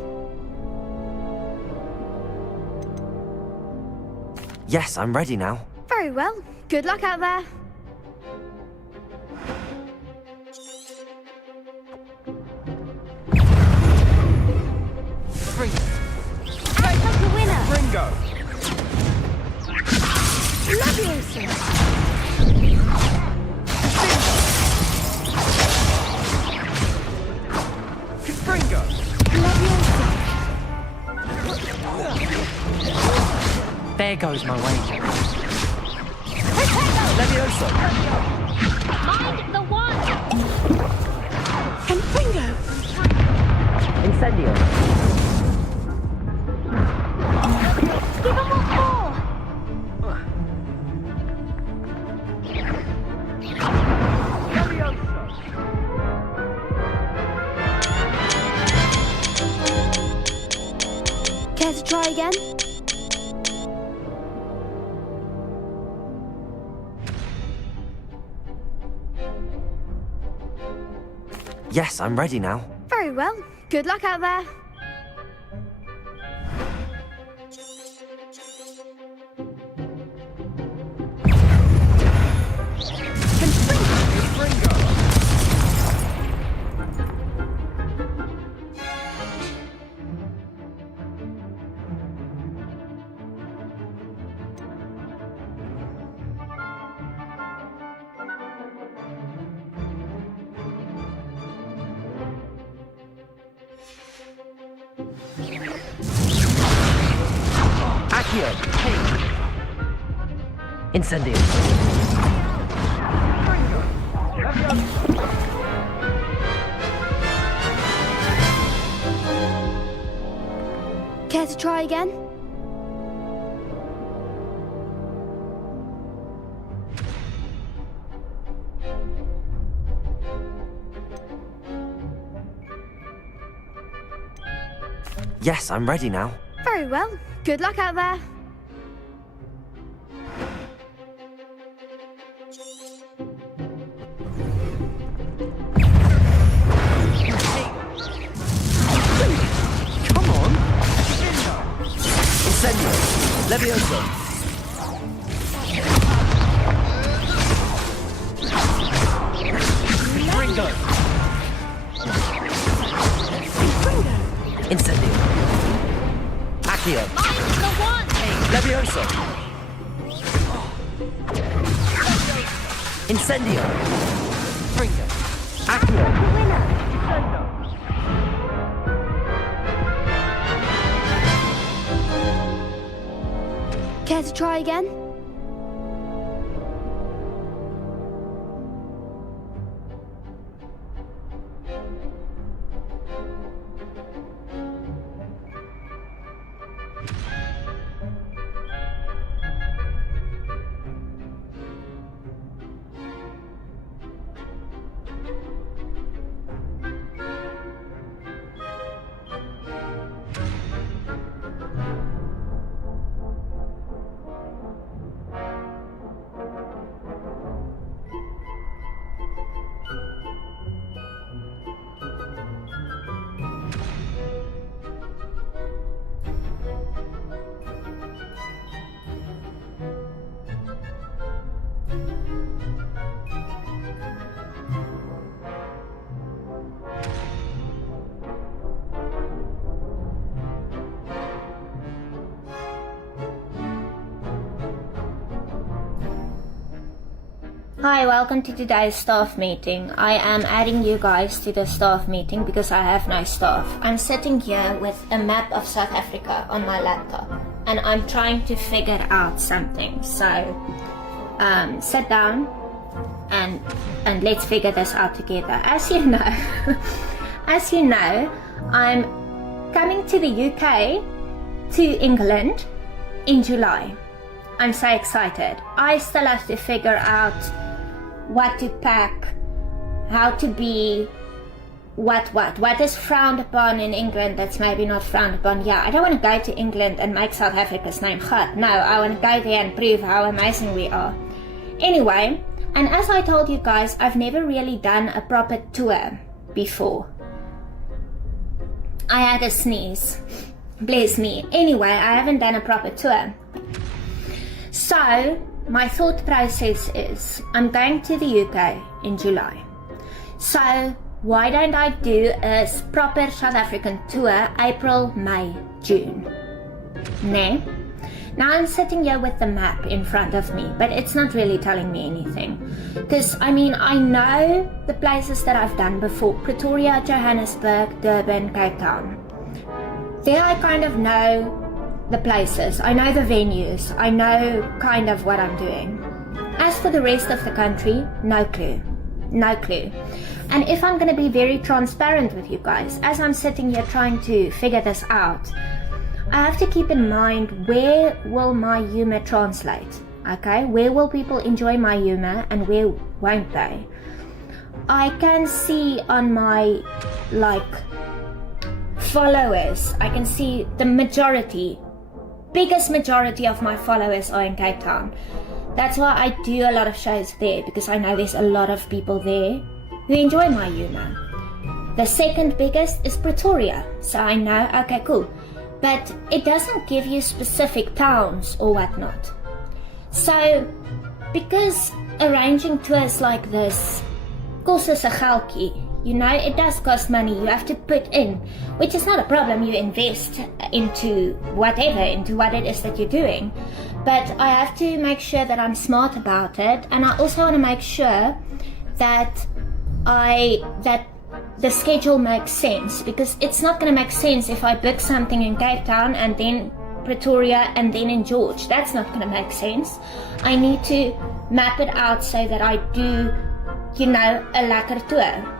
Yes, I'm ready now. Very well. Good luck out there. Fringo! Right, that's the winner. Fringo! Levioso! Fringo! There goes my wager. Levioso! Mind the one! Confringo! Incendio! Give him what for! Care to try again? Yes, I'm ready now. Very well. Good luck out there. Accio! Incendio! Care to try again? Yes, I'm ready now. Very well. Good luck out there. Come on! Incendio! Levioso! Fringo! Incendio! Accio! Levioso! Incendio! Fringo! Accio! Care to try again? Hi, welcome to today's staff meeting. I am adding you guys to the staff meeting because I have no staff. I'm sitting here with a map of South Africa on my laptop and I'm trying to figure out something. So, sit down and let's figure this out together. As you know, I'm coming to the UK, to England in July. I'm so excited. I still have to figure out what to pack, how to be, what is frowned upon in England that's maybe not frowned upon. Yeah, I don't want to go to England and make South Africa's name hot. No, I want to go there and prove how amazing we are. Anyway, and as I told you guys, I've never really done a proper tour before. I had a sneeze, bless me. Anyway, I haven't done a proper tour. So, my thought process is, I'm going to the UK in July. So, why don't I do a proper South African tour April, May, June? Nah? Now I'm sitting here with the map in front of me, but it's not really telling me anything. Because, I mean, I know the places that I've done before. Pretoria, Johannesburg, Durban, Cape Town. There I kind of know the places, I know the venues, I know kind of what I'm doing. As for the rest of the country, no clue. No clue. And if I'm going to be very transparent with you guys, as I'm sitting here trying to figure this out, I have to keep in mind, where will my humor translate? Okay, where will people enjoy my humor and where won't they? I can see on my, followers, I can see the biggest majority of my followers are in Cape Town. That's why I do a lot of shows there, because I know there's a lot of people there who enjoy my humor. The second biggest is Pretoria, so I know, okay, cool. But it doesn't give you specific towns or whatnot. So, because arranging tours like this costs us a geldjie, you know, it does cost money, you have to put in, which is not a problem, you invest into whatever, into what it is that you're doing. But I have to make sure that I'm smart about it, and I also want to make sure that the schedule makes sense, because it's not going to make sense if I book something in Cape Town and then Pretoria and then in George. That's not going to make sense. I need to map it out so that I do, you know, a lekker tour.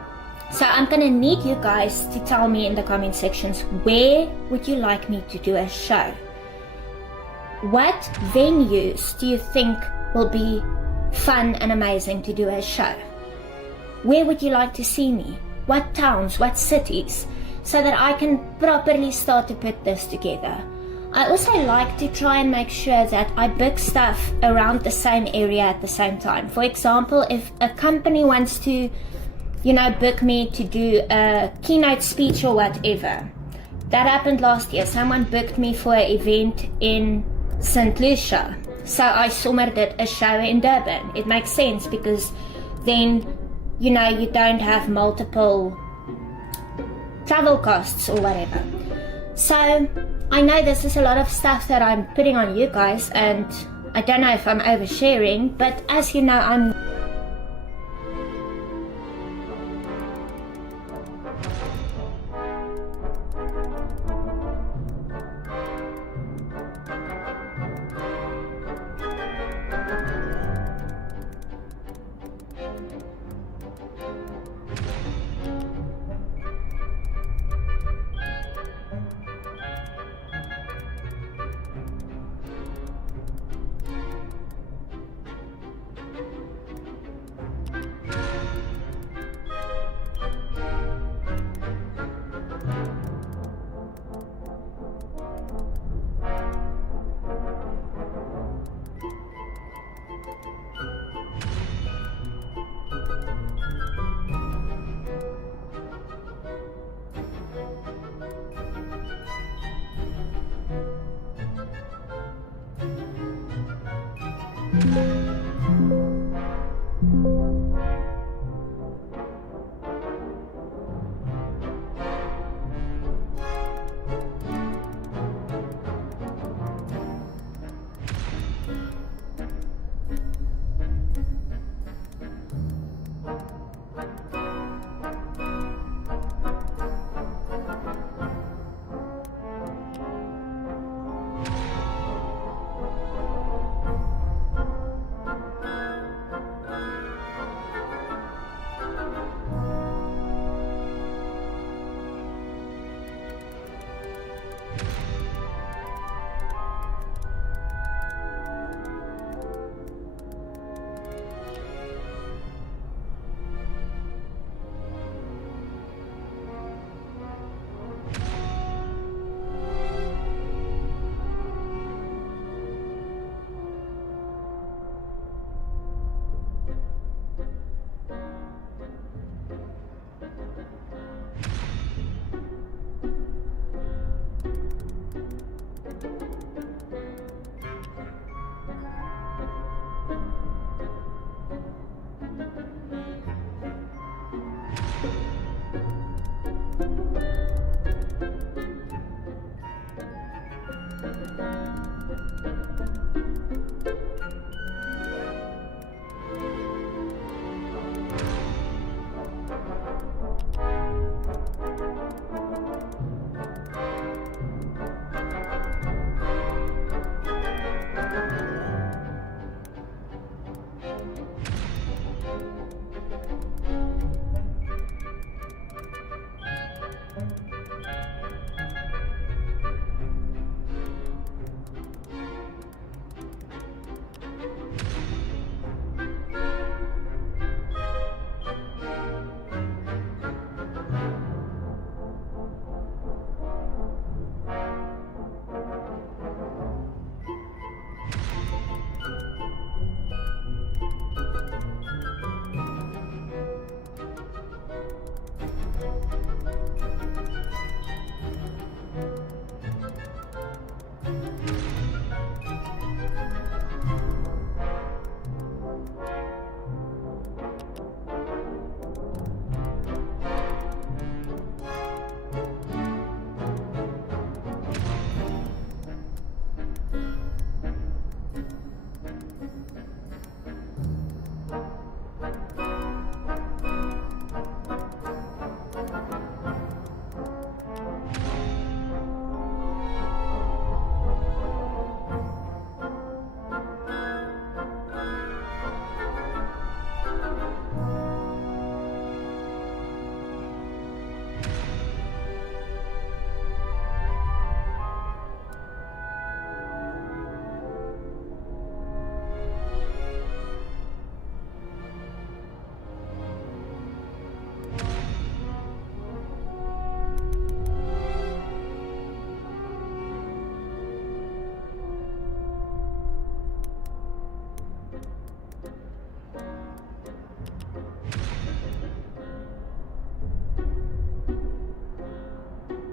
So I'm going to need you guys to tell me in the comment sections, where would you like me to do a show? What venues do you think will be fun and amazing to do a show? Where would you like to see me? What towns, what cities? So that I can properly start to put this together. I also like to try and make sure that I book stuff around the same area at the same time. For example, if a company wants to, you know, book me to do a keynote speech or whatever. That happened last year. Someone booked me for an event in St. Lucia. So I somewhere did a show in Durban. It makes sense because then, you know, you don't have multiple travel costs or whatever. So I know this is a lot of stuff that I'm putting on you guys, and I don't know if I'm oversharing, but as you know, I'm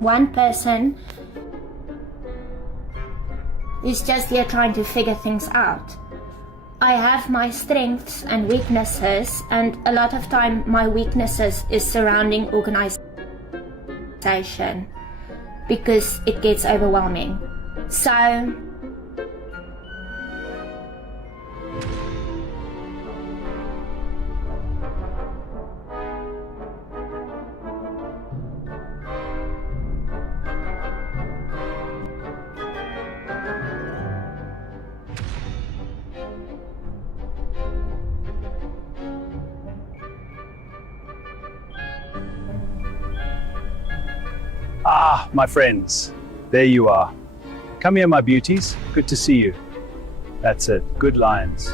one person who's just here trying to figure things out. I have my strengths and weaknesses, and a lot of time my weaknesses is surrounding organization because it gets overwhelming. So Ah, my friends, there you are. Come here, my beauties. Good to see you. That's it. Good lines.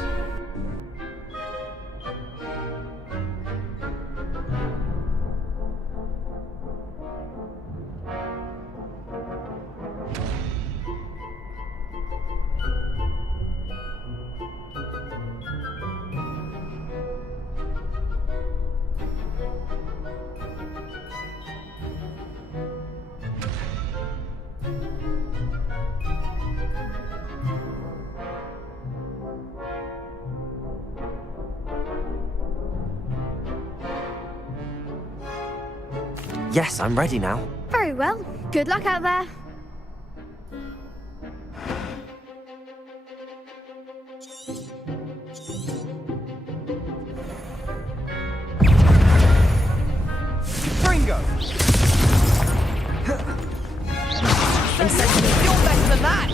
Yes, I'm ready now. Very well. Good luck out there. Fringo! Incendio! You're better than that!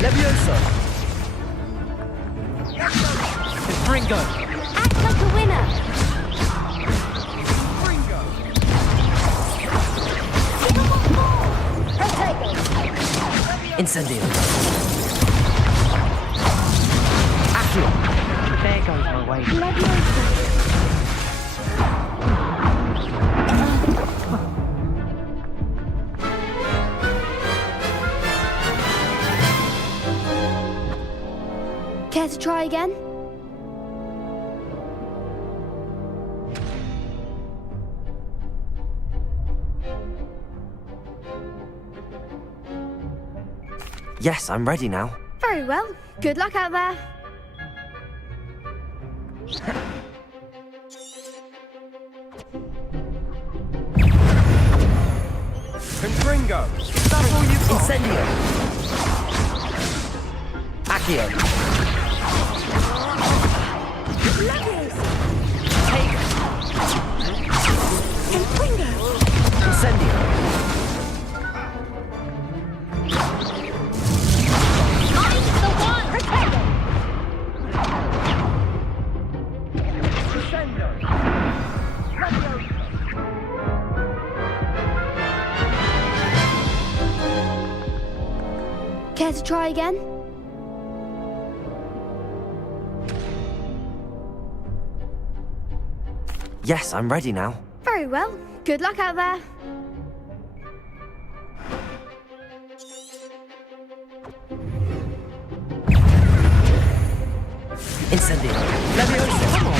Levioso! Fringo! Act like a winner. Incendio. Accio! There goes my way. Care to try again? Yes, I'm ready now. Very well. Good luck out there. Confringo! Is that all you've got? Incendio. Accio. Take Incendio. Care to try again? Yes, I'm ready now. Very well. Good luck out there. Incendio. Levioso! Come on!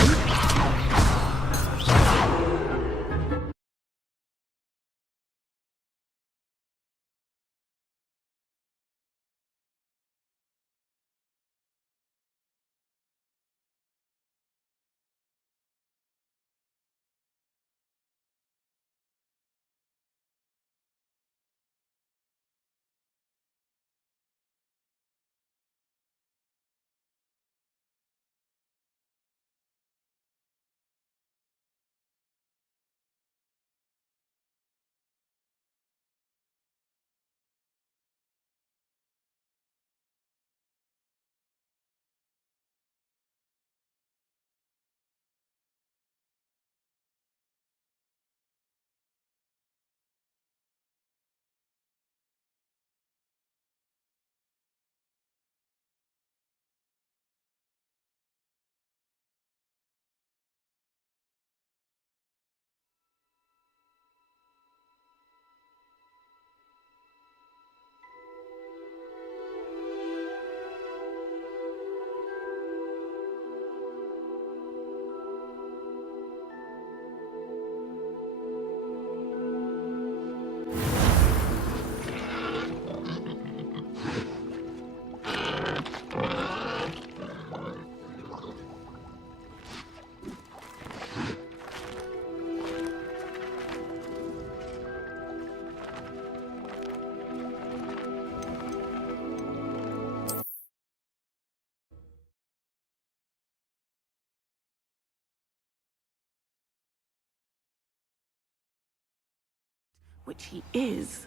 which he is.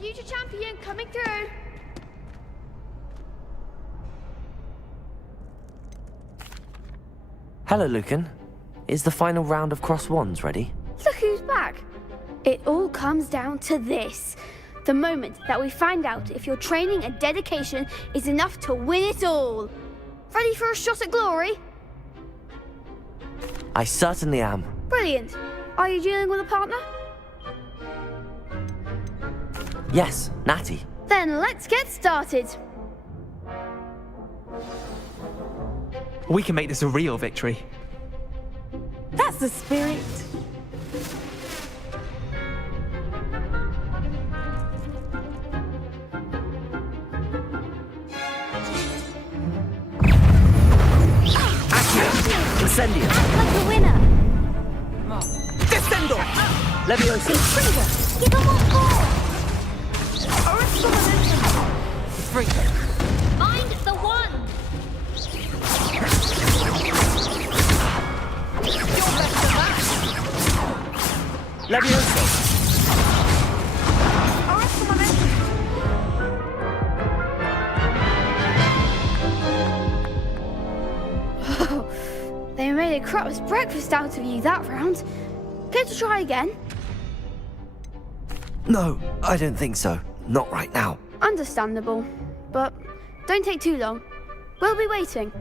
Future champion coming through. Hello, Lucan. Is the final round of Cross Wands ready? Look who's back. It all comes down to this. The moment that we find out if your training and dedication is enough to win it all. Ready for a shot at glory? I certainly am. Brilliant. Are you dealing with a partner? Yes, Natty. Then let's get started. We can make this a real victory. That's the spirit. Incendio. Act like a winner. Descendo. Leviosa. Trigger. Give them what for. Find the one. Leviosa. They made a crap's breakfast out of you that round. Care to try again? No, I don't think so. Not right now. Understandable, but don't take too long. We'll be waiting.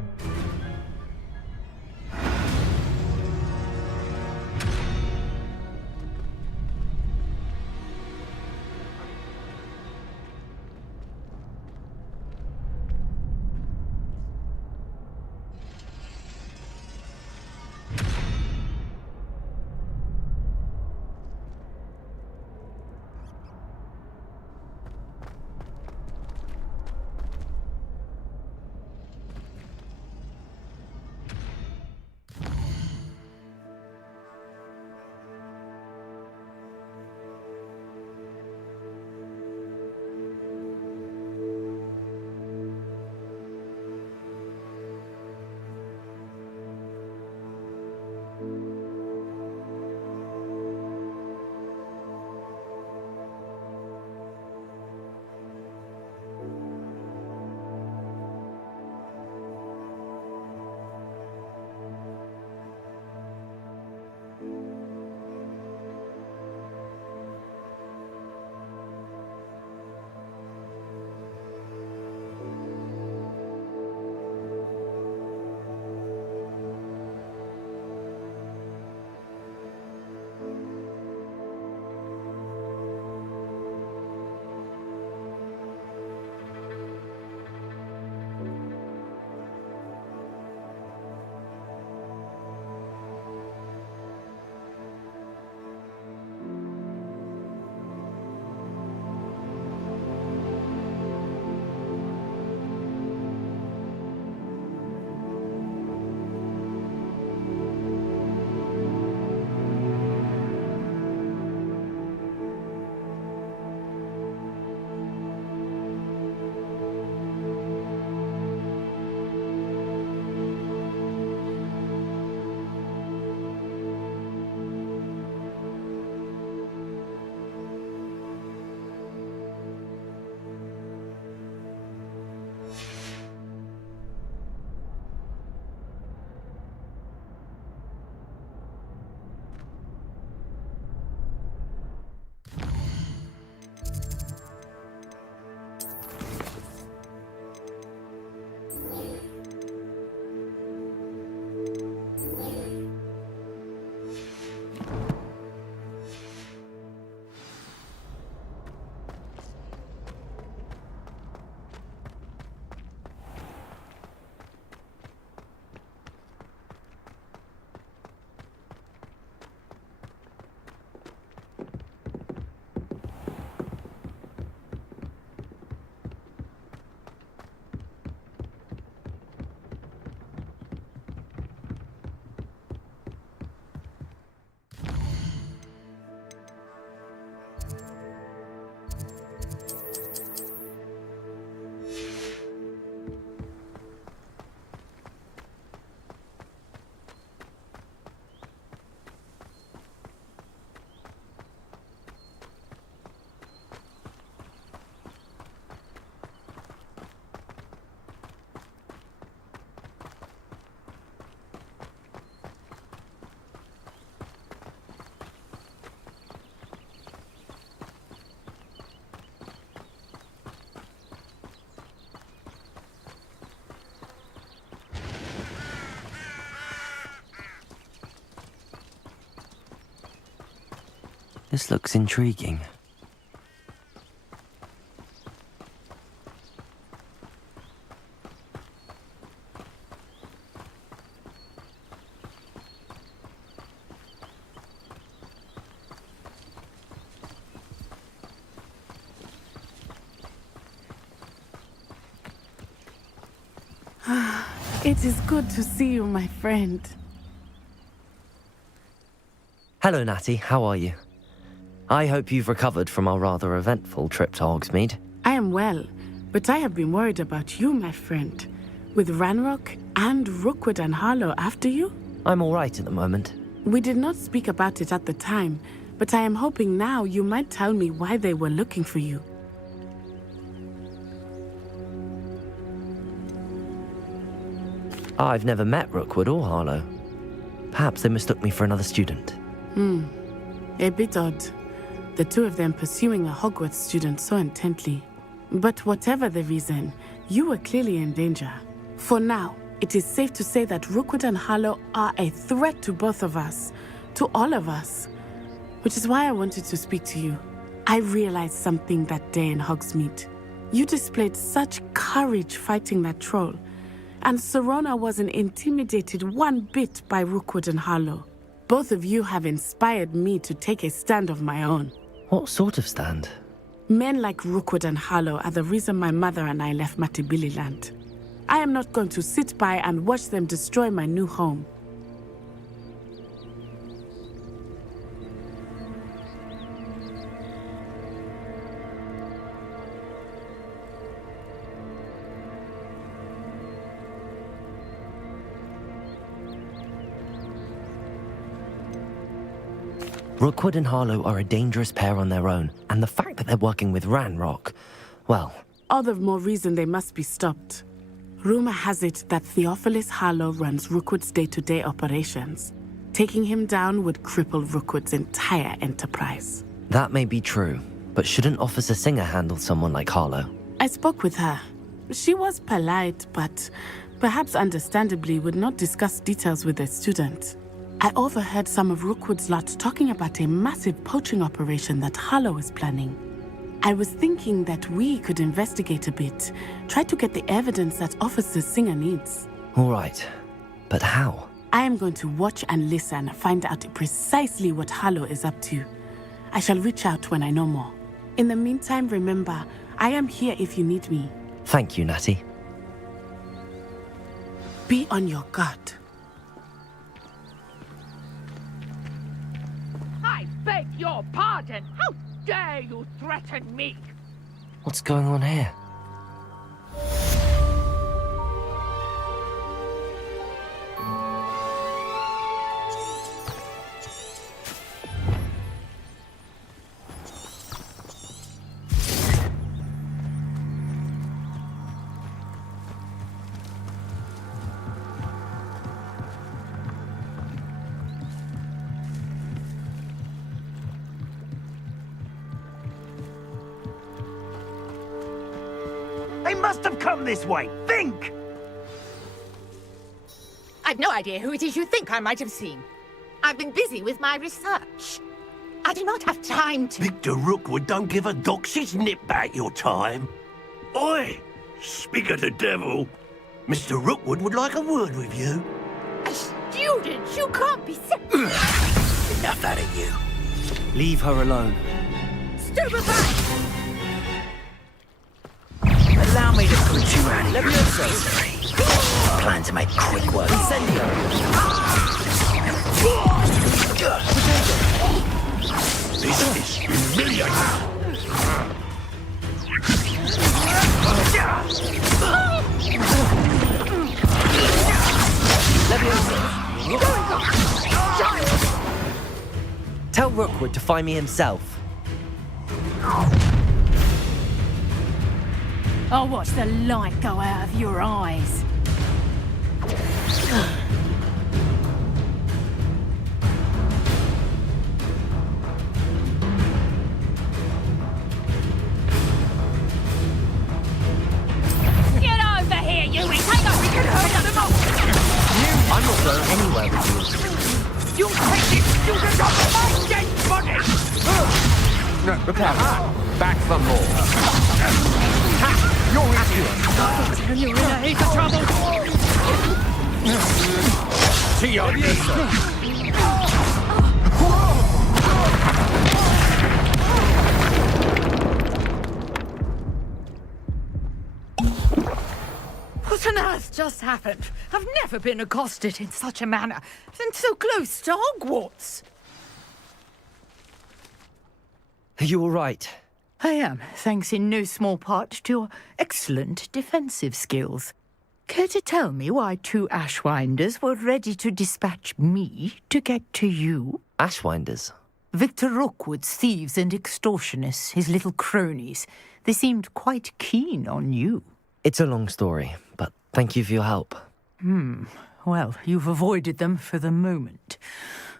This looks intriguing. It is good to see you, my friend. Hello, Natty. How are you? I hope you've recovered from our rather eventful trip to Hogsmeade. I am well, but I have been worried about you, my friend. With Ranrock and Rookwood and Harlow after you? I'm all right at the moment. We did not speak about it at the time, but I am hoping now you might tell me why they were looking for you. I've never met Rookwood or Harlow. Perhaps they mistook me for another student. A bit odd. The two of them pursuing a Hogwarts student so intently. But whatever the reason, you were clearly in danger. For now, it is safe to say that Rookwood and Harlow are a threat to both of us, to all of us. Which is why I wanted to speak to you. I realized something that day in Hogsmeade. You displayed such courage fighting that troll, and Serona wasn't intimidated one bit by Rookwood and Harlow. Both of you have inspired me to take a stand of my own. What sort of stand? Men like Rookwood and Harlow are the reason my mother and I left Matabeleland. I am not going to sit by and watch them destroy my new home. Rookwood and Harlow are a dangerous pair on their own, and the fact that they're working with Ranrock, well... All the more reason they must be stopped. Rumor has it that Theophilus Harlow runs Rookwood's day-to-day operations. Taking him down would cripple Rookwood's entire enterprise. That may be true, but shouldn't Officer Singer handle someone like Harlow? I spoke with her. She was polite, but perhaps understandably would not discuss details with a student. I overheard some of Rookwood's lot talking about a massive poaching operation that Harlow is planning. I was thinking that we could investigate a bit, try to get the evidence that Officer Singer needs. All right, but how? I am going to watch and listen, find out precisely what Harlow is up to. I shall reach out when I know more. In the meantime, remember, I am here if you need me. Thank you, Natty. Be on your guard. I beg your pardon! How dare you threaten me? What's going on here? They must have come this way. Think! I've no idea who it is you think I might have seen. I've been busy with my research. I do not have time to... Victor Rookwood don't give a doxy's nip back your time. Oi! Speak of the devil. Mr. Rookwood would like a word with you. A student? You can't be... Enough out of you. Leave her alone. Stupefy! Allow me to put you out of your misery. Plan to make quick work. Incendio! This is humiliating. Tell Rookwood to find me himself. I'll watch the light go out of your eyes. Get over here, you! Take up! We can hurt them all! I'm not going anywhere with you. You take this student off my dead body! Repair. Back the more. Ha! You're easier. You're in a heap of trouble. To your What on earth just happened? I've never been accosted in such a manner, and so close to Hogwarts. Are you all right? I am, thanks in no small part to your excellent defensive skills. Care to tell me why 2 Ashwinders were ready to dispatch me to get to you? Ashwinders? Victor Rookwood's thieves and extortionists, his little cronies. They seemed quite keen on you. It's a long story, but thank you for your help. Well, you've avoided them for the moment.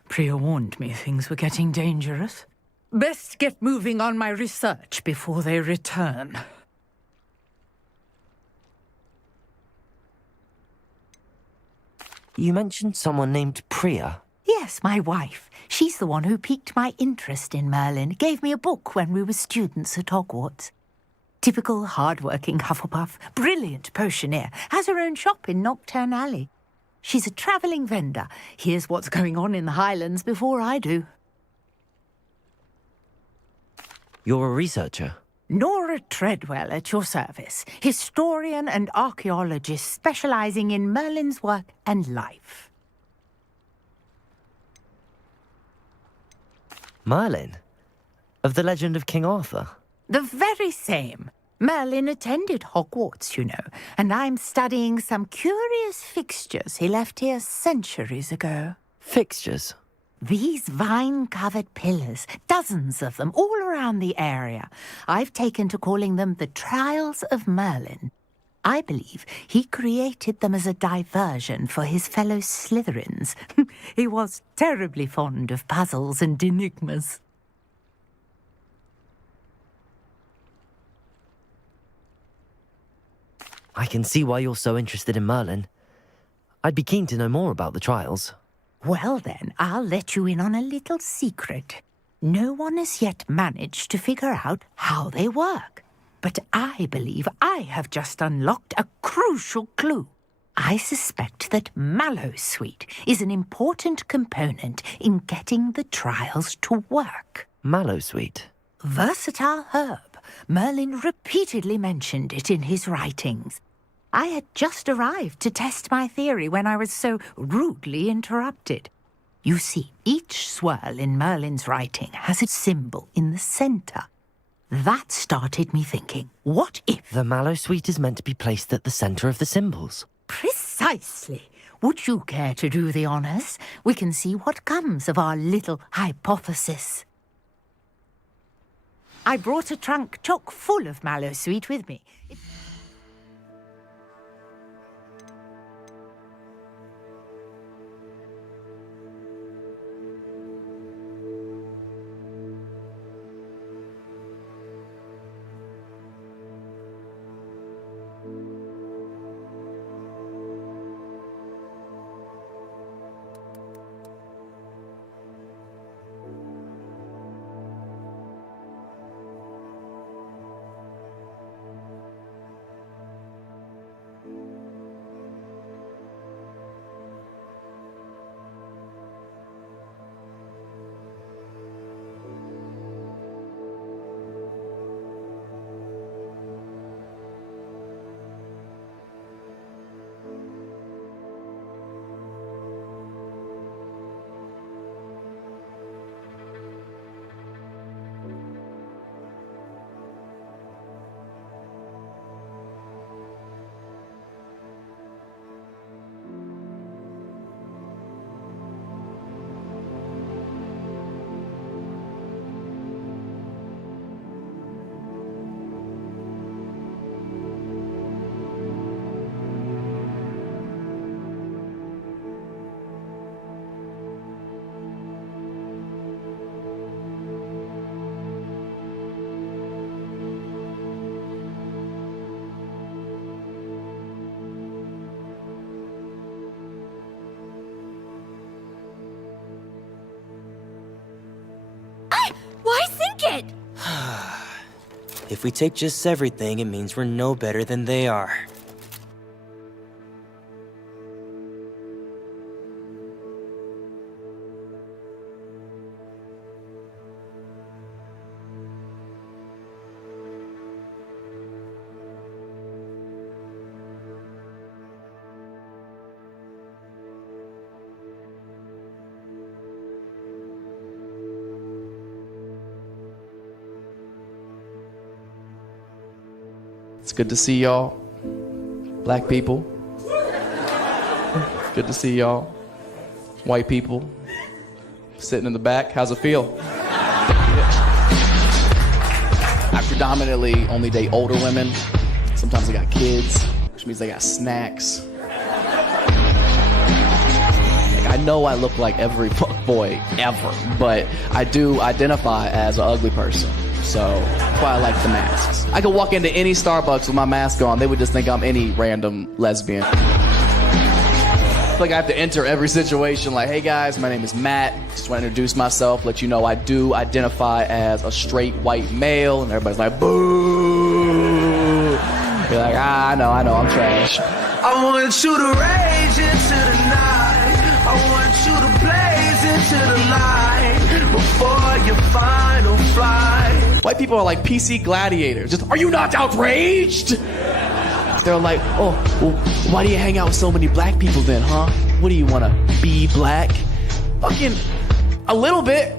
Priya warned me things were getting dangerous. Best get moving on my research before they return. You mentioned someone named Priya. Yes, my wife. She's the one who piqued my interest in Merlin. Gave me a book when we were students at Hogwarts. Typical hard-working Hufflepuff, brilliant potioneer, has her own shop in Nocturne Alley. She's a travelling vendor. Hears what's going on in the Highlands before I do. You're a researcher? Nora Treadwell at your service, historian and archaeologist specialising in Merlin's work and life. Merlin? Of the legend of King Arthur? The very same. Merlin attended Hogwarts, you know, and I'm studying some curious fixtures he left here centuries ago. Fixtures? These vine-covered pillars, dozens of them, all around the area. I've taken to calling them the Trials of Merlin. I believe he created them as a diversion for his fellow Slytherins. He was terribly fond of puzzles and enigmas. I can see why you're so interested in Merlin. I'd be keen to know more about the trials. Well then, I'll let you in on a little secret. No one has yet managed to figure out how they work. But I believe I have just unlocked a crucial clue. I suspect that Mallowsweet is an important component in getting the trials to work. Mallowsweet? Versatile herb. Merlin repeatedly mentioned it in his writings. I had just arrived to test my theory when I was so rudely interrupted. You see, each swirl in Merlin's writing has a symbol in the centre. That started me thinking, what if... The Mallowsweet is meant to be placed at the centre of the symbols. Precisely. Would you care to do the honours? We can see what comes of our little hypothesis. I brought a trunk chock full of Mallowsweet with me. Why sink it? If we take just everything, it means we're no better than they are. It's good to see y'all, black people. It's good to see y'all, white people, sitting in the back. How's it feel? I predominantly only date older women. Sometimes they got kids, which means they got snacks. I know I look like every fuckboy ever, but I do identify as an ugly person. So that's why I like the masks. I could walk into any Starbucks with my mask on. They would just think I'm any random lesbian. Like I have to enter every situation like, hey guys, my name is Matt. Just want to introduce myself, let you know I do identify as a straight white male. And everybody's like, boo. You're like, I know, I'm trash. I want you to rage into the night. I want you to blaze into the light before your final flight. White people are like PC gladiators. Just, are you not outraged? They're like, oh, well, why do you hang out with so many black people then, huh? What do you want to be black? Fucking a little bit.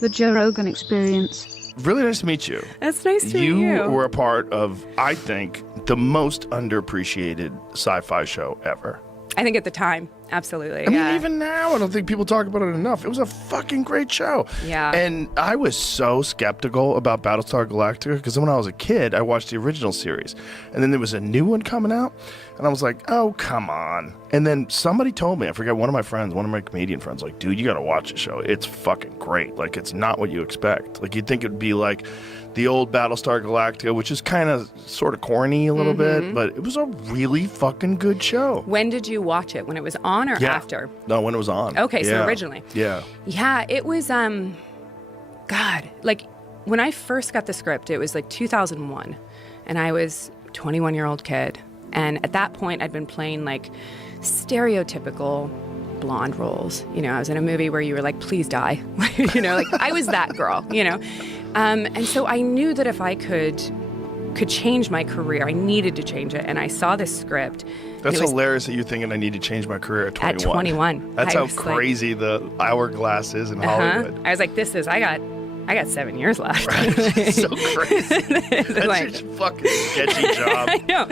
The Joe Rogan Experience. Really nice to meet you. It's nice to meet you. You were a part of, I think, the most underappreciated sci-fi show ever. I think at the time, absolutely. I mean, even now, I don't think people talk about it enough. It was a fucking great show. Yeah. And I was so skeptical about Battlestar Galactica because when I was a kid, I watched the original series. And then there was a new one coming out. And I was like, oh, come on. And then somebody told me, I forget, one of my comedian friends, like, dude, you got to watch the show. It's fucking great. Like, it's not what you expect. Like, you'd think it would be like the old Battlestar Galactica, which is kind of sort of corny a little bit, but it was a really fucking good show. When did you watch it? When it was on or after? No, when it was on. Okay, so originally. Yeah. Yeah, it was, God, like, when I first got the script, it was like 2001, and I was a 21-year-old kid, and at that point, I'd been playing, like, stereotypical blonde roles. You know, I was in a movie where you were like, please die. You know, like, I was that girl, you know? And so I knew that if I could change my career, I needed to change it. And I saw this script. That's hilarious that you're thinking I need to change my carear at 21. At 21. That's how crazy the hourglass is in Hollywood. I was like, I got 7 years left. Right. So crazy. That's like, such a fucking sketchy job. I know.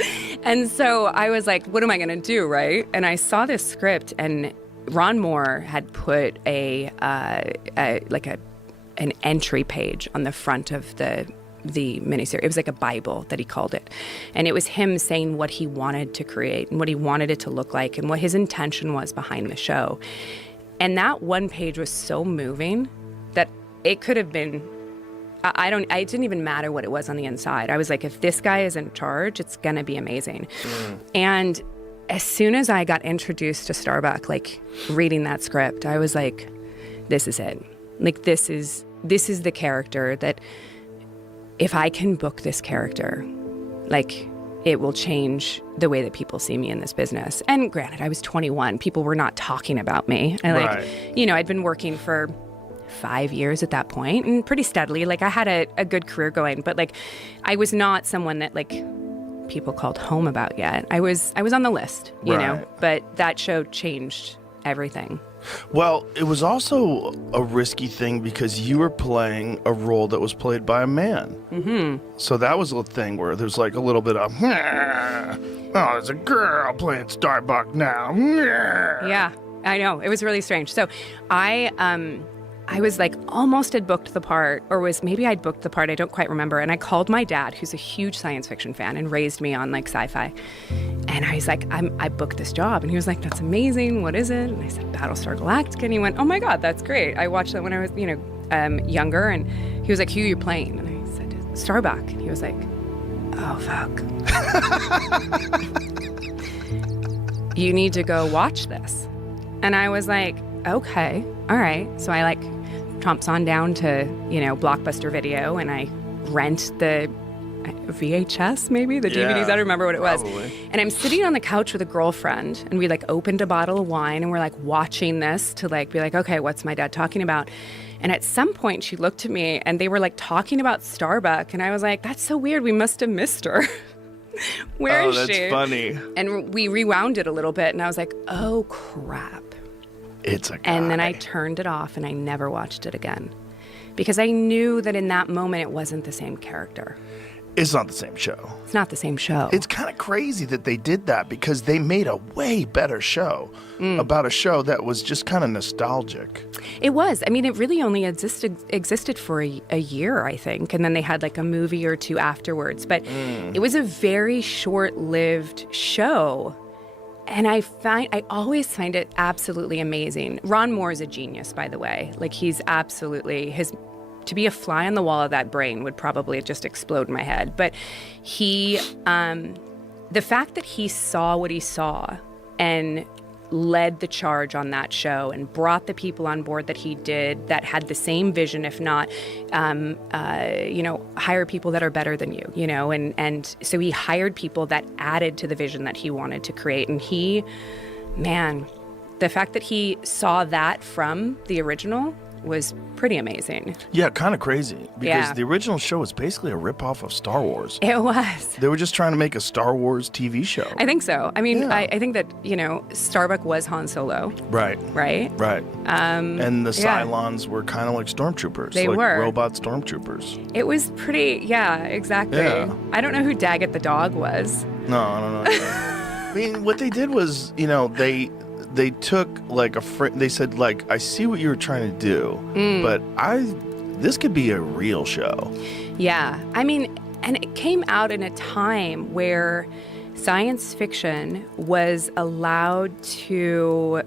And so I was like, what am I going to do, right? And I saw this script, and Ron Moore had put an entry page on the front of the miniseries. It was like a Bible that he called it. And it was him saying what he wanted to create and what he wanted it to look like and what his intention was behind the show. And that one page was so moving that it could have been, it didn't even matter what it was on the inside. I was like, if this guy is in charge, it's going to be amazing. And as soon as I got introduced to Starbuck, like reading that script, I was like, this is it. Like, this is the character that if I can book this character, like, it will change the way that people see me in this business. And granted, I was 21. People were not talking about me. And you know, I'd been working for 5 years at that point and pretty steadily. Like, I had a good career going, but like, I was not someone that like people called home about yet. I was on the list, you know, but that show changed everything. Well, it was also a risky thing because you were playing a role that was played by a man. Mm-hmm. So that was a thing where there's like a little bit of, oh, there's a girl playing Starbuck now. Yeah, I know. It was really strange. So I was like almost had booked the part, or maybe I'd booked the part, I don't quite remember. And I called my dad, who's a huge science fiction fan and raised me on like sci-fi. And I was like, I booked this job. And he was like, that's amazing. What is it? And I said, Battlestar Galactica. And he went, oh my God, that's great. I watched that when I was, younger. And he was like, who are you playing? And I said, Starbuck. And he was like, oh, fuck. You need to go watch this. And I was like, okay, all right. So I like tromps on down to, Blockbuster Video, and I rent the VHS, maybe the DVDs. I don't remember what it was. And I'm sitting on the couch with a girlfriend, and we like opened a bottle of wine, and we're like watching this to like be like, okay, what's my dad talking about? And at some point she looked at me and they were like talking about Starbuck, and I was like, that's so weird. We must have missed her. Where is she? Oh, that's funny. And we rewound it a little bit, and I was like, oh crap. It's a guy. And then I turned it off and I never watched it again because I knew that in that moment it wasn't the same character. It's not the same show. It's not the same show. It's kind of crazy that they did that because they made a way better show about a show that was just kind of nostalgic. It was. I mean, it really only existed for a year, I think. And then they had like a movie or two afterwards. But it was a very short-lived show. And I always find it absolutely amazing. Ron Moore is a genius, by the way. Like, he's absolutely, to be a fly on the wall of that brain would probably just explode in my head. But the fact that he saw what he saw and led the charge on that show and brought the people on board that he did that had the same vision, if not, hire people that are better than you, and so he hired people that added to the vision that he wanted to create. And the fact that he saw that from the original was pretty amazing. Yeah, kind of crazy. Because Yeah. the original show was basically a ripoff of Star Wars. It was. They were just trying to make a Star Wars TV show. I think so. I mean, I think that, Starbuck was Han Solo. Right. Right? Right. And the yeah. Cylons were kind of like stormtroopers. They like were. robot stormtroopers. It was pretty, yeah, exactly. Yeah. I don't know who Daggett the dog was. No, I don't know. I mean, what they did was, they took like they said like, I see what you were trying to do, but this could be a real show. Yeah. I mean, and it came out in a time where science fiction was allowed to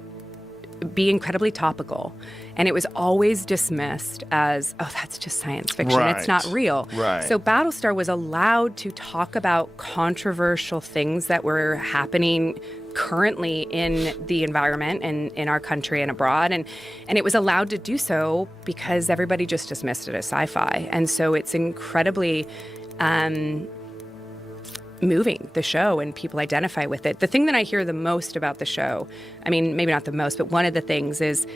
be incredibly topical. And it was always dismissed as, oh, that's just science fiction. Right. It's not real. Right. So Battlestar was allowed to talk about controversial things that were happening currently in the environment and in our country and abroad. And it was allowed to do so because everybody just dismissed it as sci-fi. And so it's incredibly moving, the show, and people identify with it. The thing that I hear the most about the show, I mean, maybe not the most, but one of the things is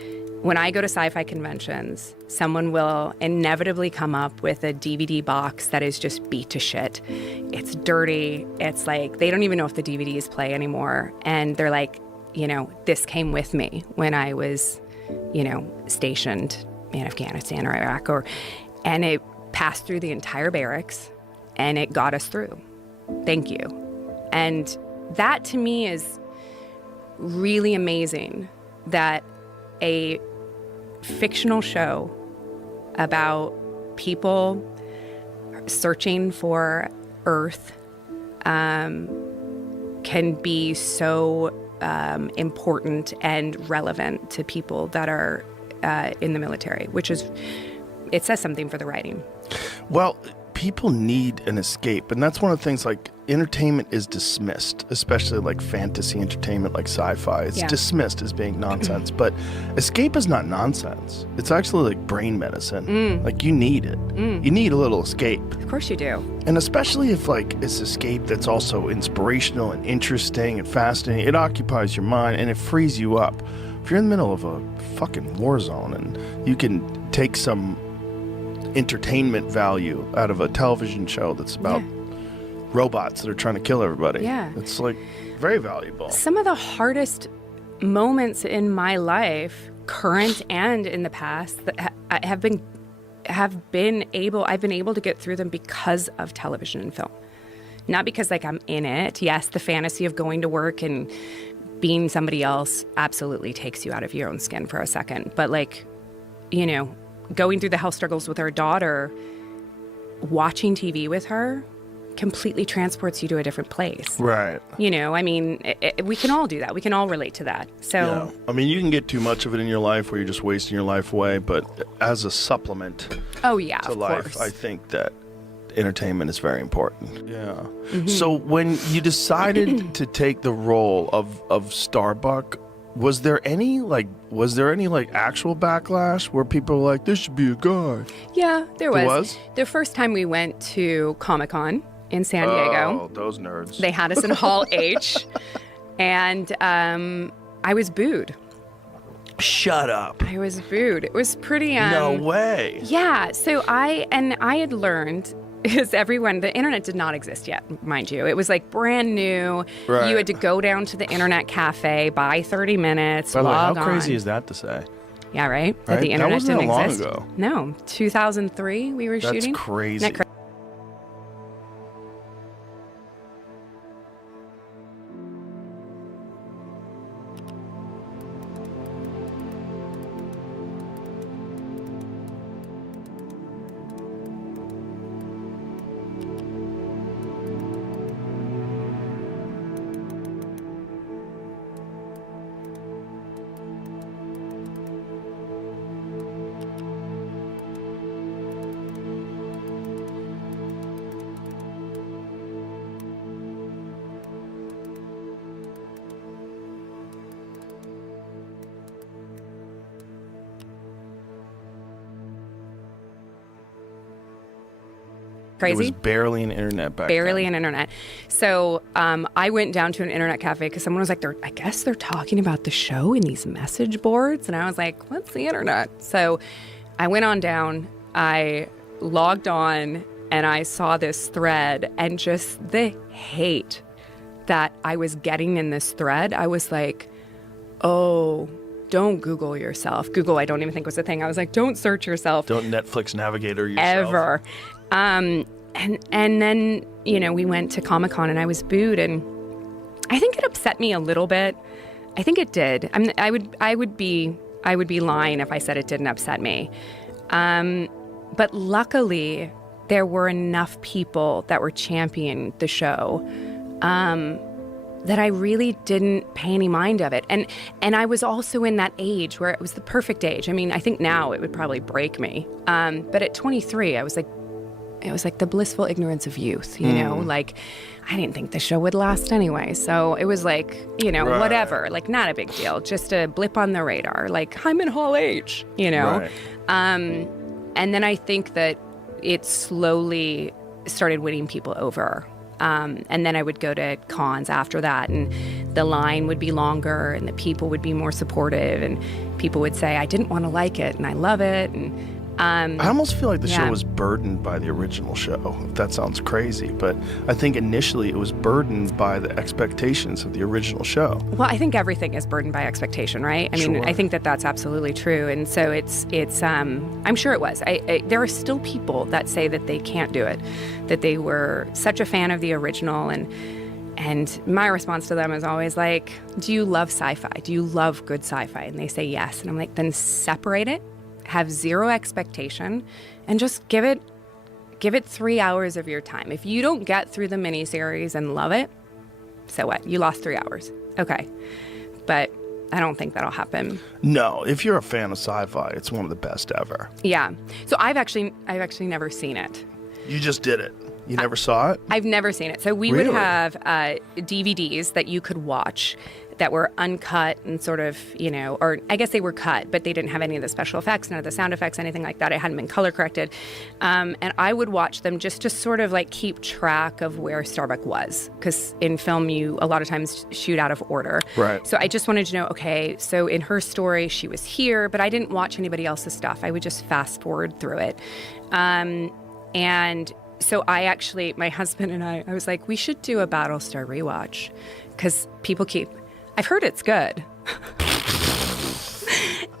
when I go to sci-fi conventions, someone will inevitably come up with a DVD box that is just beat to shit. It's dirty. It's like they don't even know if the DVDs play anymore. And they're like, this came with me when I was, stationed in Afghanistan or Iraq, and it passed through the entire barracks and it got us through. Thank you. And that to me is really amazing, that a fictional show about people searching for Earth can be so important and relevant to people that are in the military, it says something for the writing. Well, people need an escape, and that's one of the things, like, entertainment is dismissed, especially like fantasy entertainment, like sci-fi. It's dismissed as being nonsense, but escape is not nonsense. It's actually like brain medicine. Like, you need it. You need a little escape. Of course you do. And especially if, like, it's escape that's also inspirational and interesting and fascinating, it occupies your mind and it frees you up. If you're in the middle of a fucking war zone and you can take some entertainment value out of a television show that's about robots that are trying to kill everybody. Yeah. It's like very valuable. Some of the hardest moments in my life, current and in the past, that I've been able to get through them because of television and film. Not because like I'm in it. Yes, the fantasy of going to work and being somebody else absolutely takes you out of your own skin for a second. But like, going through the health struggles with our daughter, watching TV with her completely transports you to a different place. Right. I mean, we can all do that. We can all relate to that. So, yeah. I mean, you can get too much of it in your life where you're just wasting your life away, but as a supplement to of life, course. I think that entertainment is very important. Yeah. So when you decided to take the role of Starbuck, was there any actual backlash where people were like, this should be a guy? Yeah, there was. There was? The first time we went to Comic-Con in San Diego. Oh, those nerds. They had us in Hall H, and I was booed. Shut up. I was booed. It was pretty... no way. Yeah, so I had learned... Because the internet did not exist yet, mind you. It was like brand new. Right. You had to go down to the internet cafe, buy 30 minutes, By the way, log how crazy on. is that to say? Yeah, right? That Right? the internet That wasn't didn't that long exist. ago. No, 2003 we were shooting. That's crazy. Isn't that crazy. There was barely an internet back Barely then. an internet. So I went down to an internet cafe because someone was like, I guess they're talking about the show in these message boards. And I was like, what's the internet? So I went on down, I logged on, and I saw this thread, and just the hate that I was getting in this thread, I was like, oh, don't Google yourself. Google, I don't even think was a thing. I was like, don't search yourself. Don't Netflix Navigator yourself. Ever. And then, we went to Comic-Con and I was booed, and I think it upset me a little bit. I think it did. I would be lying if I said it didn't upset me. But luckily, there were enough people that were championing the show that I really didn't pay any mind of it. And I was also in that age where it was the perfect age. I mean, I think now it would probably break me. But at 23, it was like the blissful ignorance of youth, like I didn't think the show would last anyway. So it was like, Right. whatever, like not a big deal, just a blip on the radar. Like I'm in Hall H, Right. And then I think that it slowly started winning people over. And then I would go to cons after that, and the line would be longer, and the people would be more supportive, and people would say, I didn't want to like it, and I love it. And I almost feel like the yeah. show was burdened by the original show, if that sounds crazy. But I think initially it was burdened by the expectations of the original show. Well, I think everything is burdened by expectation, right? I mean, Sure. I think that that's absolutely true. And so it's I'm sure it was. There are still people that say that they can't do it, that they were such a fan of the original. And my response to them is always like, do you love sci-fi? Do you love good sci-fi? And they say yes. And I'm like, then separate it, have zero expectation, and just give it 3 hours of your time. If you don't get through the miniseries and love it, so what? You lost 3 hours. Okay. But I don't think that'll happen. No, if you're a fan of sci-fi, it's one of the best ever. Yeah. So I've actually never seen it. You just did it. You never saw it? I've never seen it. So we Really? would have DVDs that you could watch that were uncut and sort of, or I guess they were cut, but they didn't have any of the special effects, none of the sound effects, anything like that. It hadn't been color corrected. And I would watch them just to sort of like keep track of where Starbuck was. Because in film, you a lot of times shoot out of order. Right. So I just wanted to know, okay, so in her story, she was here, but I didn't watch anybody else's stuff. I would just fast forward through it. And so my husband and I was like, we should do a Battlestar rewatch because I've heard it's good.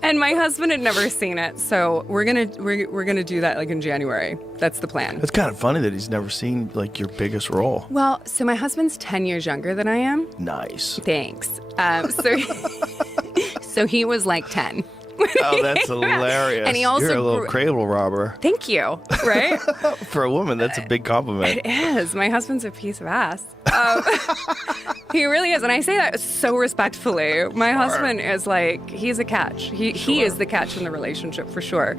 And my husband had never seen it, so we're gonna do that like in January. That's the plan. It's kind of funny that he's never seen like your biggest role. Well, so my husband's 10 years younger than I am. Nice. Thanks. So he was like 10. Oh, that's hilarious. And he also You're a little cradle robber. Thank you. Right? For a woman, that's a big compliment. It is. My husband's a piece of ass. He really is. And I say that so respectfully. My husband is like, he's a catch. He is the catch in the relationship for sure.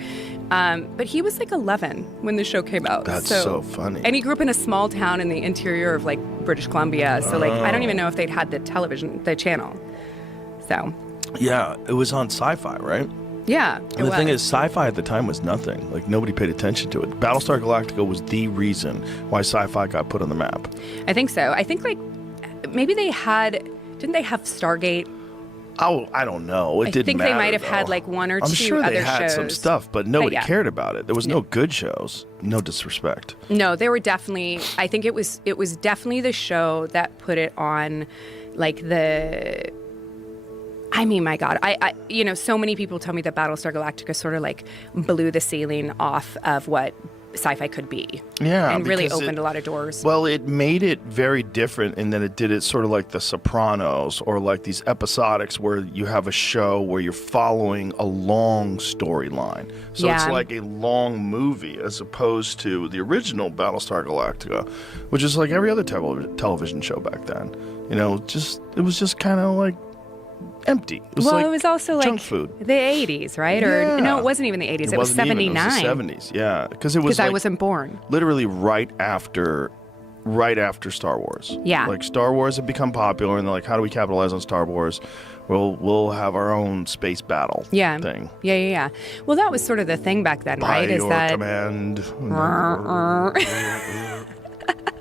But he was like 11 when the show came out. That's so funny. And he grew up in a small town in the interior of like British Columbia. So like, I don't even know if they'd had the channel. So. Yeah, it was on Sci-Fi, right? Yeah. And the thing is, Sci-Fi at the time was nothing. Like, nobody paid attention to it. Battlestar Galactica was the reason why Sci-Fi got put on the map. I think so. I think like maybe didn't they have Stargate? Oh, I don't know. It didn't matter. I think they might have had like one or I'm two sure other they had shows. some stuff, but nobody yeah. cared about it. There was no good shows. No disrespect. No, there were definitely. I think it was definitely the show that put it on, like the. I mean, my God, I so many people tell me that Battlestar Galactica sort of like blew the ceiling off of what sci-fi could be. Yeah, and really because opened a lot of doors. Well, it made it very different in that it did it sort of like The Sopranos or like these episodics where you have a show where you're following a long storyline. So it's like a long movie as opposed to the original Battlestar Galactica, which is like every other television show back then. It was just kind of like empty. It was also junk like food. The 80s, right? Yeah. Or no, it wasn't even the 80s. It was 79. It was the 70s, yeah. Because I wasn't born. Literally right after right after Star Wars. Yeah. Like Star Wars had become popular, and they're like, how do we capitalize on Star Wars? We'll have our own space battle thing. Yeah. Well, that was sort of the thing back then, By right? Is your that command.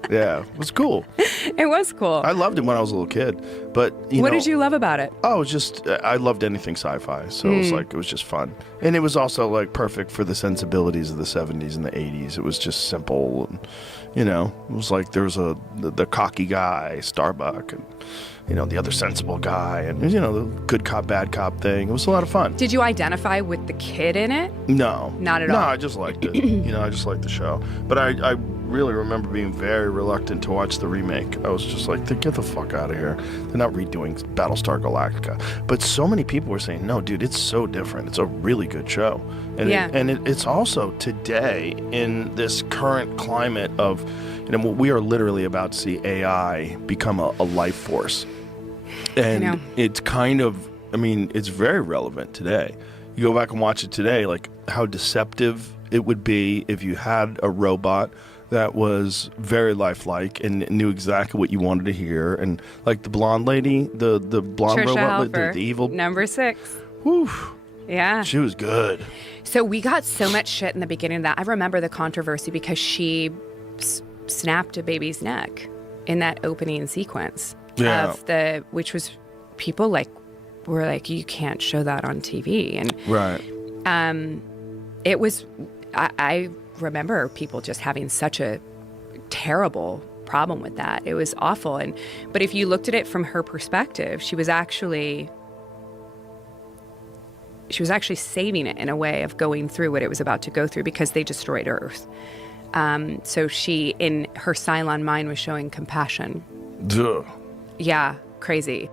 Yeah, it was cool. It was cool. I loved it when I was a little kid, but what did you love about it? Oh, it was just I loved anything sci-fi, so it was like it was just fun, and it was also like perfect for the sensibilities of the '70s and the '80s. It was just simple, and it was like there was the cocky guy Starbuck, and the other sensible guy, and the good cop bad cop thing. It was a lot of fun. Did you identify with the kid in it? No, not at all. No, I just liked it. I just liked the show, but I really remember being very reluctant to watch the remake. I was just like, get the fuck out of here. They're not redoing Battlestar Galactica. But so many people were saying, no, dude, it's so different. It's a really good show. And it's also today in this current climate of, we are literally about to see AI become a life force. And it's kind of, it's very relevant today. You go back and watch it today, like how deceptive it would be if you had a robot that was very lifelike and knew exactly what you wanted to hear, and like the blonde lady, the blonde Trisha robot, Helfer, the evil number 6. Whew. Yeah, she was good. So we got so much shit in the beginning of that. I remember the controversy because she snapped a baby's neck in that opening sequence of which was people were like, you can't show that on TV, and it was I remember people just having such a terrible problem with that. It was awful. But if you looked at it from her perspective, she was actually saving it in a way of going through what it was about to go through, because they destroyed Earth. So she, in her Cylon mind, was showing compassion. Duh. Yeah, crazy.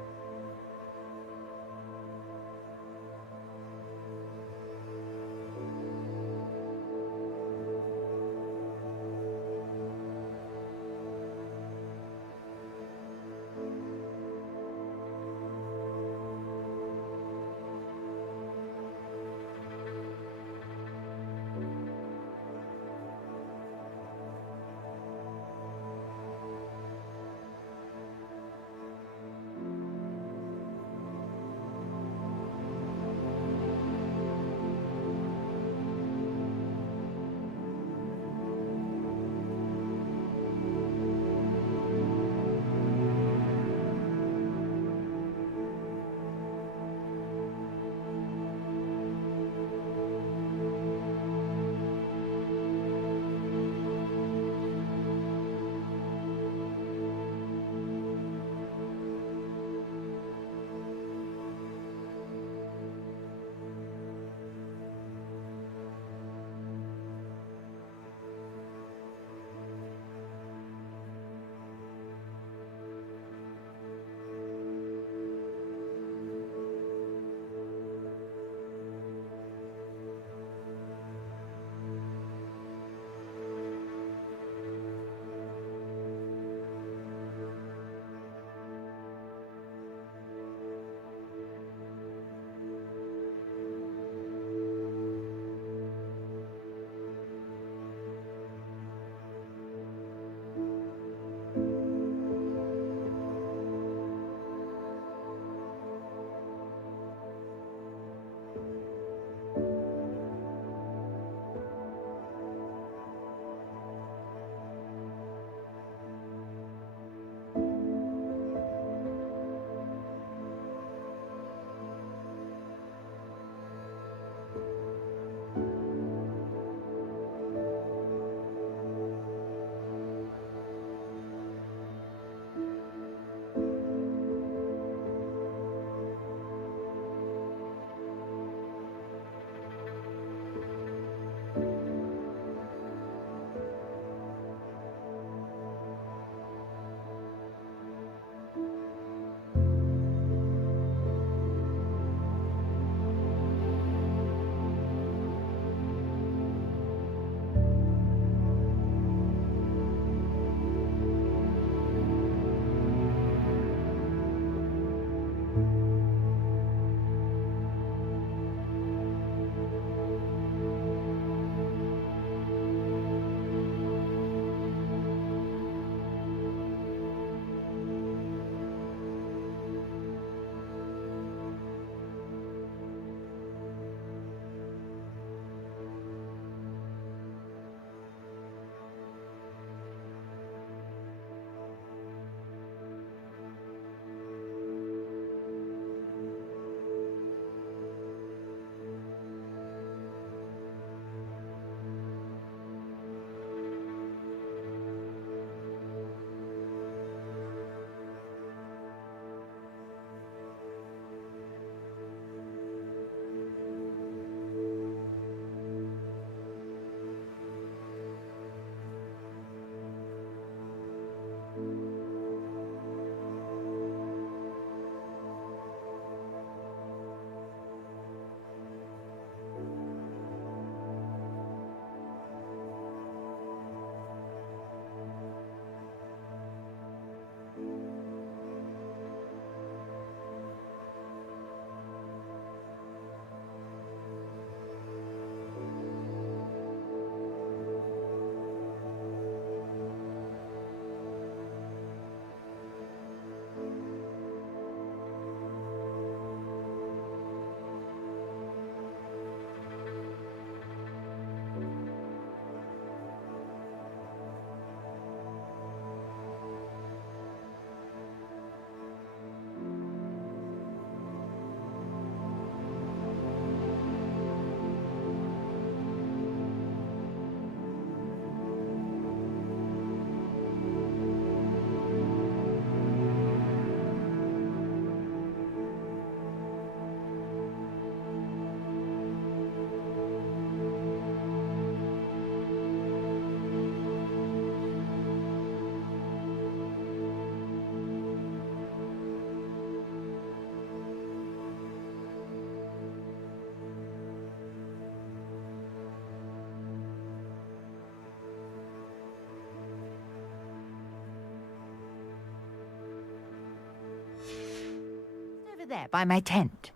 there by my tent.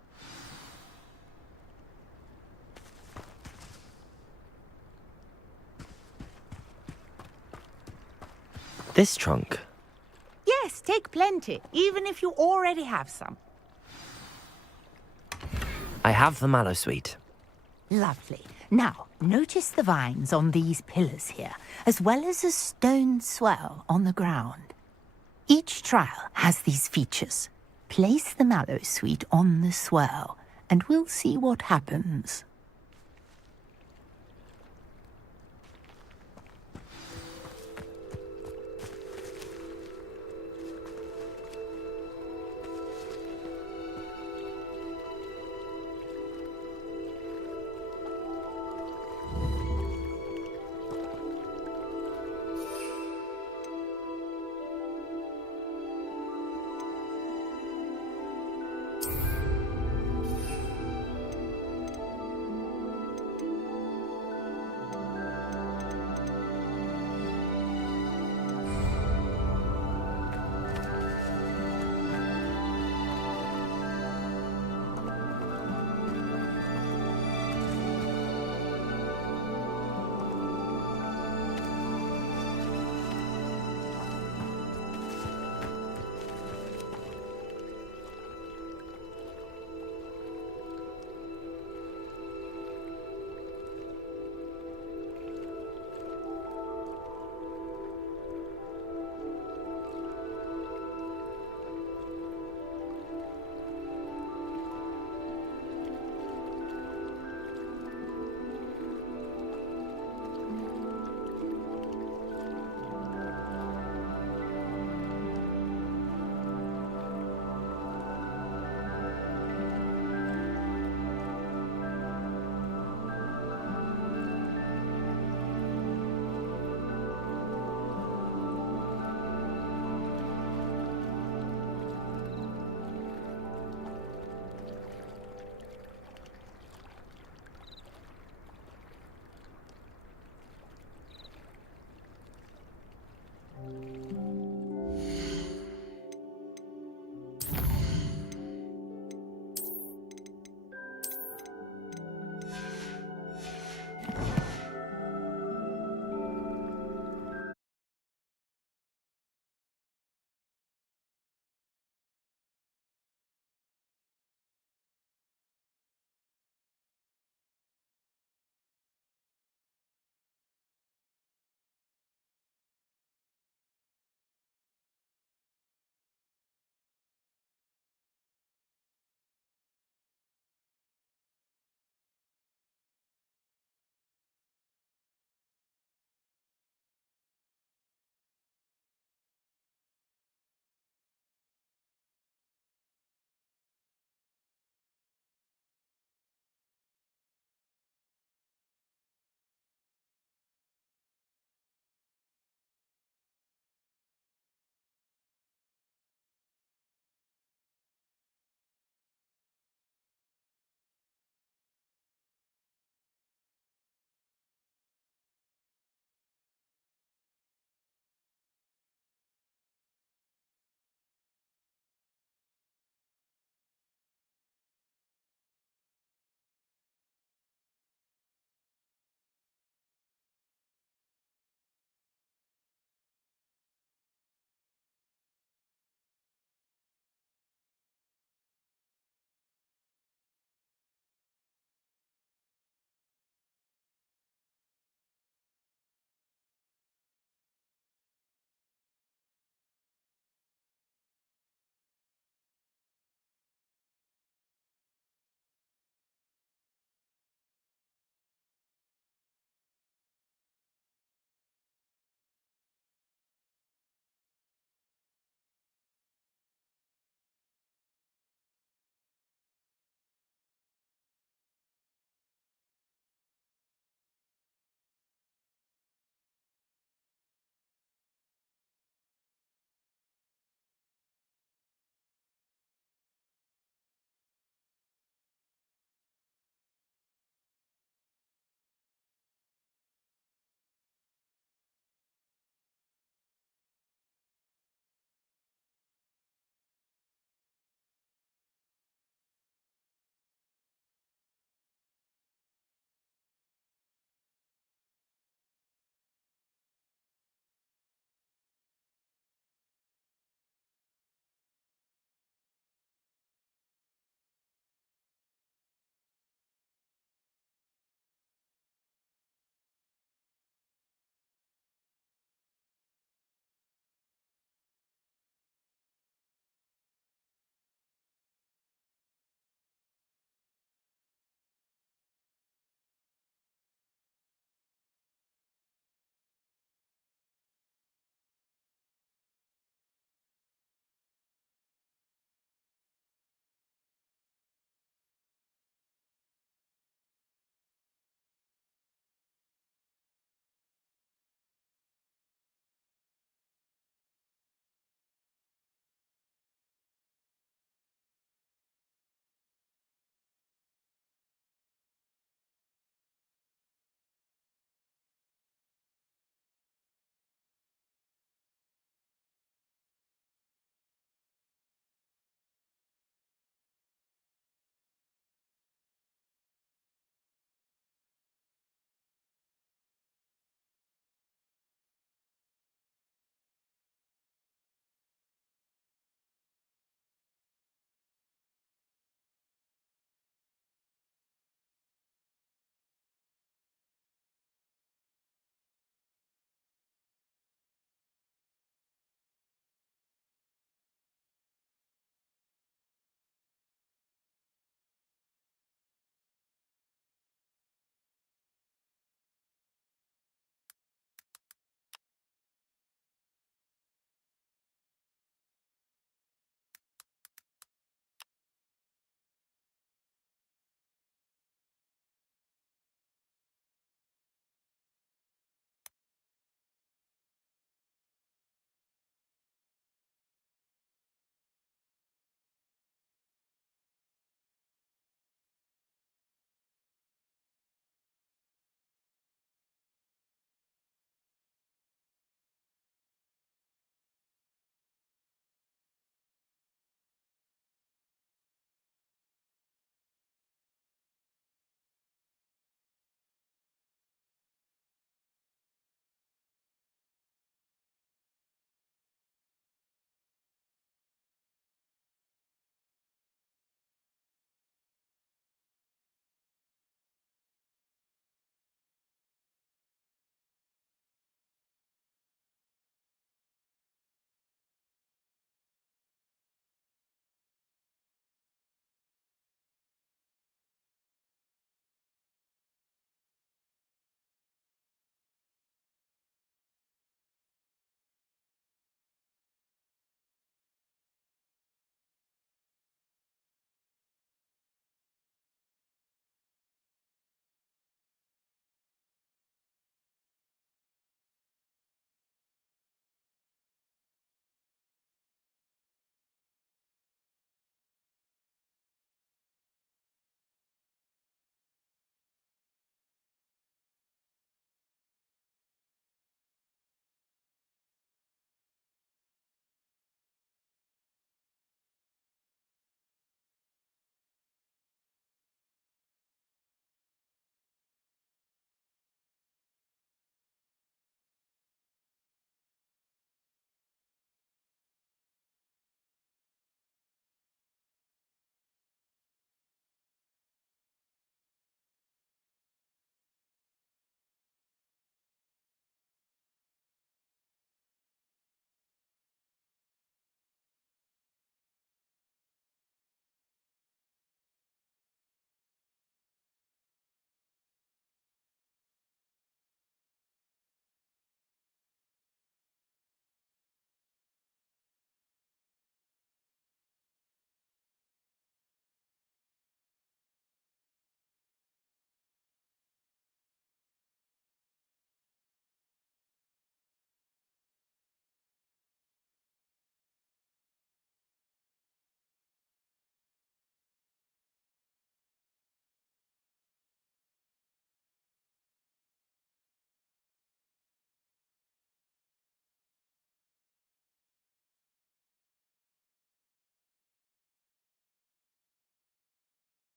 This trunk? Yes, take plenty, even if you already have some. I have the mallow sweet. Lovely. Now, notice the vines on these pillars here, as well as a stone swell on the ground. Each trial has these features. Place the mallow sweet on the swell, and we'll see what happens.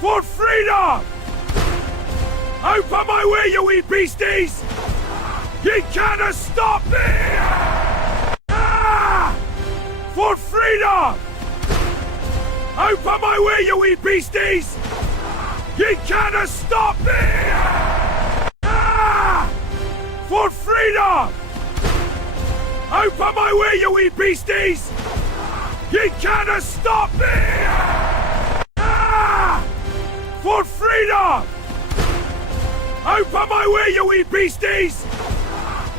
For freedom! Open my way, you wee beasties! You can't stop me! For freedom! Open my way, you wee beasties! You can't stop me! For freedom! Open my way, you wee beasties! You can't stop me! For freedom! Open my way, you wee beasties!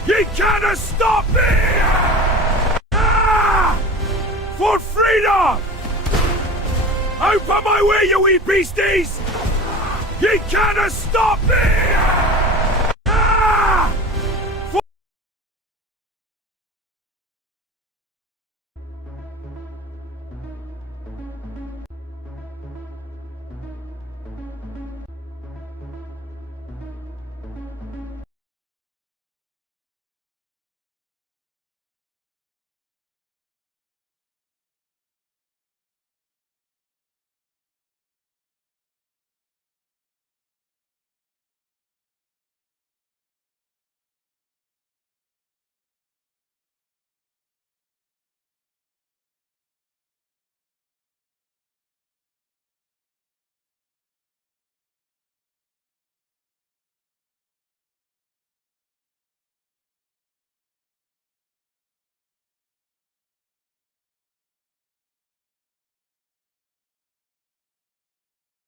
You can't stop me! For freedom! Open my way, you wee beasties! You can't stop me!